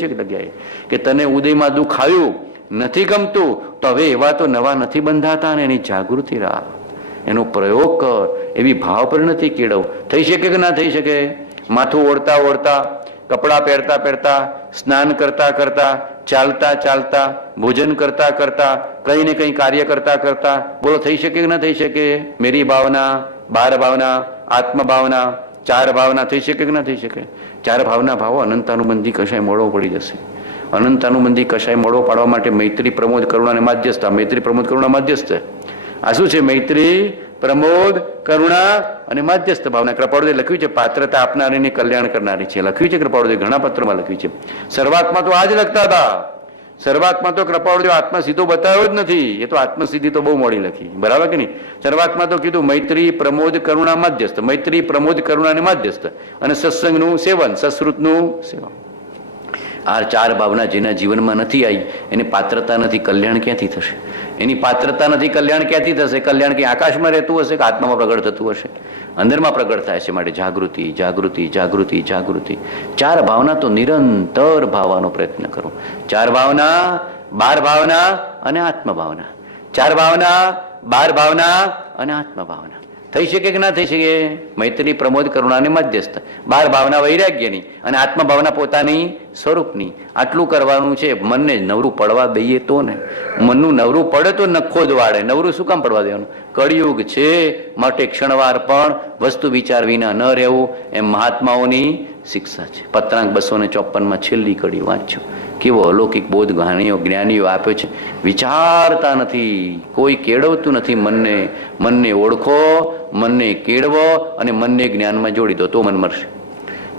છે જગ્યાએ કે તને ઉદયમાં દુઃખ આવ્યું, નથી ગમતું, તો હવે એવા તો નવા નથી બંધાતા ને એની જાગૃતિ રાખ, એનો પ્રયોગ કર, એવી ભાવ પરિણતિ કેળવ. થઈ શકે કે ના થઈ શકે? માથું ઓળતા ઓળતા, કપડાં પહેરતા પહેરતા, સ્નાન કરતા કરતા, ચાલતા ચાલતા, ભોજન કરતા કરતા, કઈ ને કઈ કાર્ય કરતા કરતા, બોલો થઈ શકે કે ના થઈ શકે? મેરી ભાવના, બાર ભાવના, આત્મ ભાવના, ચાર ભાવના થઈ શકે કે ના થઈ શકે? ચાર ભાવના ભાવો અનંતાનુબંધી કશાય મોડો પડી જશે. અનંતાનુબંધી કશાય મોડો પાડવા માટે મૈત્રી, પ્રમોદ, કરુણા અને માધ્યસ્થતા. મૈત્રી, પ્રમોદ, કરુણા, માધ્યસ્થ. આ શું છે? મૈત્રી, પ્રમોદ, કરુણા અને માધ્યસ્થ ભાવના. કૃપાળુએ લખ્યું છે પાત્રતા આપનારીને કલ્યાણ કરનારી છે, લખ્યું છે કૃપાળુએ, ઘણા પત્રોમાં લખ્યું છે. શરૂઆતમાં તો આ જ લખતા હતા. શરૂઆતમાં તો કૃપાળુએ આત્મસિદ્ધો બતાવ્યો જ નથી. એ તો આત્મસિદ્ધિ તો બહુ મોડી લખી, બરાબર કે નહીં? શરૂઆતમાં તો કીધું મૈત્રી, પ્રમોદ, કરુણા, માધ્યસ્થ. મૈત્રી, પ્રમોદ, કરુણા અને માધ્યસ્થ. અને સત્સંગનું સેવન, સશ્રુતનું સેવન. આ ચાર ભાવના જેના જીવનમાં નથી આવી એને પાત્રતા નથી, કલ્યાણ ક્યાંથી થશે? એની પાત્રતા નથી, કલ્યાણ ક્યાંથી થશે? કલ્યાણ ક્યાં આકાશમાં રહેતું હશે કે આત્મામાં પ્રગટ થતું હશે? અંદરમાં પ્રગટ થાય છે. માટે જાગૃતિ, જાગૃતિ, જાગૃતિ, જાગૃતિ. ચાર ભાવના તો નિરંતર ભાવવાનો પ્રયત્ન કરો. ચાર ભાવના, બાર ભાવના અને આત્મ ભાવના. ચાર ભાવના, બાર ભાવના અને આત્મ ભાવના. થઈ શકે કે ના થઈ શકે? મૈત્રી, પ્રમોદ, કરુણા અને મધ્યસ્થ. બાર ભાવના વૈરાગ્યની અને આત્મ ભાવના પોતાની સ્વરૂપની. આટલું કરવાનું છે. મનને નવરું પડવા દઈએ તો ને. મનનું નવરું પડે તો નખો જ વાળે. નવરું શું કામ પડવા દેવાનું? કળિયુગ છે માટે ક્ષણવાર પણ વસ્તુ વિચાર વિના ન રહેવું, એમ મહાત્માઓની શિક્ષા છે. પત્રાંક 254 છેલ્લી કડી વાંચો. કેવો અલૌકિક બોધ જ્ઞાનીઓ આપ્યો છે. વિચારતા નથી, કોઈ કેળવતું નથી મનને. મનને ઓળખો, મનને કેળવો અને મનને જ્ઞાનમાં જોડી દો તો મન મરશે.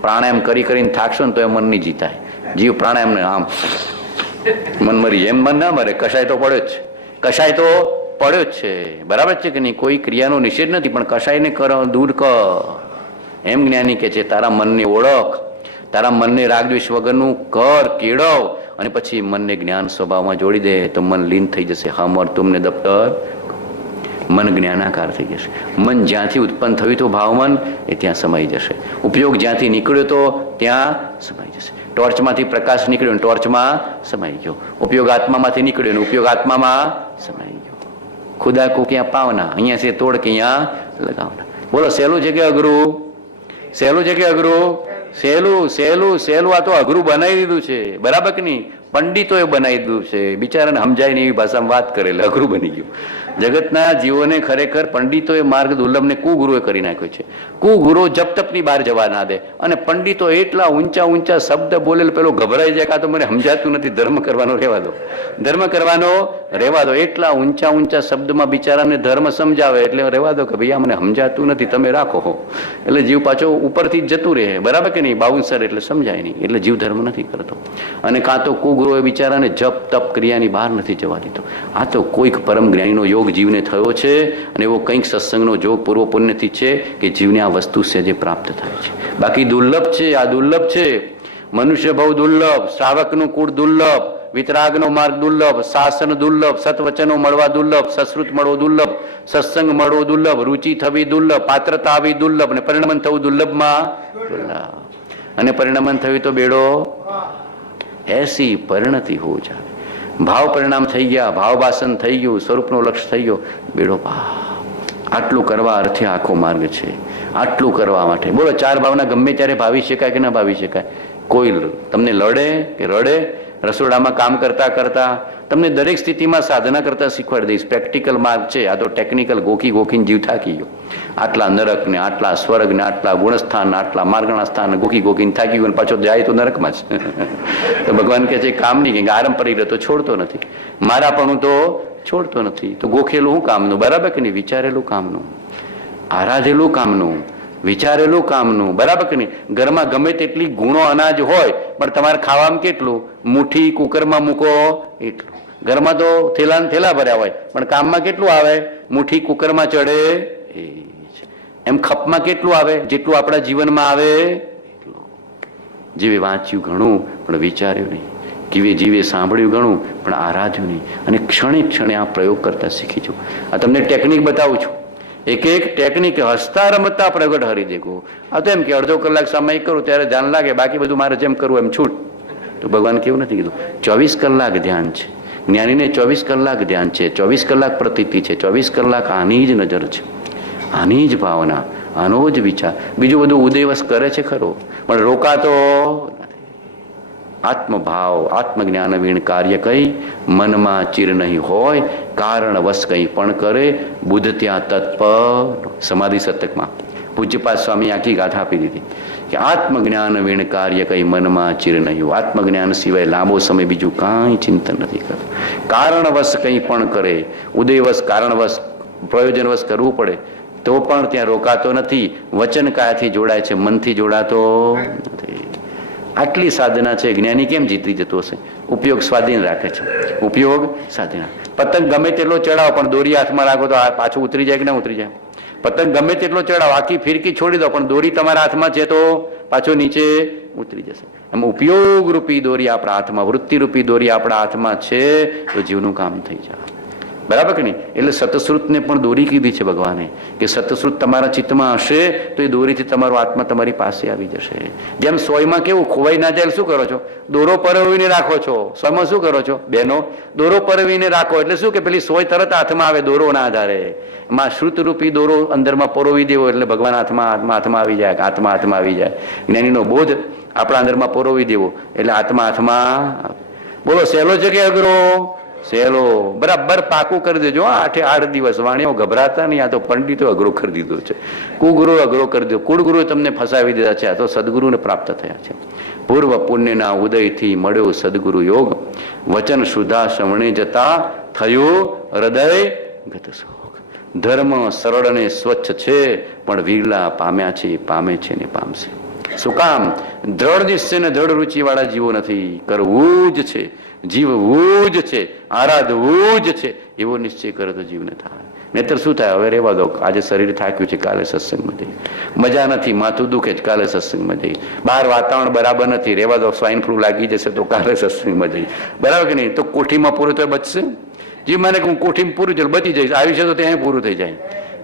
પ્રાણાયામ કરી કરીને થાકશો ને તો એ મન નહીં જીતાય. જીવ પ્રાણાયામને આમ મન મરી, એમ મન ના મરે. કશાય તો પડ્યો જ છે, કશાય તો પડ્યો જ છે, બરાબર છે કે નહીં? કોઈ ક્રિયાનો નિષેધ નથી, પણ કશાયને કરો દૂર કર. એમ જ્ઞાની કે છે તારા મનને ઓળખ, તારા મનને રાગદ્વેષ વગરનું કર, કેળવ, અને પછી મનને જ્ઞાન સ્વભાવમાં જોડી દે તો મન લીન થઈ જશે. હમર તુમને દફતર, મન જ્ઞાનાકાર થઈ જશે. મન જ્યાંથી ઉત્પન્ન થયું તો ભાવમન એ ત્યાં સમાઈ જશે. ઉપયોગ જ્યાંથી નીકળ્યો તો ત્યાં સમાઈ જશે. ટોર્ચમાંથી પ્રકાશ નીકળ્યો, ટોર્ચમાં સમાઈ ગયો. ઉપયોગ આત્મામાંથી નીકળ્યો, ઉપયોગ આત્મામાં સમાઈ ગયો. ખુદા કો ક્યાં પાવના, અહીંયા છે તોડ કે અહીંયા લગાવના. બોલો સહેલું છે કે અઘરું? સહેલું છે કે અઘરું? સહેલું, સહેલું, સહેલું. આ તો અઘરું બનાવી દીધું છે, બરાબર કે નહીં? પંડિતોએ બનાવી દીધું છે. બિચારાને સમજાય નહીં એવી ભાષામાં વાત કરેલ, અઘરું બની ગયું. જગતના જીવોને ખરેખર પંડિતોએ માર્ગ દુર્લભને કુગુરુએ કરી નાખ્યો છે. કુગુરુ જપ તપની બહાર જવા ના દે, અને પંડિતો એટલા ઊંચા ઊંચા શબ્દ બોલેલ પેલો ગભરાઈ જાય કે તો મને સમજાતું નથી, ધર્મ કરવાનો રહેવા દો, ધર્મ કરવાનો રહેવા દો. એટલા ઊંચા ઊંચા શબ્દમાં બિચારાને ધર્મ સમજાવે એટલે રહેવા દો કે ભાઈ આ મને સમજાતું નથી, તમે રાખો. એટલે જીવ પાછો ઉપરથી જ જતું રહે, બરાબર કે નહીં? બાઉન્સર એટલે સમજાય નહીં, એટલે જીવ ધર્મ નથી કરતો. અને કાં તો કુગુરુએ બિચારાને જપ તપ ક્રિયાની બહાર નથી જવા દીધો. આ તો કોઈક પરમ જ્ઞાનીનો યોગ જીવને થયો છે, અને એવો કંઈક સત્સંગનો જોગ પૂર્વ પુણ્યથી છે કે જીવને આ વસ્તુ છે જે પ્રાપ્ત થાય છે. બાકી દુર્લભ છે, આ દુર્લભ છે. મનુષ્ય બહુ દુર્લભ, શ્રાવકનું કુળ દુર્લભ, વિતરાગનો માર્ગ દુર્લભ, શાસન દુર્લભ, સત્વચનો મળવા દુર્લભ, સશ્રુત મળવો દુર્લભ, સત્સંગ મળવો દુર્લભ, રુચિ થવી દુર્લભ, પાત્રતા આવી દુર્લભ, અને પરિણમન થવું દુર્લભમાં દુર્લભ. અને પરિણમન થયું તો બેડો એસી પરિણતિ હો જાય. ભાવ પરિણામ થઈ ગયા, ભાવ વાસન થઈ ગયું, સ્વરૂપનો લક્ષ્ય થઈ ગયો, બેડો પાર. આટલું કરવા અર્થે આખો માર્ગ છે. આટલું કરવા માટે બોલો ચાર ભાવના ગમે ત્યારે ભાવી શકાય કે ના ભાવી શકાય? કોઈ તમને લડે કે રડે, રસોડામાં કામ કરતા કરતા તમને દરેક સ્થિતિમાં સાધના કરતા શીખવાડી દઈશ. પ્રેક્ટિકલ માર્ગ છે, આ તો ટેકનિકલ ગોખી ગોખીને જીવ થાકી ગયો. આટલા નરક ને આટલા સ્વર્ગ ને આટલા ગુણસ્થાન, આટલા માર્ગના સ્થાન ગોખી ગોખીને થાકી ગયો, પાછો જાય તો નરકમાં જ. તો ભગવાન કહે છે કામ નહીં, કે આરામ પડી રહ્યો તો છોડતો નથી, મારા પણ તો છોડતો નથી. તો ગોખેલું શું કામનું? બરાબર કે નહીં? વિચારેલું કામનું, આરાધેલું કામનું, વિચારેલું કામનું, બરાબર કે નહીં? ઘરમાં ગમે તેટલી ગુણો અનાજ હોય પણ તમારે ખાવામાં કેટલું? મુઠ્ઠી કુકરમાં મૂકો એટલું. ઘરમાં તો થેલા ને થેલા ભર્યા હોય પણ કામમાં કેટલું આવે? મુઠ્ઠી કુકરમાં ચડે એ. એમ ખપમાં કેટલું આવે? જેટલું આપણા જીવનમાં આવે એટલું. જીવે વાંચ્યું ઘણું પણ વિચાર્યું નહીં, જીવે સાંભળ્યું ઘણું પણ આરાધ્યું નહીં. અને ક્ષણે ક્ષણે આ પ્રયોગ કરતા શીખી છું. આ તમને ટેકનિક બતાવું છું, એક એક ટેકનિક હસતા રમતા પ્રગટ હરી દેખો. આ તો એમ કે અડધો કલાક સમય કરું ત્યારે ધ્યાન લાગે, બાકી બધું મારે જેમ કરવું એમ છૂટ. તો ભગવાન કેવું નથી કીધું 24 કલાક ધ્યાન છે. જ્ઞાનીને 24 કલાક ધ્યાન છે, 24 કલાક પ્રતીતિ છે, 24 કલાક આની જ નજર છે, આની જ ભાવના, આનો જ વિચાર. બીજું બધું ઉદયવશ કરે છે ખરો, પણ રોકાતો આત્મભાવ આત્મજ્ઞાન વીણ કાર્ય કઈ મનમાં ચિર નહીં હોય, કારણવશ કંઈ પણ કરે બુદ્ધ ત્યાં તત્પર. સમાધિ સતકમાં પૂજ્યપાદ સ્વામી આખી ગાથા આપી દીધી કે આત્મજ્ઞાન વીણ કાર્ય કઈ મનમાં ચિર નહીં હોય. આત્મજ્ઞાન સિવાય લાંબો સમય બીજું કાંઈ ચિંતન નથી કરતું. કારણવશ કંઈ પણ કરે, ઉદયવશ કારણવશ પ્રયોજનવશ કરવું પડે તો પણ ત્યાં રોકાતો નથી. વચન કાયાથી જોડાય છે, મનથી જોડાતો નથી. આટલી સાધના છે. જ્ઞાની કેમ જીતી જતો હશે? ઉપયોગ સ્વાધીન રાખે છે, ઉપયોગ સ્વાધીન. પતંગ ગમે તેટલો ચડાવો પણ દોરી હાથમાં રાખો તો પાછું ઉતરી જાય કે ના ઉતરી જાય? પતંગ ગમે તેટલો ચડાવો, આખી ફિરકી છોડી દો પણ દોરી તમારા હાથમાં છે તો પાછો નીચે ઉતરી જશે. એમ ઉપયોગ રૂપી દોરી આપણા હાથમાં, વૃત્તિ રૂપી દોરી આપણા હાથમાં છે તો જીવનું કામ થઈ જાય. બરાબર કે નહીં? એટલે સતશ્રુતને પણ દોરી કીધી છે ભગવાને કે સતશ્રુત તમારા ચિત્તમાં હશે તો એ દોરીથી તમારો આત્મા તમારી પાસે આવી જશે. જેમ સોયમાં કેવું ખોવાઈ ના જાય શું કરો છો? દોરો પરવીને રાખો છો. સોયમાં શું કરો છો બહેનો? દોરો પરવીને રાખો એટલે શું કે પેલી સોય તરત હાથમાં આવે દોરોના આધારે. એમાં શ્રુતરૂપી દોરો અંદરમાં પરોવી દેવો એટલે ભગવાન હાથમાં આવી જાય, હાથમાં આવી જાય. જ્ઞાનીનો બોધ આપણા અંદરમાં પરોવી દેવો એટલે હાથમાં. બોલો સહેલો છે કે અઘરો? સહેલો. બરાબર પાકું કરી દેજો. 8 દિવસ વાણીઓ ગભરાતા નહીં. આ તો પંડિતો અઘરો કરી દીધો છે, કુગુરુ અઘરો કરી દીધો, કુળગુરુ તમને ફસાવી દીધા છે. આ તો સદગુરુને પ્રાપ્ત થયા છે. પૂર્વ પુણ્યના ઉદયથી મળ્યો સદગુરુ યોગ, વચન શુદ્ધા શ્રવણે જતા થયું હૃદય ગત શોક. ધર્મ સરળ અને સ્વચ્છ છે પણ વિરલા પામ્યા છે, પામે છે ને પામશે. શું કામ? દ્રઢ નિશ્ચય ને દ્રઢ રુચિ વાળા જીવો નથી. કરવું જ છે, જીવવું જ છે, આરાધવું જ છે એવો નિશ્ચય કરે તો જીવને થાય. નહીતર શું થાય? હવે રહેવા દો, આજે શરીર થાક્યું છે, કાલે સત્સંગમાં જઈએ. મજા નથી, માથું દુખે છે, કાલે સત્સંગમાં જઈએ. બહાર વાતાવરણ બરાબર નથી, રહેવા દો, સ્વાઇન ફ્લૂ લાગી જશે તો કાલે સત્સંગમાં જઈએ. બરાબર કે નહીં? તો કોઠીમાં પૂરું તો બચશે. જે મને હું કોઠીમાં પૂરું છે બચી જઈશ, આવ્યું છે તો ત્યાં પૂરું થઈ જાય.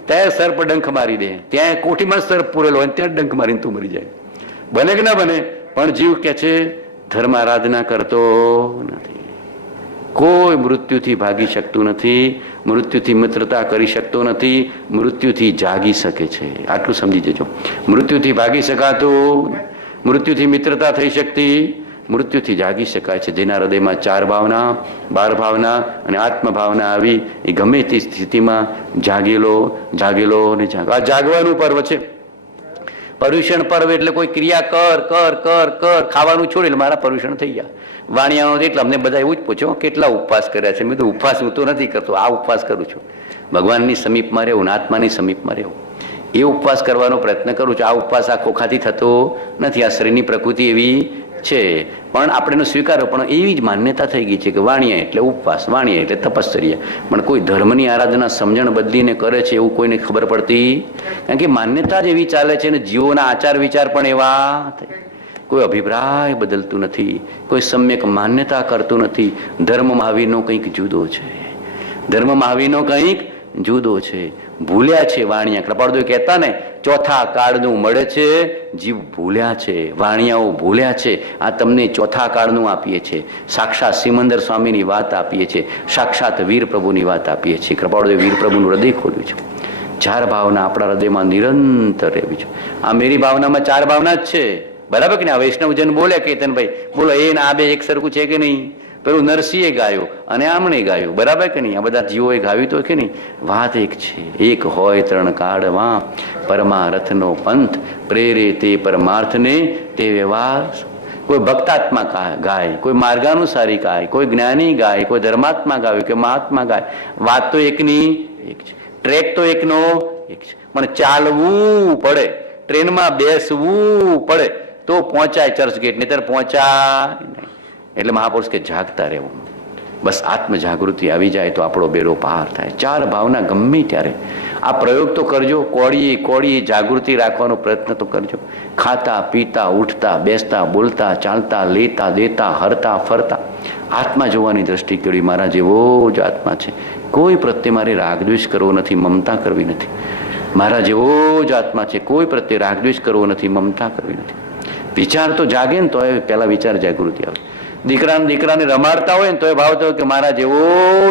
ત્યાં સર્પ ડંખ મારી દે, ત્યાં કોઠીમાં સર્પ પૂરેલો હોય ત્યાં ડંખ મારીને તું મરી જાય. બને કે ના બને? પણ જીવ કે છે ધર્મ આરાધના કરતો નથી, કોઈ મૃત્યુથી ભાગી શકતું નથી, મૃત્યુથી મિત્રતા કરી શકતો નથી, મૃત્યુથી જાગી શકે છે. આટલું સમજી જજો. મૃત્યુથી ભાગી શકાતું, મૃત્યુથી મિત્રતા થઈ શકતી, મૃત્યુથી જાગી શકાય છે. જેના હૃદયમાં 4 ભાવના, 12 ભાવના અને આત્મભાવના આવી એ ગમે તે સ્થિતિમાં જાગેલો ને આ જાગવાનું પર્વ છે. પર્યુષણ પર્વ એટલે કોઈ ક્રિયા કર કર કર કર, ખાવાનું છોડી મારા પર્યુષણ થઈ ગયા. વાણિયાનો એટલે અમને બધા એવું જ પૂછો કેટલા ઉપવાસ કર્યા છે? મેં તો ઉપવાસ હું તો નથી કરતો, આ ઉપવાસ કરું છું. ભગવાનની સમીપમાં રહેવું, આત્માની સમીપમાં રહેવું, એ ઉપવાસ કરવાનો પ્રયત્ન કરું છું. આ ઉપવાસ આ ખોખાથી થતો નથી. આ શરીરની પ્રકૃતિ એવી છે પણ આપણે એનો સ્વીકારો. પણ એવી જ માન્યતા થઈ ગઈ છે કે વાણિયા એટલે ઉપવાસ, વાણિયા એટલે તપશ્ચર્યા. પણ કોઈ ધર્મની આરાધના સમજણ બદલીને કરે છે એવું કોઈને ખબર પડતી, કારણ કે માન્યતા જ એવી ચાલે છે ને જીવોના આચાર વિચાર પણ એવા. કોઈ અભિપ્રાય બદલતું નથી, કોઈ સમ્યક માન્યતા કરતું નથી. ધર્મ મહાવીરનો કંઈક જુદો છે, ધર્મ મહાવીરનો કંઈક જુદો છે. ભૂલ્યા છે વાણિયા. કૃપાળદેવ કહેતા ને ચોથા કાળનું મળે છે, જીવ ભૂલ્યા છે, વાણિયાઓ ભૂલ્યા છે. આ તમને ચોથા કાળનું આપીએ છીએ. સાક્ષાત સિમંદર સ્વામીની વાત આપીએ છીએ, સાક્ષાત વીર પ્રભુની વાત આપીએ છીએ. કૃપાળદેવ વીર પ્રભુનું હૃદય ખોલ્યું છે. 4 ભાવના આપણા હૃદયમાં નિરંતર રહેવી છે. આ મેરી ભાવનામાં 4 ભાવના જ છે. બરાબર કે નહીં? વૈષ્ણવજન બોલે કેતનભાઈ બોલો એ આ બે એક સરખું છે કે નહીં? પેલું નરસિંહે ગાયું અને આમણે ગાયું. બરાબર કે નહીં? આ બધા જીવોએ ગાયું તો કે નહીં? વાત એક છે. એક હોય 3 કાળમાં પરમારથનો પંથ, પ્રેરે તે પરમાર્થને તે વ્યવહાર. કોઈ ભક્તાત્મા ગાય, કોઈ માર્ગાનુસારી ગાય, કોઈ જ્ઞાની ગાય, કોઈ ધર્માત્મા ગાય, કોઈ મહાત્મા ગાય. વાત તો એકની એક છે, ટ્રેક તો એકનો એક છે. પણ ચાલવું પડે, ટ્રેનમાં બેસવું પડે તો પહોંચાય ચર્ચગેટ, નહીતર પહોંચાય નહીં. એટલે મહાપુરુષ કે જાગતા રહેવું. બસ આત્મ જાગૃતિ આવી જાય તો આપણો બેડો પાર થાય. 4 ભાવના ગમે ત્યારે આ પ્રયોગ તો કરજો. કોળીએ જાગૃતિ રાખવાનો પ્રયત્ન તો કરજો. ખાતા પીતા ઉઠતા બેસતા બોલતા ચાલતા લેતા દેતા હરતા ફરતા આત્મા જોવાની દ્રષ્ટિ કેળવી. મારા જેવો જ આત્મા છે, કોઈ પ્રત્યે મારે રાગદ્વેષ કરવો નથી, મમતા કરવી નથી. મારા જેવો જ આત્મા છે, કોઈ પ્રત્યે રાગદ્વેષ કરવો નથી, મમતા કરવી નથી. વિચાર તો જાગે ને તો પહેલા વિચાર જાગૃતિ આવે. દીકરાને રમાડતા હોય ને તો એ ભાવ થયો કે મારા જેવો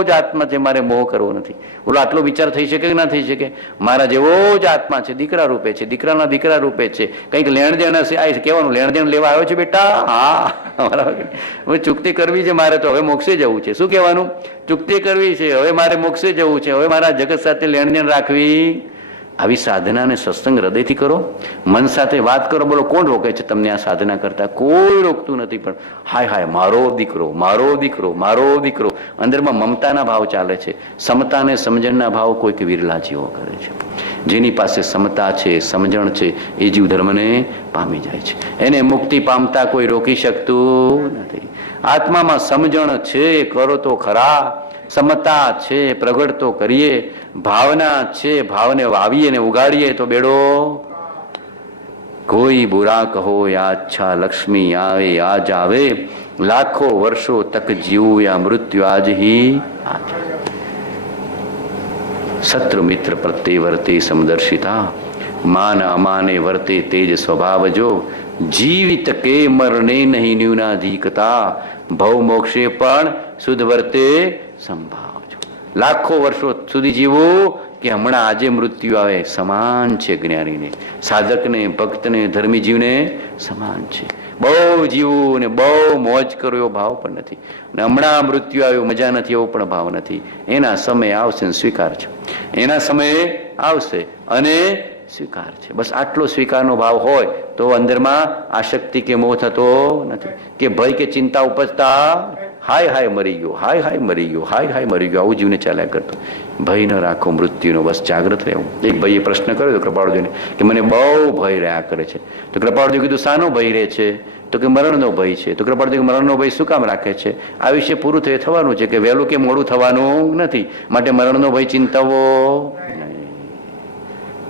જ આત્મા છે, મારે મોહ કરવો નથી. બોલો આટલો વિચાર થઈ શકે કે ના થઈ શકે? મારા જેવો જ આત્મા છે, દીકરા રૂપે છે, દીકરાના દીકરા રૂપે છે, કંઈક લેણ દેણ હશે. આ કહેવાનું લેણ દેણ લેવા આવ્યો છે બેટા? હા, હવે ચૂકતી કરવી છે મારે, તો હવે મોક્ષે જવું છે. શું કહેવાનું? ચૂકતી કરવી છે, હવે મારે મોક્ષે જવું છે, હવે મારા જગત સાથે લેણ દેણ રાખવી. આવી સાધના અને સત્સંગ હૃદયથી કરો, મન સાથે વાત કરો. બોલો કોણ રોકે છે તમને આ સાધના કરતા? કોઈ રોકતું નથી. પણ હાય હાય મારો દીકરો, મારો દીકરો, મારો દીકરો, અંદરમાં મમતાના ભાવ ચાલે છે. સમતા અને સમજણના ભાવ કોઈક વિરલા જીવો કરે છે. જેની પાસે સમતા છે, સમજણ છે, એ જીવ ધર્મને પામી જાય છે. એને મુક્તિ પામતા કોઈ રોકી શકતું નથી. આત્મામાં સમજણ છે, કરો તો ખરા. સમતા છે, પ્રગટ તો કરીએ. ભાવના છે, ભાવને વાવીએ ને ઉગાડીએ તો બેડો. કોઈ બુરા કહો યા અચ્છા, લક્ષ્મી આવે આજ આવે. લાખો વર્ષો તક જીવું યા મૃત્યુ આજ હી. શત્રુ મિત્ર પ્રત્યે વર્તે સમદર્શિતા. માન અમાને વર્તે તેજ સ્વભાવ જો. જીવિત કે મરણે નહીં ન્યૂનાધિકતા. ભવ મોક્ષે પણ શુદ્ધ વર્તે સંભાવ. લાખો વર્ષો સુધી જીવો કે હમણાં આજે મૃત્યુ આવે, સમાન છે. જ્ઞાનીને, સાધકને, ભક્તને, ધર્મી જીવને સમાન છે. બહુ જીવવું ને બહુ મોજ કરો એવો ભાવ પણ નથી, અને હમણાં મૃત્યુ આવ્યું મજા નથી એવો પણ ભાવ નથી. એના સમય આવશે ને સ્વીકાર છે, એના સમયે આવશે અને સ્વીકાર છે. બસ આટલો સ્વીકારનો ભાવ હોય તો અંદરમાં આસક્તિ કે મોહ થતો નથી, કે ભય કે ચિંતા ઉપજતા. હાય હાય મરી ગયો, હાય હાય મરી ગયો, હાય હાય મરી ગયો, આવું જીવને ચાલ્યા કરતો. ભય ન રાખો મૃત્યુનો, બસ જાગ્રત રહેવું. એક ભાઈએ પ્રશ્ન કર્યો તો કૃપાળુજીને કે મને બહુ ભય રહ્યા કરે છે. તો કૃપાળુજી કીધું શાનો ભય રહે છે? તો કે મરણનો ભય છે. તો કૃપાળુજી મરણનો ભય શું કામ રાખે છે? આયુષ્ય પૂરું થવાનું છે, કે વહેલું કે મોડું થવાનું નથી, માટે મરણનો ભય ચિંતાવો.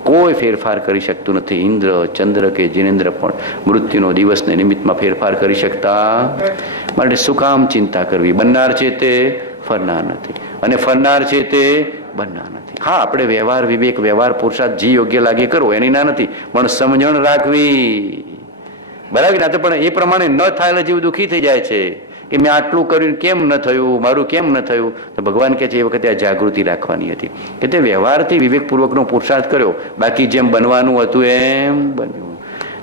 કોઈ ફેરફાર કરી શકતું નથી. ઇન્દ્ર, ચંદ્ર કે જિનેન્દ્ર પણ મૃત્યુનો દિવસને નિમિત્તમાં ફેરફાર કરી શકતા. માટે શું કામ ચિંતા કરવી? બનનાર છે તે ફરનાર નથી, અને ફરનાર છે તે બનનાર નથી. હા, આપણે વ્યવહાર વિવેક, વ્યવહાર પુરુષાર્થ જી યોગ્ય લાગે કરો, એની ના નથી, પણ સમજણ રાખવી. બરાબર ના? પણ એ પ્રમાણે ન થાય જીવ દુઃખી થઈ જાય છે કે મેં આટલું કર્યું કેમ ન થયું, મારું કેમ ન થયું. તો ભગવાન કહે છે એ વખતે આ જાગૃતિ રાખવાની હતી, કે તે વ્યવહારથી વિવેકપૂર્વકનો પુરુષાર્થ કર્યો, બાકી જેમ બનવાનું હતું એમ બન્યું.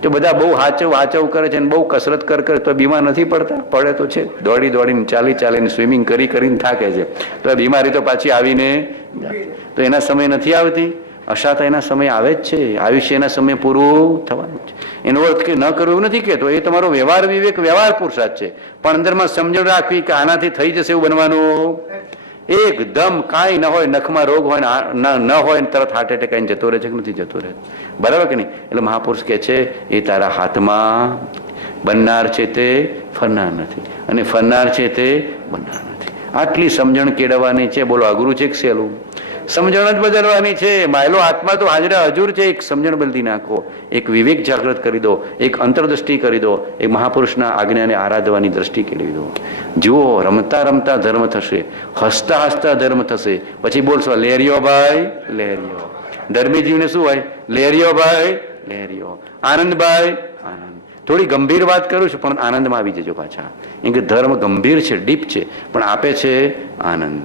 તો બધા બહુ હાચવ કરે છે, બહુ કસરત કરે તો બીમાર નથી પડતા? પડે તો છે. દોડી દોડીને, ચાલી ચાલીને, સ્વિમિંગ કરીને થાકે છે, તો આ બીમારી તો પાછી આવીને, તો એના સમય નથી આવતી. અશાતા એના સમય આવે જ છે. આયુષ્ય એના સમય પૂરું થવાનું છે. એનો અર્થ કે ન કરવું એવું નથી કહેતો, એ તમારો વ્યવહાર વિવેક, વ્યવહાર પુરુષાર્થ છે. પણ અંદરમાં સમજણ રાખવી કે આનાથી થઈ જશે એવું બનવાનું. એકદમ કાંઈ ન હોય, નખમાં રોગ હોય ન હોય, તરત હાર્ટ એટેક આવીને જતો રહે છે કે નથી જતો રહે? બરાબર કે નહીં? એટલે મહાપુરુષ કહે છે એ તારા હાથમાં. બનનાર છે તે ફરનાર નથી, અને ફરનાર છે તે બનનાર નથી. આટલી સમજણ કેળવવાની છે. બોલો અઘરું છે કે સહેલું? સમજણ જ બદલવાની છે. માયલો આત્મા તો હાજરા હજુર છે. એક સમજણ બદલી નાખો, એક વિવેક જાગૃત કરી દો, એક અંતરદ્રષ્ટિ કરી દો, એક મહાપુરુષના આજ્ઞાને આરાધવાની દ્રષ્ટિ કેળવી દો. જુઓ, રમતા રમતા ધર્મ થશે, હસતા હસતા ધર્મ થશે. પછી બોલશો લેરિયો ભાઈ લેરિયો. ધર્મી જીવને શું હોય? લેરિયો ભાઈ લેરિયો, આનંદભાઈ આનંદ. થોડી ગંભીર વાત કરું છું, પણ આનંદમાં આવી જજો પાછા. એમ કે ધર્મ ગંભીર છે, ડીપ છે, પણ આપે છે આનંદ.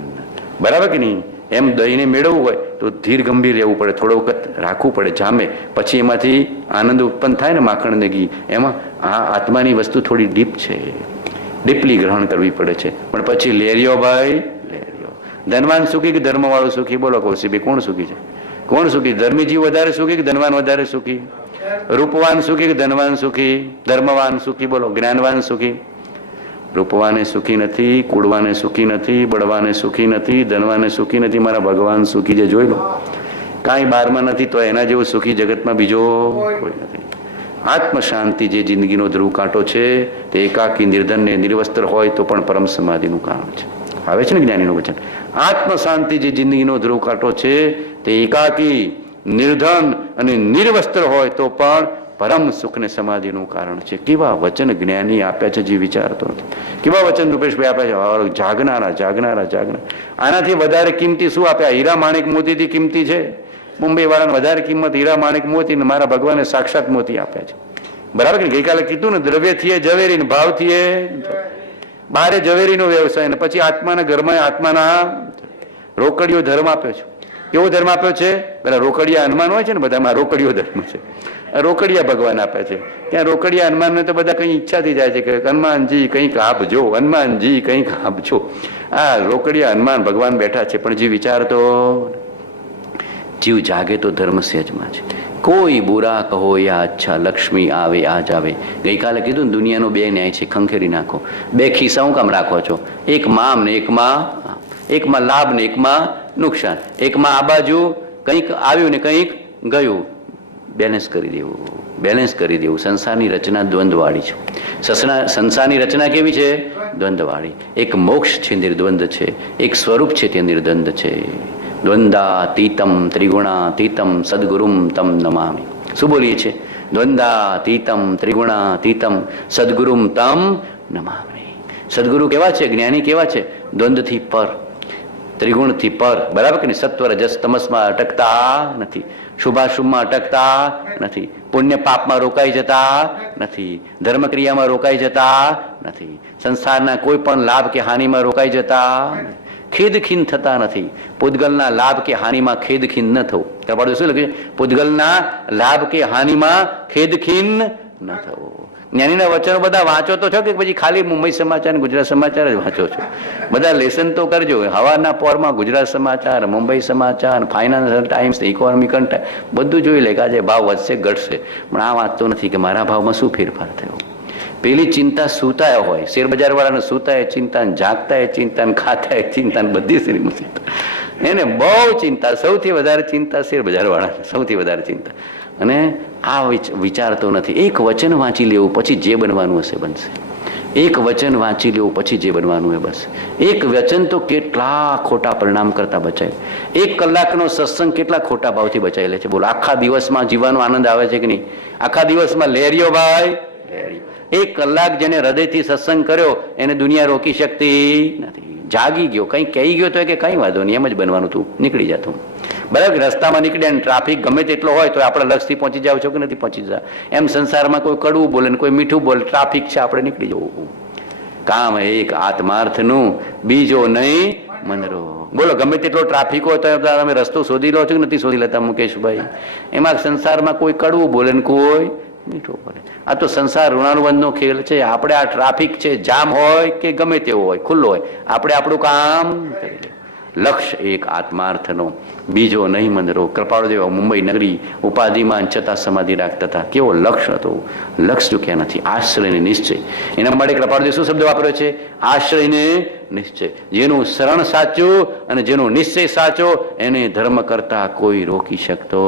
બરાબર કે નહીં? એમ દહીંને મેળવવું હોય તો ધીર ગંભીર રહેવું પડે, થોડો વખત રાખવું પડે, જામે, પછી એમાંથી આનંદ ઉત્પન્ન થાય ને, માખણ ને ઘી. એમાં આ આત્માની વસ્તુ થોડી ડીપ છે, ડીપલી ગ્રહણ કરવી પડે છે. પણ પછી લેરિયો ભાઈ લેરિયો. ધનવાન સુખી કે ધર્મવાળો સુખી? બોલો કૌશિકભાઈ, કોણ સુખી છે? કોણ સુખી? ધર્મી જીવ વધારે સુખી કે ધનવાન વધારે સુખી? રૂપવાન સુખી કે ધનવાન સુખી? ધર્મવાન સુખી? બોલો જ્ઞાનવાન સુખી? રૂપવાને સુખી નથી, કુળવાને સુખી નથી, બળવાને સુખી નથી, ધનવાને સુખી નથી. મારા ભગવાન સુખી છે, જોઈ લો. કાંઈ બારમાં નથી તો એના જેવો સુખી જગતમાં બીજો કોઈ નથી. આત્મ શાંતિ જે જિંદગીનો ધ્રુવ કાંટો છે, તે એકાકી, નિર્ધન ને નિર્વસ્ત્ર હોય તો પણ પરમ સમાધિનું કારણ છે. આવે છે ને જ્ઞાનીનું વચન? આત્મ શાંતિ જે જિંદગીનો ધ્રુવ કાંટો છે, તે એકાકી, નિર્ધન અને નિર્વસ્ત્ર હોય તો પણ પરમ સુખ ને સમાધિનું કારણ છે. કેવા વચન જ્ઞાની આપ્યા છે, જે વિચારતો નથી. કેવા વચન રૂપેશભાઈ આપ્યા છે? જાગનારા જાગનારા જાગનારા. આનાથી વધારે કિંમતી શું આપ્યા? હીરા માણેક મોતીથી કિંમતી છે? મુંબઈ વાળાને વધારે કિંમત હીરા માણેક મોતી ને મારા ભગવાને સાક્ષાત મોતી આપ્યા છે. બરાબર કે? ગઈકાલે કીધું ને, દ્રવ્યથી ઝવેરી ને ભાવથી બહારે ઝવેરીનો વ્યવસાય ને પછી આત્માના ઘરમાં આત્માના રોકડીઓ ધર્મ આપ્યો છે. કેવો ધર્મ આપ્યો છે? પેલા રોકડિયા હનુમાન હોય છે ને, બધામાં રોકડીઓ ધર્મ છે. રોકડિયા ભગવાન આપે છે. ત્યાં રોકડિયા હનુમાનને તો બધા કઈ ઈચ્છાથી જાય છે કે હનુમાનજી કંઈક આપજો, હનુમાનજી કંઈક આપજો. આ રોકડિયા હનુમાન ભગવાન બેઠા છે, પણ જીવ વિચારતો, જીવ જાગે તો ધર્મ સહેજમાં છે. કોઈ બુરા કહો યા અચ્છા, લક્ષ્મી આવે આજ આવે. ગઈકાલે કીધું ને, દુનિયાનો બે ન્યાય છે, ખંખેરી નાખો. બે ખિસ્સા હું કામ રાખો છો? એકમાં આમ ને એકમાં લાભ ને એકમાં નુકસાન. એકમાં આ બાજુ કંઈક આવ્યું ને કંઈક ગયું. બેલેન્સ કરી દેવું, બેલેન્સ કરી દેવું. સંસારની રચના દ્વંદ્વવાળી છે. સંસારની રચના કેવી છે? દ્વંદ્વવાળી. એક મોક્ષ છે, નિર્દ્વંદ છે. એક સ્વરૂપ છે, તે નિર્દ્વંદ છે. દ્વંદાતીતમ ત્રિગુણાતીતમ સદગુરુમ તમ નમામિ. શું બોલીએ છીએ? દ્વંદાતીતમ ત્રિગુણાતીતમ સદગુરુમ તમ નમામિ. સદગુરુ કેવા છે? જ્ઞાની કેવા છે? દ્વંદથી પર, ત્રિગુણથી પર. બરાબર કે નહીં? સત્વ રજસ તમસમાં અટકતા નથી, શુભાશુભમાં અટકતા નથી, પુણ્ય પાપમાં રોકાઈ જતા નથી, ધર્મક્રિયામાં રોકાઈ જતા નથી, સંસારના કોઈ પણ લાભ કે હાનિમાં રોકાઈ જતા નથી, ખેદખીન થતા નથી. પૂતગલના લાભ કે હાનિમાં ખેદખીન ન થવું. કપાળું શું લખ્યું? પૂતગલના લાભ કે હાનિમાં ખેદખીન ન થવું. જ્ઞાનીના વચનો બધા વાંચો તો છો કે પછી ખાલી મુંબઈ સમાચાર, ગુજરાત સમાચાર જ વાંચો છો? બધા લેસન તો કરજો. હવાના પોરમાં ગુજરાત સમાચાર, મુંબઈ સમાચાર, ફાઇનાન્શિયલ ટાઈમ્સ, ઇકોનોમિકલ ટાઈમ્સ બધું જોઈ લે કે આજે ભાવ વધશે ઘટશે. પણ આ વાંચતો નથી કે મારા ભાવમાં શું ફેરફાર થયો. પેલી ચિંતા સૂતા હોય, શેર બજાર વાળાને સૂતા એ ચિંતા, જાગતા એ ચિંતા, ખાતા એ ચિંતા, બધી શ્રીમાં ચિંતા. એને બહુ ચિંતા, સૌથી વધારે ચિંતા શેર બજાર વાળાને, સૌથી વધારે ચિંતા. અને આ વિચારતો નથી. એક વચન વાંચી લેવું, પછી જે બનવાનું હશે બનશે. એક વચન વાંચી લેવું, પછી જે બનવાનું એ બસ. એક વચન તો કેટલા ખોટા પરિણામ કરતા બચાય. એક કલાકનો સત્સંગ કેટલા ખોટા ભાવથી બચાવી લે છે. બોલો, આખા દિવસમાં જીવવાનો આનંદ આવે છે કે નહીં? આખા દિવસમાં લેરિયો ભાઈ, લેરિયો. એક કલાક જેને હૃદયથી સત્સંગ કર્યો એને દુનિયા રોકી શકતી નથી. જાગી ગયો, કંઈ કહી ગયો તો કે કંઈ વાંધો નહીં, એમ જ બનવાનું, તું નીકળી જતું. બરાબર? રસ્તામાં નીકળ્યા ને ટ્રાફિક ગમે તેટલો હોય તો આપણે લક્ષથી પહોંચી જાવ છો કે નથી પહોંચી જતા? એમ સંસારમાં કોઈ કડવું બોલે ને કોઈ મીઠું બોલે, ટ્રાફિક છે, આપણે નીકળી જવું. કામ એક આત્માર્થનું, બીજો નહીં મનરો. બોલો, ગમે તેટલો ટ્રાફિક હોય તો તમે રસ્તો શોધી લો છો કે નથી શોધી લેતા મુકેશભાઈ? એમાં સંસારમાં કોઈ કડવું બોલે ને કોઈ મીઠું બોલે. આ તો સંસાર ઋણાનુબંધનો ખેલ છે. આપણે આ ટ્રાફિક છે, જામ હોય કે ગમે તેવો હોય, ખુલ્લો હોય, આપણે આપણું કામ કરી લે. લક્ષ્ય એક આત્માર્થનો, બીજો નહીં મંદરો. કૃપાળુદેવ મુંબઈ નગરી ઉપાધિમાં છતાં સમાધિ રાખતા હતા. કેવો લક્ષ્ય હતો! લક્ષ્ય ચૂક્યા નથી. આશ્રયને નિશ્ચય. એના માટે કૃપાળુદેવ શું શબ્દ વાપર્યો છે? આશ્રયને નિશ્ચય. જેનું શરણ સાચું અને જેનો નિશ્ચય સાચો, એને ધર્મ કરતા કોઈ રોકી શકતો.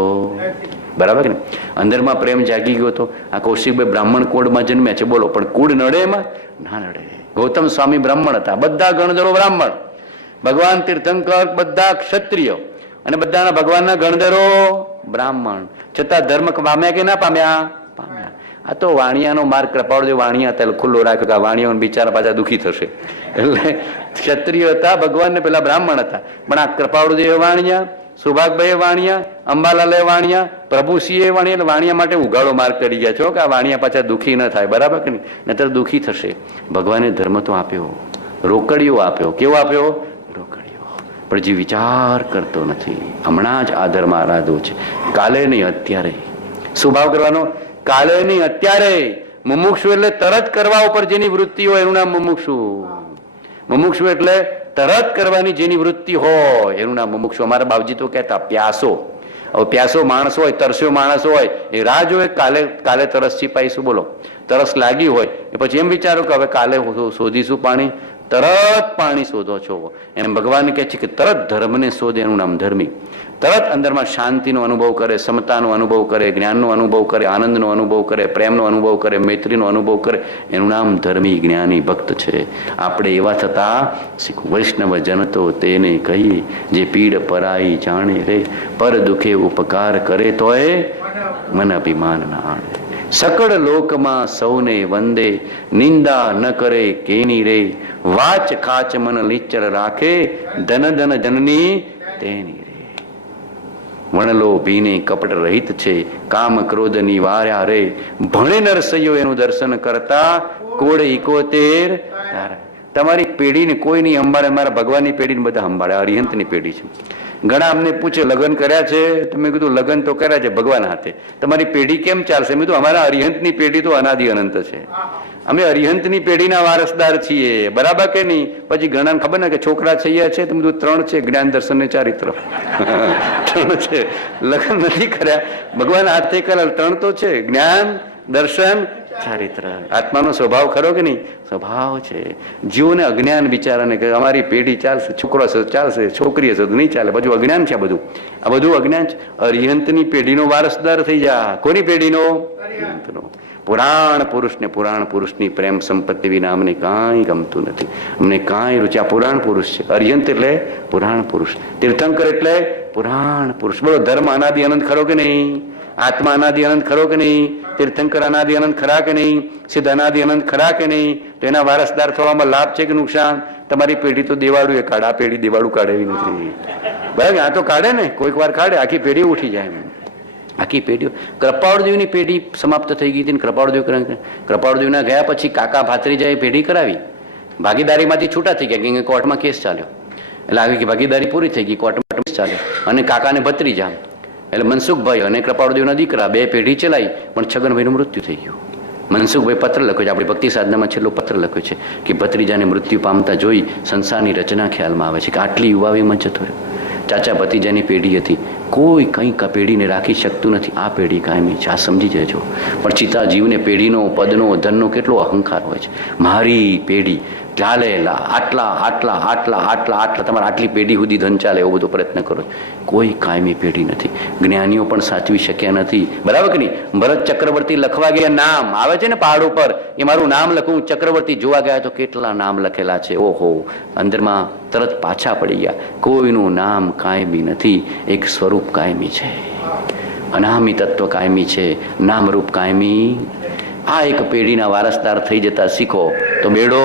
બરાબર ને? અંદરમાં પ્રેમ જાગી ગયો હતો. આ કૌશિકભાઈ બ્રાહ્મણ કુળમાં જન્મ્યા છે, બોલો, પણ કુળ નડે એમાં? ના નડે. ગૌતમ સ્વામી બ્રાહ્મણ હતા, બધા ગણધરો બ્રાહ્મણ. ભગવાન તીર્થંકર બધા ક્ષત્રિય અને બધાના ભગવાનના ગણધરો બ્રાહ્મણ. છતાં ધર્મ પામ્યા કે ના પામ્યા? પામ્યા. આ તો વાણિયાનો માર્ગ. કૃપાળુદેવ વાણિયા હતા, ખુલ્લો રાખ્યો કે વાણિયાઓ બિચારા પાછા દુઃખી થશે. એટલે ક્ષત્રિય હતા ભગવાન ને પેલા બ્રાહ્મણ હતા. પણ આ કૃપાળુદેવ વાણિયા, સુભાગભાઈ વાણિયા, અંબાલાલે વાણિયા, પ્રભુસિંહે વાણિયા. એટલે વાણિયા માટે ઉઘાડો માર્ગ કરી ગયા છો કે આ વાણિયા પાછા દુઃખી ન થાય. બરાબર કે નહીં? નહીતર દુઃખી થશે. ભગવાને ધર્મ તો આપ્યો, રોકડીઓ આપ્યો. કેવો આપ્યો? રોકડીઓ. પણ જે વિચાર કરતો નથી. હમણાં જ આ ધર્મ આરાધવો છે, કાલે નહીં અત્યારે. શું ભાવ કરવાનો? કાલે નહીં અત્યારે. મુમુક્ષુ એટલે તરત કરવા ઉપર જેની વૃત્તિ હોય એનું નામ મુમુક્ષુ. મુમુક્ષુ એટલે તરત કરવાની જેની વૃત્તિ હોય એનું નામ મુમુક્ષુ. અમારા બાપજી તો કહેતા પ્યાસો. હવે પ્યાસો માણસ હોય, તરસ્યો માણસ હોય, એ રાહ જોવે કાલે તરસ છીપાઈશું. બોલો, તરસ લાગી હોય એ પછી એમ વિચારો કે હવે કાલે શોધીશું પાણી. તરત પાણી શોધો છો. એમ ભગવાન કહે છે કે તરત ધર્મને શોધે એનું નામ ધર્મી. તરત અંદરમાં શાંતિનો અનુભવ કરે, સમતાનો અનુભવ કરે, જ્ઞાનનો અનુભવ કરે, આનંદનો અનુભવ કરે, પ્રેમનો અનુભવ કરે, મૈત્રીનો અનુભવ કરે, એનું નામ ધર્મી જ્ઞાની ભક્ત છે. આપણે એવા થતા શીખવું. વૈષ્ણવ જનતો તેને કહીએ, જે પીડ પરાઈ જાણે રે, પર દુખે ઉપકાર કરે તોય મન અભિમાન ના આણે. સકળ લોકમાં સૌને વંદે, નિંદા ન કરે કેની રે, વાચ કાચ મન લીચર રાખે, ધન ધન જનની તેની રે. વણલો ભીને કપટ રહિત છે, કામ ક્રોધ નિવાર્યા રે, ભણે નરસૈયો એનું દર્શન કરતા, કોડે 71 તમારી પેઢીને કોઈ નહીં સંભાળે, મારા ભગવાનની પેઢીને બધા સંભાળે. અરિહંતની પેઢી છે. ઘણા અમને પૂછે લગ્ન કર્યા છે? તમે કીધું લગ્ન તો કર્યા છે ભગવાન હાથે, તમારી પેઢી કેમ ચાલશે? મેં કીધું અમારા અરિહંતની પેઢી તો અનાદિ અનંત છે, અમે અરિહંતની પેઢીના વારસદાર છીએ, બરાબર કે નહીં? પછી ઘણા ખબર ને કે છોકરા થયા છે, તમે કીધું 3 છે, જ્ઞાન દર્શન ને ચારિત્ર 3 છે. લગ્ન નથી કર્યા, ભગવાન હાથે કરેલ 3 તો છે, જ્ઞાન દર્શન ચારિત્ર. આત્માનો સ્વભાવ ખરો કે નહીં? સ્વભાવ છે. જીવોને અજ્ઞાન બિચારાને કે અમારી પેઢી ચાલશે, છોકરો હશે ચાલશે, છોકરી હશે તો નહીં ચાલે, બધું અજ્ઞાન છે. આ બધું અજ્ઞાન છે. અરિહંતની પેઢીનો વારસદાર થઈ જા. કોની પેઢીનો? અરિહંતનો. પુરાણ પુરુષને, પુરાણ પુરુષની પ્રેમ સંપત્તિ વિના અમને કાંઈ ગમતું નથી, અમને કાંઈ રુચિ. આ પુરાણ પુરુષ છે. અરિહંત એટલે પુરાણ પુરુષ, તીર્થંકર એટલે પુરાણ પુરુષ. બોલો, ધર્મ અનાદિ અનંત ખરો કે નહીં? આત્મા અનાદિ અનંત ખરો કે નહીં? તીર્થંકર અનાદિ અનંત ખરા કે નહીં? સિદ્ધ અનાદિ અનંત ખરા કે નહીં? તો એના વારસદાર થવામાં લાભ છે કે નુકસાન? તમારી પેઢી તો દેવાળું એ કાઢે, આ પેઢી દેવાળું કાઢે એવી નથી, બરાબર? આ તો કાઢે ને, કોઈક વાર કાઢે, આખી પેઢી ઉઠી જાય. આખી પેઢીઓ. કૃપાળદેવની પેઢી સમાપ્ત થઈ ગઈ હતી. કૃપાળદેવના ગયા પછી કાકા ભાત્રીજાએ પેઢી કરાવી, ભાગીદારીમાંથી છૂટા થઈ ગયા, કે કોર્ટમાં કેસ ચાલ્યો, એટલે આવી કે ભાગીદારી પૂરી થઈ ગઈ, કોર્ટમાં કેસ ચાલ્યો, અને કાકાને ભત્રીજા એટલે મનસુખભાઈ અને કૃપાળદેવના દીકરા 2 પેઢી ચલાવી, પણ છગનભાઈનું મૃત્યુ થઈ ગયું. મનસુખભાઈ પત્ર લખ્યો છે, આપણી ભક્તિ સાધનામાં છેલ્લો પત્ર લખ્યો છે કે ભત્રીજાને મૃત્યુ પામતા જોઈ સંસારની રચના ખ્યાલમાં આવે છે કે આટલી યુવાવીમાં જતો રહ્યો. ચાચા ભત્રીજાની પેઢી હતી, કોઈ કંઈક આ પેઢીને રાખી શકતું નથી. આ પેઢી કાયમી છે, આ સમજી જજો. પણ ચિતા જીવને પેઢીનો, પદનો, ધનનો કેટલો અહંકાર હોય છે. મારી પેઢી ચાલે, આટલા આટલા આટલા આટલા આટલા તમારે આટલી પેઢી સુધી ધન ચાલે એવો બધો પ્રયત્ન કરો. કોઈ કાયમી પેઢી નથી. જ્ઞાનીઓ પણ સાચવી શક્યા નથી, બરાબર કે નહીં? ભરત ચક્રવર્તી લખવા ગયા, નામ આવે છે ને પહાડ ઉપર, એ મારું નામ લખું ચક્રવર્તી, જોવા ગયા તો કેટલા નામ લખેલા છે. ઓહો, અંદરમાં તરત પાછા પડી ગયા. કોઈનું નામ કાયમી નથી, એક સ્વરૂપ કાયમી છે, અનામી તત્વ કાયમી છે, નામરૂપ કાયમી. આ એક પેઢીના વારસદાર થઈ જતા શીખો તો બેડો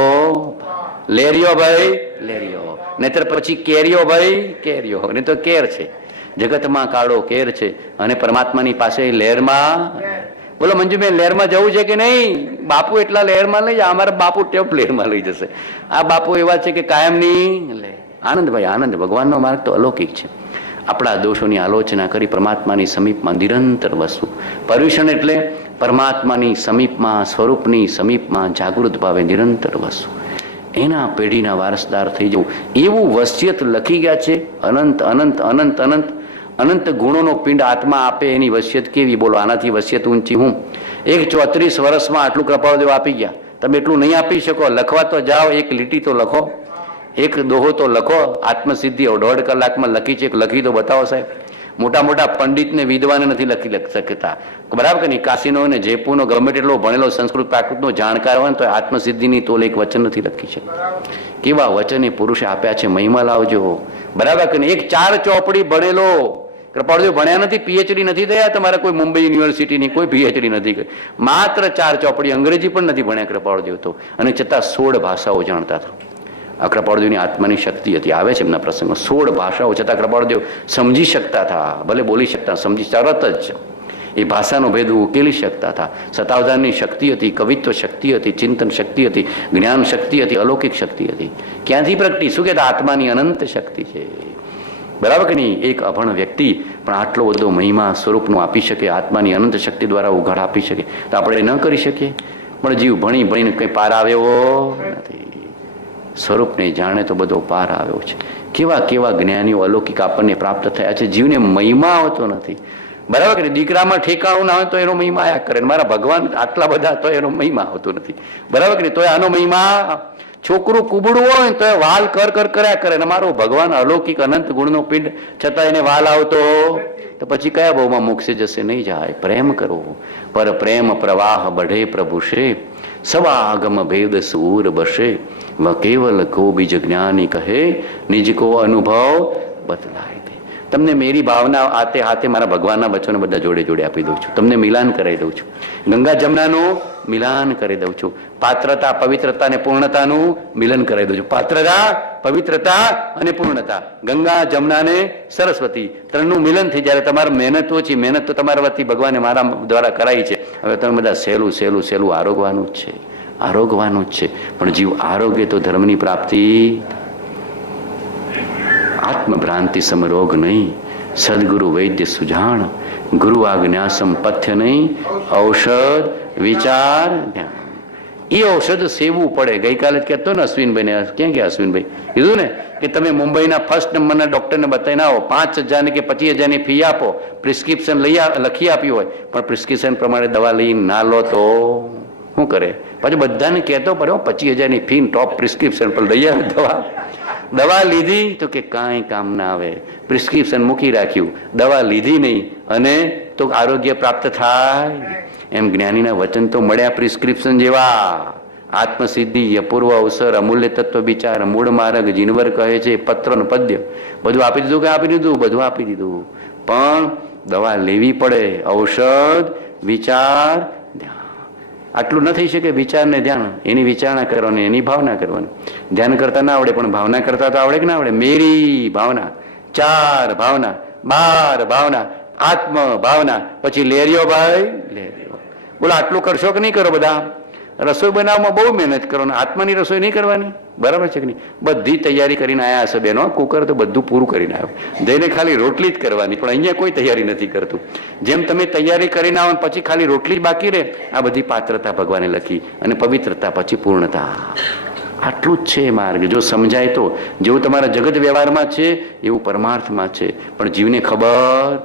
લેરિયો ભાઈ, લેરિયો. નહીતર પછી કેરિયો ભાઈ, કેરિયો. નહીં તો કેર છે. જગતમાં કાળો કેર છે અને પરમાત્માની પાસે લહેરમાં. બોલો મંજુબેન, લહેરમાં જવું છે કે નહીં? બાપુ એટલા લહેરમાં લઈ જાય, અમારા બાપુ ટેપ લહેરમાં લઈ જશે. આ બાપુ એવા છે કે કાયમની લે. આનંદ ભાઈ આનંદ. ભગવાનનો માર્ગ તો અલૌકિક છે. આપણા દોષોની આલોચના કરી પરમાત્માની સમીપમાં નિરંતર વસવું. પર્યુષણ એટલે પરમાત્માની સમીપમાં, સ્વરૂપની સમીપમાં જાગૃત ભાવે નિરંતર વસવું. એના પેઢીના વારસદાર થઈ જવું, એવું વસિયત લખી ગયા છે. અનંત અનંત અનંત અનંત અનંત ગુણોનો પિંડ આત્મા આપે એની વસિયત કેવી? બોલો, આનાથી વસિયત ઊંચી હું? 34 વર્ષમાં આટલું કૃપાળદેવ આપી ગયા. તમે એટલું નહીં આપી શકો. લખવા તો જાઓ, એક લીટી તો લખો, એક દોહો તો લખો. આત્મસિદ્ધિ 1.5 કલાકમાં લખી છે, લખી તો બતાવો સાહેબ. મોટા મોટા પંડિતને વિદ્વાને નથી લખી શકતા, બરાબર કે નહીં? કાશીનો ને જયપુરનો ગમે તેટલો ભણેલો સંસ્કૃત પ્રાકૃતનો જાણકાર હોય ને તો આત્મસિદ્ધિની તોલે એક વચન નથી લખી શકતા. કેવા વચન એ પુરુષે આપ્યા છે, મહિમા લાવજો, બરાબર કે નહીં? એક 4 ચોપડી ભણેલો કૃપાળદેવ ભણ્યા નથી, પીએચડી નથી થયા તમારે, કોઈ મુંબઈ યુનિવર્સિટીની કોઈ પીએચડી નથી કરી, માત્ર 4 ચોપડી. અંગ્રેજી પણ નથી ભણ્યા કૃપાળદેવ તો, અને છતાં 16 ભાષાઓ જાણતા હતા. આ કૃપાળદેવની આત્માની શક્તિ હતી. આવે છે એમના પ્રસંગો, 16 ભાષાઓ છતાં કૃપાળદેવ સમજી શકતા હતા, ભલે બોલી શકતા, સમજી તરત જ એ ભાષાનો ભેદ ઉકેલી શકતા હતા. સતાવધાનની શક્તિ હતી, કવિત્વ શક્તિ હતી, ચિંતન શક્તિ હતી, જ્ઞાન શક્તિ હતી, અલૌકિક શક્તિ હતી. ક્યાંથી પ્રગટી? શું કહેતા? આત્માની અનંત શક્તિ છે, બરાબર કે નહીં? એક અભણ વ્યક્તિ પણ આટલો બધો મહિમા સ્વરૂપનું આપી શકે, આત્માની અનંત શક્તિ દ્વારા ઉઘાડ આપી શકે, તો આપણે ન કરી શકીએ? પણ જીવ ભણી ભણીને કંઈ પાર આવ્યો નથી. સ્વરૂપને જાણે તો બધો પાર આવ્યો છે. કેવા કેવા જ્ઞાનીઓ અલૌકિક આપણને પ્રાપ્ત થયા છે. જીવને મહિમા આવતો નથી, બરાબર કે? દીકરામાં ઠેકાણું ના હોય તો એનો મહિમા આયા કરે. મારા ભગવાન આટલા બધા તો એનો મહિમા આવતો નથી, બરાબર કે નહીં? તો આનો મહિમા. છોકરું કુબડું હોય તો એ વાલ કર કર કર્યા કરે, અને મારો ભગવાન અલૌકિક અનંત ગુણનો પિંડ છતાં એને વાલ આવતો, તો પછી કયા બહુમાં મોક્ષે જશે? નહીં જાય. પ્રેમ કરવો, પર પ્રેમ પ્રવાહ બઢે પ્રભુ શ્રે, સવાગમ ભેદ સૂર બસે, કેવલ કો બીજ જ્ઞાની કહે, નિજ કો અનુભવ બતલાય દે. તમને મેરી ભાવના હાથે હાથે મારા ભગવાનના વચનો બધા જોડે જોડે આપી દઉં છું. તમને મિલાન કરાવી દઉં છું. ગંગા જમનાનું મિલાન કરી દઉં છું. પાત્રતા, પવિત્રતા અને પૂર્ણતાનું મિલન કરાવી દઉં છું. પાત્રતા, પવિત્રતા અને પૂર્ણતા, ગંગા, જમના ને સરસ્વતી, 3નું મિલન થઈ. જ્યારે તમારે મહેનત ઓછી, મહેનત તો તમારા વતી ભગવાને મારા દ્વારા કરાઈ છે. હવે તમે બધા સહેલું સહેલું સહેલું આરોગવાનું જ છે. આરોગવાનું જ છે. પણ જીવ આરોગ્ય તો ધર્મની પ્રાપ્તિ. આત્મભ્રાંતિ સમરોગ નહીં, સદગુરુ વૈદ્ય સુજાણ, ગુરુ આજ્ઞા સંપથ્ય નહીં, ઔષધ વિચાર ધ્યાન. એ ઔષધ સેવવું પડે. ગઈકાલે જ કહેતો ને અશ્વિનભાઈને, ક્યાં ગયા અશ્વિનભાઈ, કીધું ને કે તમે મુંબઈના ફર્સ્ટ નંબરના ડોક્ટરને બતાવીને આવો, 5,000 કે 25,000 ફી આપો, પ્રિસ્ક્રિપ્શન લખી આપ્યું હોય, પણ પ્રિસ્ક્રિપ્શન પ્રમાણે દવા લઈ ના લો તો શું કરે? પછી બધાને કહેતો પડે 25,000 ફી, ટોપ પ્રિસ્ક્રિપ્શન પર લઈ આવે દવા લીધી તો કે કાંઈ કામ ના આવે, પ્રિસ્ક્રિપ્શન મૂકી રાખ્યું, દવા લીધી નહીં અને તો આરોગ્ય પ્રાપ્ત થાય. એમ જ્ઞાનીના વચન તો મળ્યા પ્રિસ્ક્રિપ્શન જેવા. આત્મસિદ્ધિ, અપૂર્વ અવસર, અમૂલ્ય તત્વ વિચાર, મૂળ માર્ગ, જીનવર કહે છે, પત્ર ને પદ્ય, બધું આપી દીધું કે આપી દીધું? બધું આપી દીધું. પણ દવા લેવી પડે. ઔષધ વિચાર ધ્યાન. આટલું ન થઈ શકે. વિચાર ને ધ્યાન, એની વિચારણા કરવાની, એની ભાવના કરવાની. ધ્યાન કરતા ના આવડે પણ ભાવના કરતા તો આવડે કે ના આવડે? મેરી ભાવના, 4 ભાવના, 12 ભાવના, આત્મ ભાવના, પછી લેરિયો ભાઈ લેરિયો. બોલો આટલું કરશો કે નહીં કરો? બધા રસોઈ બનાવવામાં બહુ મહેનત કરો ને આત્માની રસોઈ નહીં કરવાની. બરાબર છે કે નહીં? બધી તૈયારી કરીને આવ્યા હશે બેનો. કુકર તો બધું પૂરું કરીને આવ્યો, જઈને ખાલી રોટલી જ કરવાની. પણ અહીંયા કોઈ તૈયારી નથી કરતું. જેમ તમે તૈયારી કરીને આવો પછી ખાલી રોટલી જ બાકી રહે, આ બધી પાત્રતા ભગવાને લખી, અને પવિત્રતા પછી પૂર્ણતા. આટલું જ છે માર્ગ. જો સમજાય તો જેવું તમારા જગત વ્યવહારમાં છે એવું પરમાર્થમાં છે. પણ જીવને ખબર,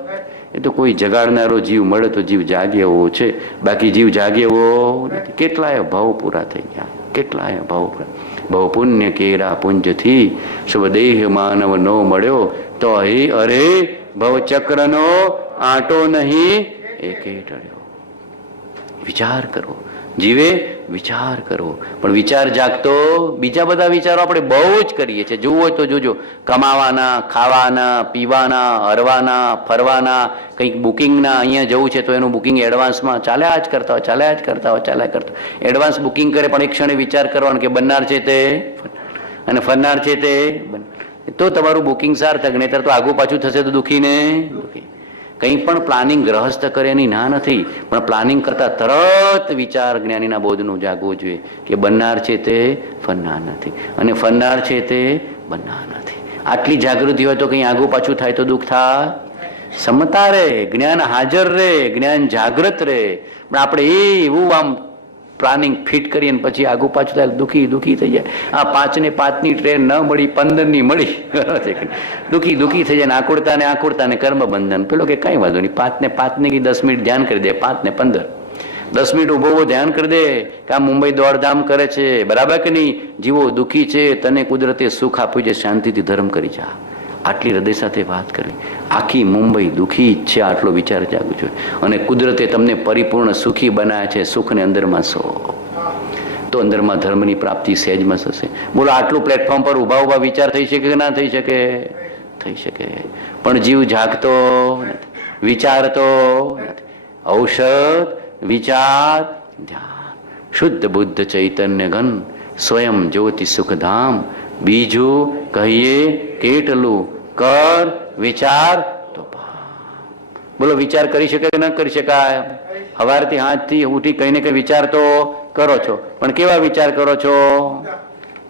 એ તો કોઈ જગાડનારો જીવ મળે તો જીવ જાગે એવો છે, બાકી જીવ જાગે એવો નથી. કેટલાય ભાવ પૂરા થઈ ગયા, કેટલાય ભાવ પૂરા. બહુ પુણ્ય કેરા પુંજથી શુભ દેહ માનવ નો મળ્યો તો અરે ભવચક્રનો આંટો નહીં એકે ટળ્યો. વિચાર કરો જીવે, વિચાર કરો. પણ વિચાર જાગતો બીજા બધા વિચારો આપણે બહુ જ કરીએ છીએ. જોવું હોય તો જોજો, કમાવાના, ખાવાના, પીવાના, હરવાના, ફરવાના, કંઈક બુકિંગના, અહીંયા જવું છે તો એનું બુકિંગ એડવાન્સમાં ચાલ્યા જ કરતા હોય, ચાલ્યા જ કરતા હોય, ચાલ્યા કરતા. એડવાન્સ બુકિંગ કરે પણ એક ક્ષણે વિચાર કરવાનો કે બનનાર છે તે અને ફરનાર છે તે, તો તમારું બુકિંગ સાર્થક. નહીતર તો આગું પાછું થશે તો દુઃખીને દુઃખી. કંઈ પણ પ્લાનિંગ ગ્રહસ્થ કરે એની ના નથી, પણ પ્લાનિંગ કરતા તરત વિચાર જ્ઞાનીના બોધનું જાગવું જોઈએ કે બનનાર છે તે ફરનાર નથી અને ફરનાર છે તે બનનાર નથી. આટલી જાગૃતિ હોય તો કંઈ આગું પાછું થાય તો દુઃખ થાય. સમતા રે, જ્ઞાન હાજર રે, જ્ઞાન જાગૃત રે. પણ આપણે એવું આમ પ્લાનિંગ ફિટ કરીએ ને પછી આગું પાછું થાય દુઃખી થઈ જાય. આ 5 ને 5ની ટ્રેન ન મળી, 15ની મળી, દુઃખી થઈ જાય. આકુરતા ને કર્મ બંધન. પેલો કે કઈ વાંધો નહીં, 5 ને 5ની 10 મિનિટ ધ્યાન કરી દે, 5 ને 15 10 મિનિટ ઉભો ધ્યાન કરી દે કે આ મુંબઈ દોડધામ કરે છે, બરાબર કે નહીં? જીવો દુઃખી છે, તને કુદરતે સુખ આપ્યું છે, શાંતિથી ધર્મ કરી જા. આટલી હૃદય સાથે વાત કરવી. આખી મુંબઈ દુઃખી જ છે, આટલો વિચાર જાગવો જોઈએ. અને કુદરતે તમને પરિપૂર્ણ સુખી બનાવ્યા છે. સુખને અંદરમાં સો તો અંદરમાં ધર્મની પ્રાપ્તિ સહેજમાં થશે. બોલો આટલું પ્લેટફોર્મ પર ઉભા વિચાર થઈ શકે કે ના થઈ શકે? થઈ શકે. પણ જીવ જાગતો નથી, વિચારતો નથી. ઔષધ વિચાર ધ્યાન. શુદ્ધ બુદ્ધ ચૈતન્ય ઘન સ્વયં જ્યોતિ સુખધામ. બીજું કહીએ કેટલું? કર વિચાર તો બોલો વિચાર કરી શકે કે ન કરી શકાય? સવારથી હાથથી ઉઠી કઈ ને કઈ વિચાર તો કરો છો, પણ કેવા વિચાર કરો છો?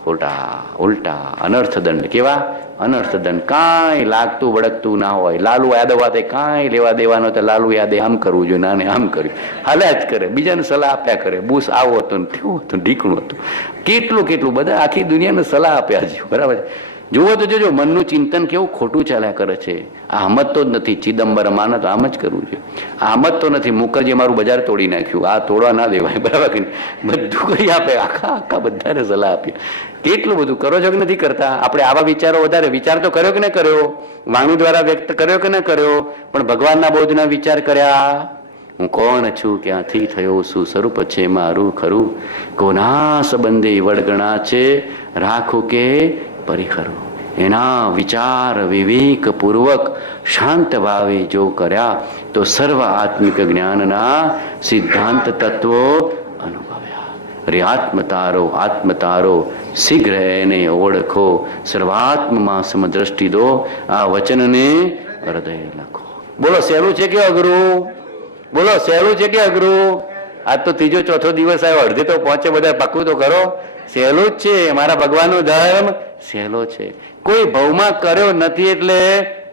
ઉલટા અનર્થ દંડ. કેવા? અનર્થ દંડ. કાંઈ લાગતું વળગતું ના હોય. લાલુ યાદવ વાતે કાંઈ લેવા દેવાનો તો લાલુ યાદે આમ કરવું જોઈએ, નાને આમ કર્યું, હાલ્યા જ કરે, બીજાને સલાહ આપ્યા કરે. બુશ આવો હતો ને કેવું હતું, ઢીકણું હતું, કેટલું બધા આખી દુનિયાને સલાહ આપ્યા છે. બરાબર. જુઓ તો જોજો મનનું ચિંતન કેવું ખોટું ચાલ્યા કરે છે. આ હમત તો જ નથી. ચિદમ્બરમ આને તો આમ જ કરવું છે. આ હમત તો નથી. મુખર્જી મારું બજાર તોડી નાખ્યું, આ તોડવા ના દેવાય. બરાબર કે બધું કરી આપે, આખા બધાને સલાહ આપી. કેટલું બધું કરો છો કે નથી કરતા? આપણે આવા વિચારો વધારે. વિચાર તો કર્યો કે ન કર્યો? વાણી દ્વારા વ્યક્ત કર્યો કે ન કર્યો? પણ ભગવાનના બોધના વિચાર કર્યા. હું કોણ છું, ક્યાંથી થયો, શું સ્વરૂપ છે મારું ખરું, કોના સંબંધે વડગણા છે, રાખો કે પરિખરો. એના વિચાર વિવેક પૂર્વક શાંત ભાવે જો કર્યા તો સર્વ આત્મિક જ્ઞાનના સિદ્ધાંત તત્વો અનુભવ્યા. અરે આત્મતારો શીઘ્ર એને ઓળખો, સર્વાત્મમાં સમદ્રષ્ટિ દો. આ વચનને હૃદય લખો. બોલો સહેલું છે કે અઘરું? બોલો સહેલું છે કે અઘરું? આજ તો ત્રીજો ચોથો દિવસ આવ્યો, અડધે તો પહોંચે, બધા પાકું તો કરો. સહેલું જ છે, મારા ભગવાનનો ધર્મ સહેલો છે. કોઈ ભવમાં કર્યો નથી એટલે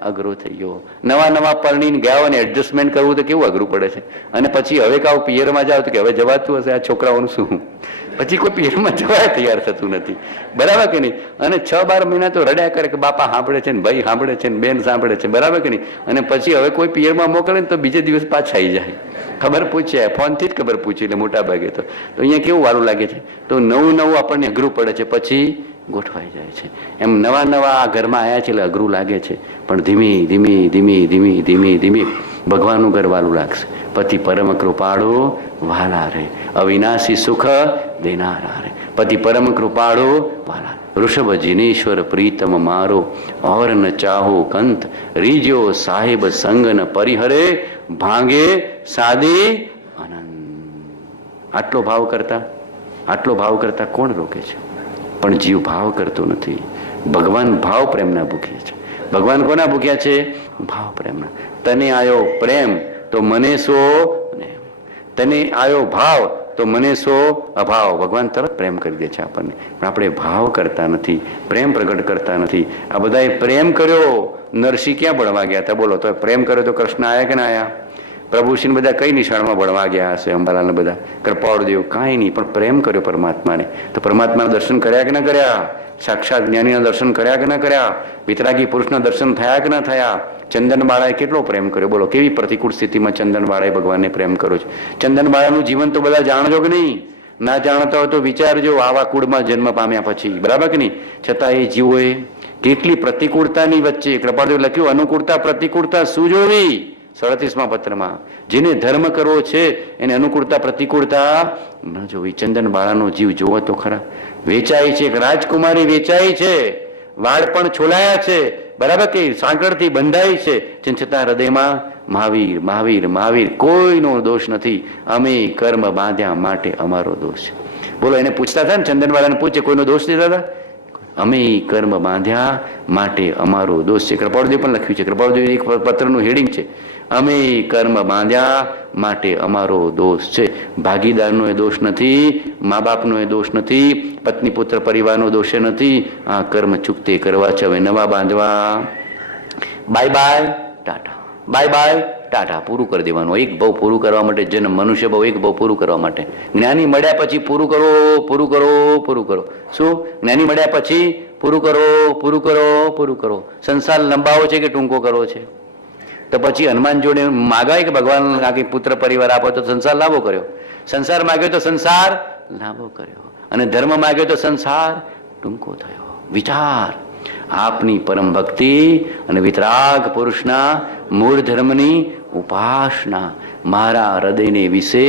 અઘરું થઈ ગયો. નવા નવા પરણીને ગયા અને એડજસ્ટમેન્ટ કરવું તો કેવું અઘરું પડે છે. અને પછી હવે કાવ પિયરમાં જાવ તો કે હવે જવાતું હશે, આ છોકરાઓનું શું? પછી કોઈ પિયરમાં જવાય તૈયાર થતું નથી, બરાબર કે નહીં? અને 6-12 મહિના તો રડ્યા કરે કે બાપા સાંભળે છે ને, ભાઈ સાંભળે છે ને, બેન સાંભળે છે, બરાબર કે નહીં? અને પછી હવે કોઈ પિયરમાં મોકલે ને તો બીજે દિવસ પાછા આવી જાય. ખબર પૂછે, ફોનથી જ ખબર પૂછી એટલે મોટા ભાગે તો અહીંયા કેવું વારું લાગે છે. તો નવું નવું આપણને અઘરું પડે છે, પછી ગોઠવાઈ જાય છે. એમ નવા નવા આ ઘરમાં આવ્યા છે એટલે અઘરું લાગે છે, પણ ધીમી ધીમી ધીમી ધીમી ધીમી ધીમી ભગવાનનું ઘર વાલું લાગશે. પતિ પરમ કૃપાળુ વાલા રે, અવિનાશી સુખ દેનારા રે. પતિ પરમ કૃપાળુ વાલા. ઋષભ જીનેશ્વર પ્રીતમ મારો, ઓર ન ચાહો કંત રીજો સાહેબ સંગ ન પરિહરે, ભાંગે સાદી આનંદ. આટલો ભાવ કરતા કોણ રોકે છે? પણ જીવ ભાવ કરતો નથી. ભગવાન ભાવ પ્રેમના ભૂખ્યા છે. ભગવાન કોના ભૂખ્યા છે? ભાવ પ્રેમના. તને આયો પ્રેમ તો મને શો, તને આયો ભાવ તો મને શો અભાવ. ભગવાન તરત પ્રેમ કરી દે છે આપણને, પણ આપણે ભાવ કરતા નથી, પ્રેમ પ્રગટ કરતા નથી. આ બધાએ પ્રેમ કર્યો, નરસિંહ ક્યાં ભણવા ગયા હતા બોલો? તો પ્રેમ કર્યો તો કૃષ્ણ આયા કે ના આયા? પ્રભુશ્રી બધા કઈ નિશાળમાં ભણવા ગયા હશે? અંબાલાલને બધા કૃપાળદેવ કાંઈ નહીં, પણ પ્રેમ કર્યો પરમાત્માને. તો પરમાત્માના દર્શન કર્યા કે ના કર્યા? સાક્ષાત જ્ઞાનીના દર્શન કર્યા કે ના કર્યા? વિતરાગી પુરુષના દર્શન થયા કે ના થયા? ચંદનબાળાએ કેટલો પ્રેમ કર્યો બોલો? કેવી પ્રતિકૂળ સ્થિતિમાં ચંદનબાળાએ ભગવાનને પ્રેમ કર્યો છે. ચંદનબાળાનું જીવન તો બધા જાણજો કે નહીં? ના જાણતા હોય તો વિચારજો. આવા કુળમાં જન્મ પામ્યા પછી, બરાબર કે નહીં? છતાં એ જીવોએ કેટલી પ્રતિકૂળતાની વચ્ચે, કૃપાળદેવ લખ્યું અનુકૂળતા પ્રતિકૂળતા શું જોવી? 37મા પત્રમાં જેને ધર્મ કરવો છે એને અનુકૂળતા પ્રતિકૂળતા ન જોવી. ચંદનબાળાનો જીવ જોવો તો ખરા. વેચાય છે, રાજકુમારી વેચાઈ છે, વાળ પણ છોલાયા છે, બરાબર કે સાંકળથી બંધાઈ છે, છતાં હૃદયમાં મહાવીર મહાવીર મહાવીર. કોઈનો દોષ નથી. અમે કર્મ બાંધ્યા માટે અમારો દોષ છે. બોલો, એને પૂછતા હતા ને, ચંદનવાળાને પૂછે કોઈનો દોષ દેતા હતા? અમે કર્મ બાંધ્યા માટે અમારો દોષ છે. કૃપાળદેવ પણ લખ્યું છે. કૃપાળદેવ એક પત્રનું હેડિંગ છે, અમે કર્મ બાંધ્યા માટે અમારો દોષ છે. ભાગીદારનો એ દોષ નથી, મા બાપનો એ દોષ નથી, પત્ની પુત્ર પરિવારનો દોષ નથી. આ કર્મ ચૂકતે કરવા છે, હવે નવા બાંધવા. Bye bye Tata, bye bye Tata. પૂરું કરી દેવાનું. એક ભાવ પૂરું કરવા માટે જન્મ, મનુષ્ય ભાવ એક ભાવ પૂરું કરવા માટે. જ્ઞાની મળ્યા પછી પૂરું કરો, પૂરું કરો, પૂરું કરો. શું? જ્ઞાની મળ્યા પછી પૂરું કરો, પૂરું કરો, પૂરું કરો. સંસાર લંબાવો છે કે ટૂંકો કરવો છે? તો પછી હનુમાન જોડે માગાય કે ભગવાન આખી પુત્ર પરિવાર આપો તો સંસાર લાંબો કર્યો. સંસાર માગ્યો તો સંસાર લાંબો કર્યો, અને ધર્મ માગ્યો તો સંસાર ટૂંકો થયો. વિચાર. આપની પરમ ભક્તિ અને વિતરાગ પુરુષના મૂળ ધર્મની ઉપાસના મારા હૃદયને વિશે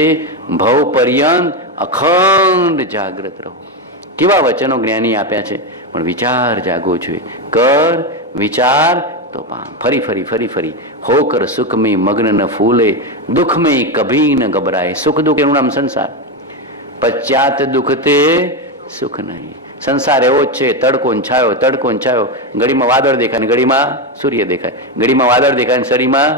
ભવ પર્યંત અખંડ જાગૃત રહો. કેવા વચનો જ્ઞાની આપ્યા છે, પણ વિચાર જાગવો જોઈએ. કર વિચાર તો પામ. ફરી ફરી ફરી ફરી હોકર સુખ में मग्न न फूले, दुख में कभी न घबराए. સુખ દુઃખ એનું નામ સંસાર. પશ્ચાત દુઃખતે સુખ નહીં. સંસાર એવો જ છે, તડકો છાયો, તડકો છાયો. ઘડીમાં વાદળ દેખાય ને ઘડીમાં સૂર્ય દેખાય, ઘડીમાં વાદળ દેખાય ને શરીરમાં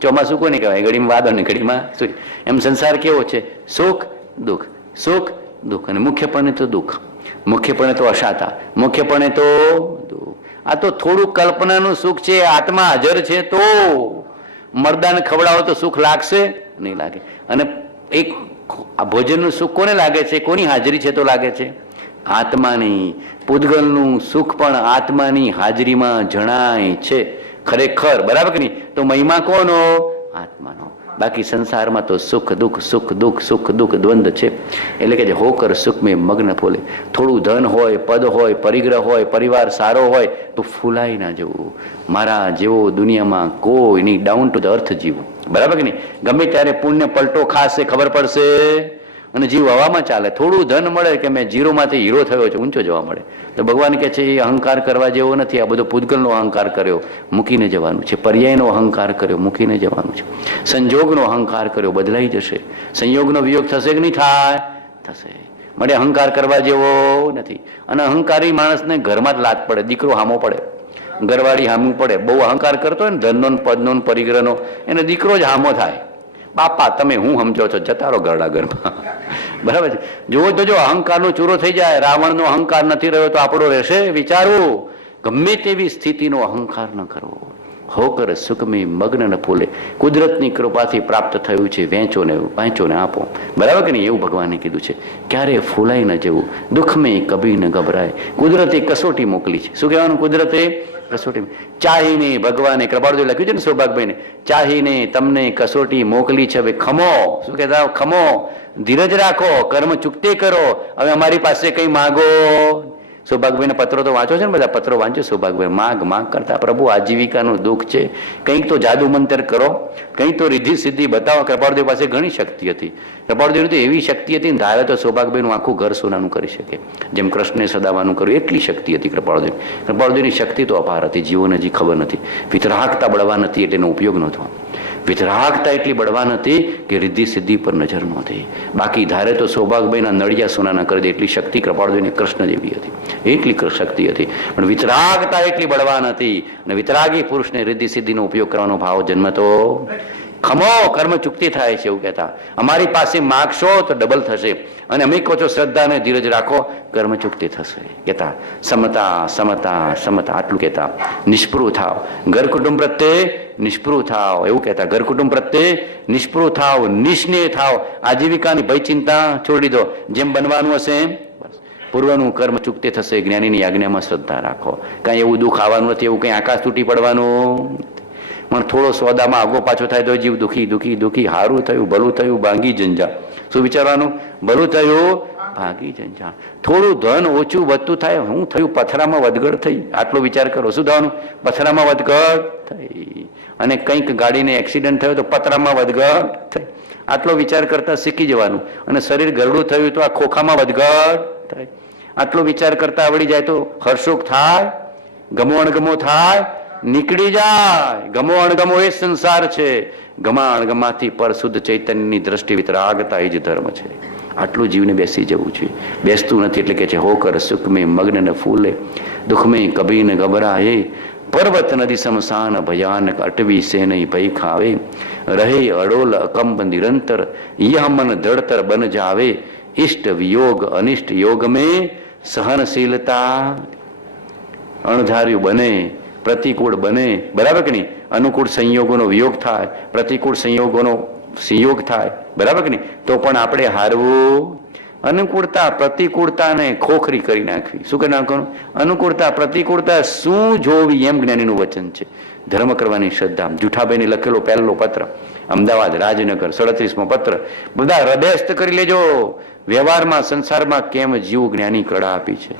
ચોમાસું કોને કહેવાય? ઘડીમાં વાદળ ને ઘડીમાં સૂર્ય. એમ સંસાર કેવો છે? સુખ દુઃખ, સુખ દુઃખ. અને મુખ્યપણે તો દુઃખ, મુખ્યપણે તો અશાતા, મુખ્યપણે તો દુઃખ. આ તો થોડું કલ્પનાનું સુખ છે. આત્મા હાજર છે તો મરદાને ખવડાવો તો સુખ લાગશે? નહીં લાગે. અને એક ભોજનનું સુખ કોને લાગે છે? કોની હાજરી છે તો લાગે છે? આત્માની. પૂતગલનું સુખ પણ આત્માની હાજરીમાં જણાય છે ખરેખર, બરાબર કે નહીં? તો મહિમા કોનો? આત્માનો. બાકી સંસારમાં તો સુખ દુઃખ, સુખ દુઃખ, સુખ દુઃખ દ્વંદ છે. એટલે કે હોકર સુખ મેં મગ્ન ફૂલે. થોડું ધન હોય, પદ હોય, પરિગ્રહ હોય, પરિવાર સારો હોય તો ફૂલાઈ ના જવું. મારા જેવો દુનિયામાં કોઈ નહીં. ડાઉન ટુ ધ અર્થ જીવવું, બરાબર કે નહીં? ગમે ત્યારે પુણ્ય પલટો ખાશે, ખબર પડશે, અને જીવ હવામાં ચાલે. થોડું ધન મળે કે મેં ઝીરોમાંથી હીરો થયો છે, ઊંચો જવા મળે. તો ભગવાન કહે છે એ અહંકાર કરવા જેવો નથી. આ બધો પૂતગલનો અહંકાર કર્યો, મૂકીને જવાનું છે. પર્યાયનો અહંકાર કર્યો, મૂકીને જવાનું છે. સંજોગનો અહંકાર કર્યો, બદલાઈ જશે. સંયોગનો વિયોગ થશે કે નહીં થાય? થશે. માટે અહંકાર કરવા જેવો નથી. અને અહંકારી માણસને ઘરમાં જ લાત પડે, દીકરો હામો પડે, ઘરવાળી હામું પડે. બહુ અહંકાર કરતો હોય ને, ધનનો, પદનો, પરિગ્રહનો, એને દીકરો જ હામો થાય. બાપા તમે હું સમજો છો, જતા રહો ગરડા ઘરમાં. બરાબર છે. જુઓ તો જો અહંકારનો ચૂરો થઈ જાય, રાવણનો અહંકાર નથી રહ્યો તો આપણો રહેશે. વિચારવું, ગમે તેવી સ્થિતિનો અહંકાર ન કરવો. હોકર સુખમી મગ્ન ન ફૂલે. કુદરતની કૃપાથી પ્રાપ્ત થયું છે, વહેંચો ને આપો. બરાબર કે નહીં? એવું ભગવાને કીધું છે. ક્યારે ફૂલાઈ ન જવું, દુઃખમાં કભી ન ગભરાય. કુદરતે કસોટી મોકલી છે. શું કહેવાનું? કુદરતે કસોટી ચાહીને, ભગવાને કૃપાળુદેવ લખ્યું છે ને સૌભાગભાઈને, ચાહીને તમને કસોટી મોકલી છે, હવે ખમો. શું કહેતા? ખમો, ધીરજ રાખો, કર્મ ચૂકતે કરો. હવે અમારી પાસે કઈ માગો. સૌભાગભાઈને પત્રો તો વાંચો છે ને, બધા પત્રો વાંચો. સૌભાગભાઈ માગ કરતા પ્રભુ આજીવિકાનું દુઃખ છે, કંઈક તો જાદુ મંતર કરો, કંઈક તો રિદ્ધિ સિદ્ધિ બતાવો. કૃપાળુદેવ પાસે ઘણી શક્તિ હતી. કૃપાળુદેવની તો એવી શક્તિ હતી ને, ધારે તો સૌભાગભાઈનું આખું ઘર સોનાનું કરી શકે, જેમ કૃષ્ણે સદાવાનું કર્યું. એટલી શક્તિ હતી કૃપાળુદેવ. કૃપાળુદેવની શક્તિ તો અપાર હતી, જીવોને હજી ખબર નથી. વિતરાગતા બળવાન હતી એટલે એનો ઉપયોગ નહોતો. વિતરાગતા એટલી બળવાન હતી કે રિદ્ધિ સિદ્ધિ પર નજર નહોતી. બાકી ધારે તો સૌભાગભાઈના નળિયા સોનાના કરી દે એટલી શક્તિ કૃપાળુદેવની કૃષ્ણ જેવી હતી, એટલી શક્તિ હતી. પણ વિતરાગતા એટલી બળવાન હતી, અને વિતરાગી પુરુષને રિદ્ધિ સિદ્ધિનો ઉપયોગ કરવાનો ભાવ જન્મતો. ખમો, કર્મ ચૂકતી થાય છે એવું કહેતા. અમારી પાસે માગશો તો ડબલ થશે, અને અમે કહો છો શ્રદ્ધા અને ધીરજ રાખો, કર્મ ચૂકતી થશે કહેતા. સમતા સમતા સમતા આટલું કહેતા. નિષ્પૃહ થાવ, ઘર કુટુંબ પ્રત્યે નિષ્પૃહ થાવ એવું કહેતા. ઘર કુટુંબ પ્રત્યે નિષ્પૃહ થાવ, નિસ્નેહ થાવ. આજીવિકાની ભય ચિંતા છોડી દો. જેમ બનવાનું હશે પૂર્વનું કર્મ ચૂકતે થશે. જ્ઞાનીની આજ્ઞામાં શ્રદ્ધા રાખો. કાંઈ એવું દુઃખ આવવાનું નથી, એવું કંઈ આકાશ તૂટી પડવાનું. પણ થોડો સોદામાં આગો પાછો થાય તો જીવ દુઃખી દુઃખી દુઃખી. સારું થયું, ભલું થયું, ભાંગી જંજાળ. શું વિચારવાનું? ભલું થયું, ભાગી જંજાળ. થોડું ધન ઓછું વધતું થાય, હું થયું? પથરામાં વધઘટ થઈ. આટલો વિચાર કરો. શું થવાનું? પથરામાં વધઘટ થઈ. અને કંઈક ગાડીને એક્સિડન્ટ થયો તો પતરામાં વધઘટ થઈ. આટલો વિચાર કરતા શીખી જવાનું. અને શરીર ગરડું થયું તો આ ખોખામાં વધઘટ થાય. આટલો વિચાર કરતા આવડી જાય તો હર્ષોક થાય, ગમો અણગમો થાય, નીકળી જાય. ગમો અણગમો એ સંસાર છે. ગમા અણગમાથી પર શુદ્ધ ચૈતન્યની દ્રષ્ટિ વિતરાગતા એ જ ધર્મ છે. આટલું જીવને બેસી જવું છે. બેસતું નથી એટલે કે છે હોકર સુખમે મગ્ન ન ફૂલે, દુઃખમે કભી ન ગભરાએ. પર્વત નદી સમસાન ભયાનક અટવી સે નહીં ભય ખાવે. રહે અડોલ અકંપ નિરંતર, યહ મન દળતર બન જાવે. ઇષ્ટ વિયોગ અનિષ્ટ યોગ મેં સહનશીલતા. અણધાર્યું બને, પ્રતિકૂળ બને. બરાબર કે નહીં? અનુકૂળ સંયોગોનો વિયોગ થાય, પ્રતિકૂળ સંયોગોનો સંયોગ થાય. બરાબર કે નહીં? તો પણ આપણે હારવું. અનુકૂળતા પ્રતિકૂળતાને ખોખરી કરી નાખવી. શું કરી નાખવાનું? અનુકૂળતા પ્રતિકૂળતા શું જોવી, એમ જ્ઞાનીનું વચન છે. ધર્મ કરવાની શ્રદ્ધા. જુઠાભાઈને લખેલો પહેલો પત્ર, અમદાવાદ રાજનગર 37મો પત્ર. બધા હૃદયસ્થ કરી લેજો. વ્યવહારમાં સંસારમાં કેમ જીવ જ્ઞાની કળા આપી છે.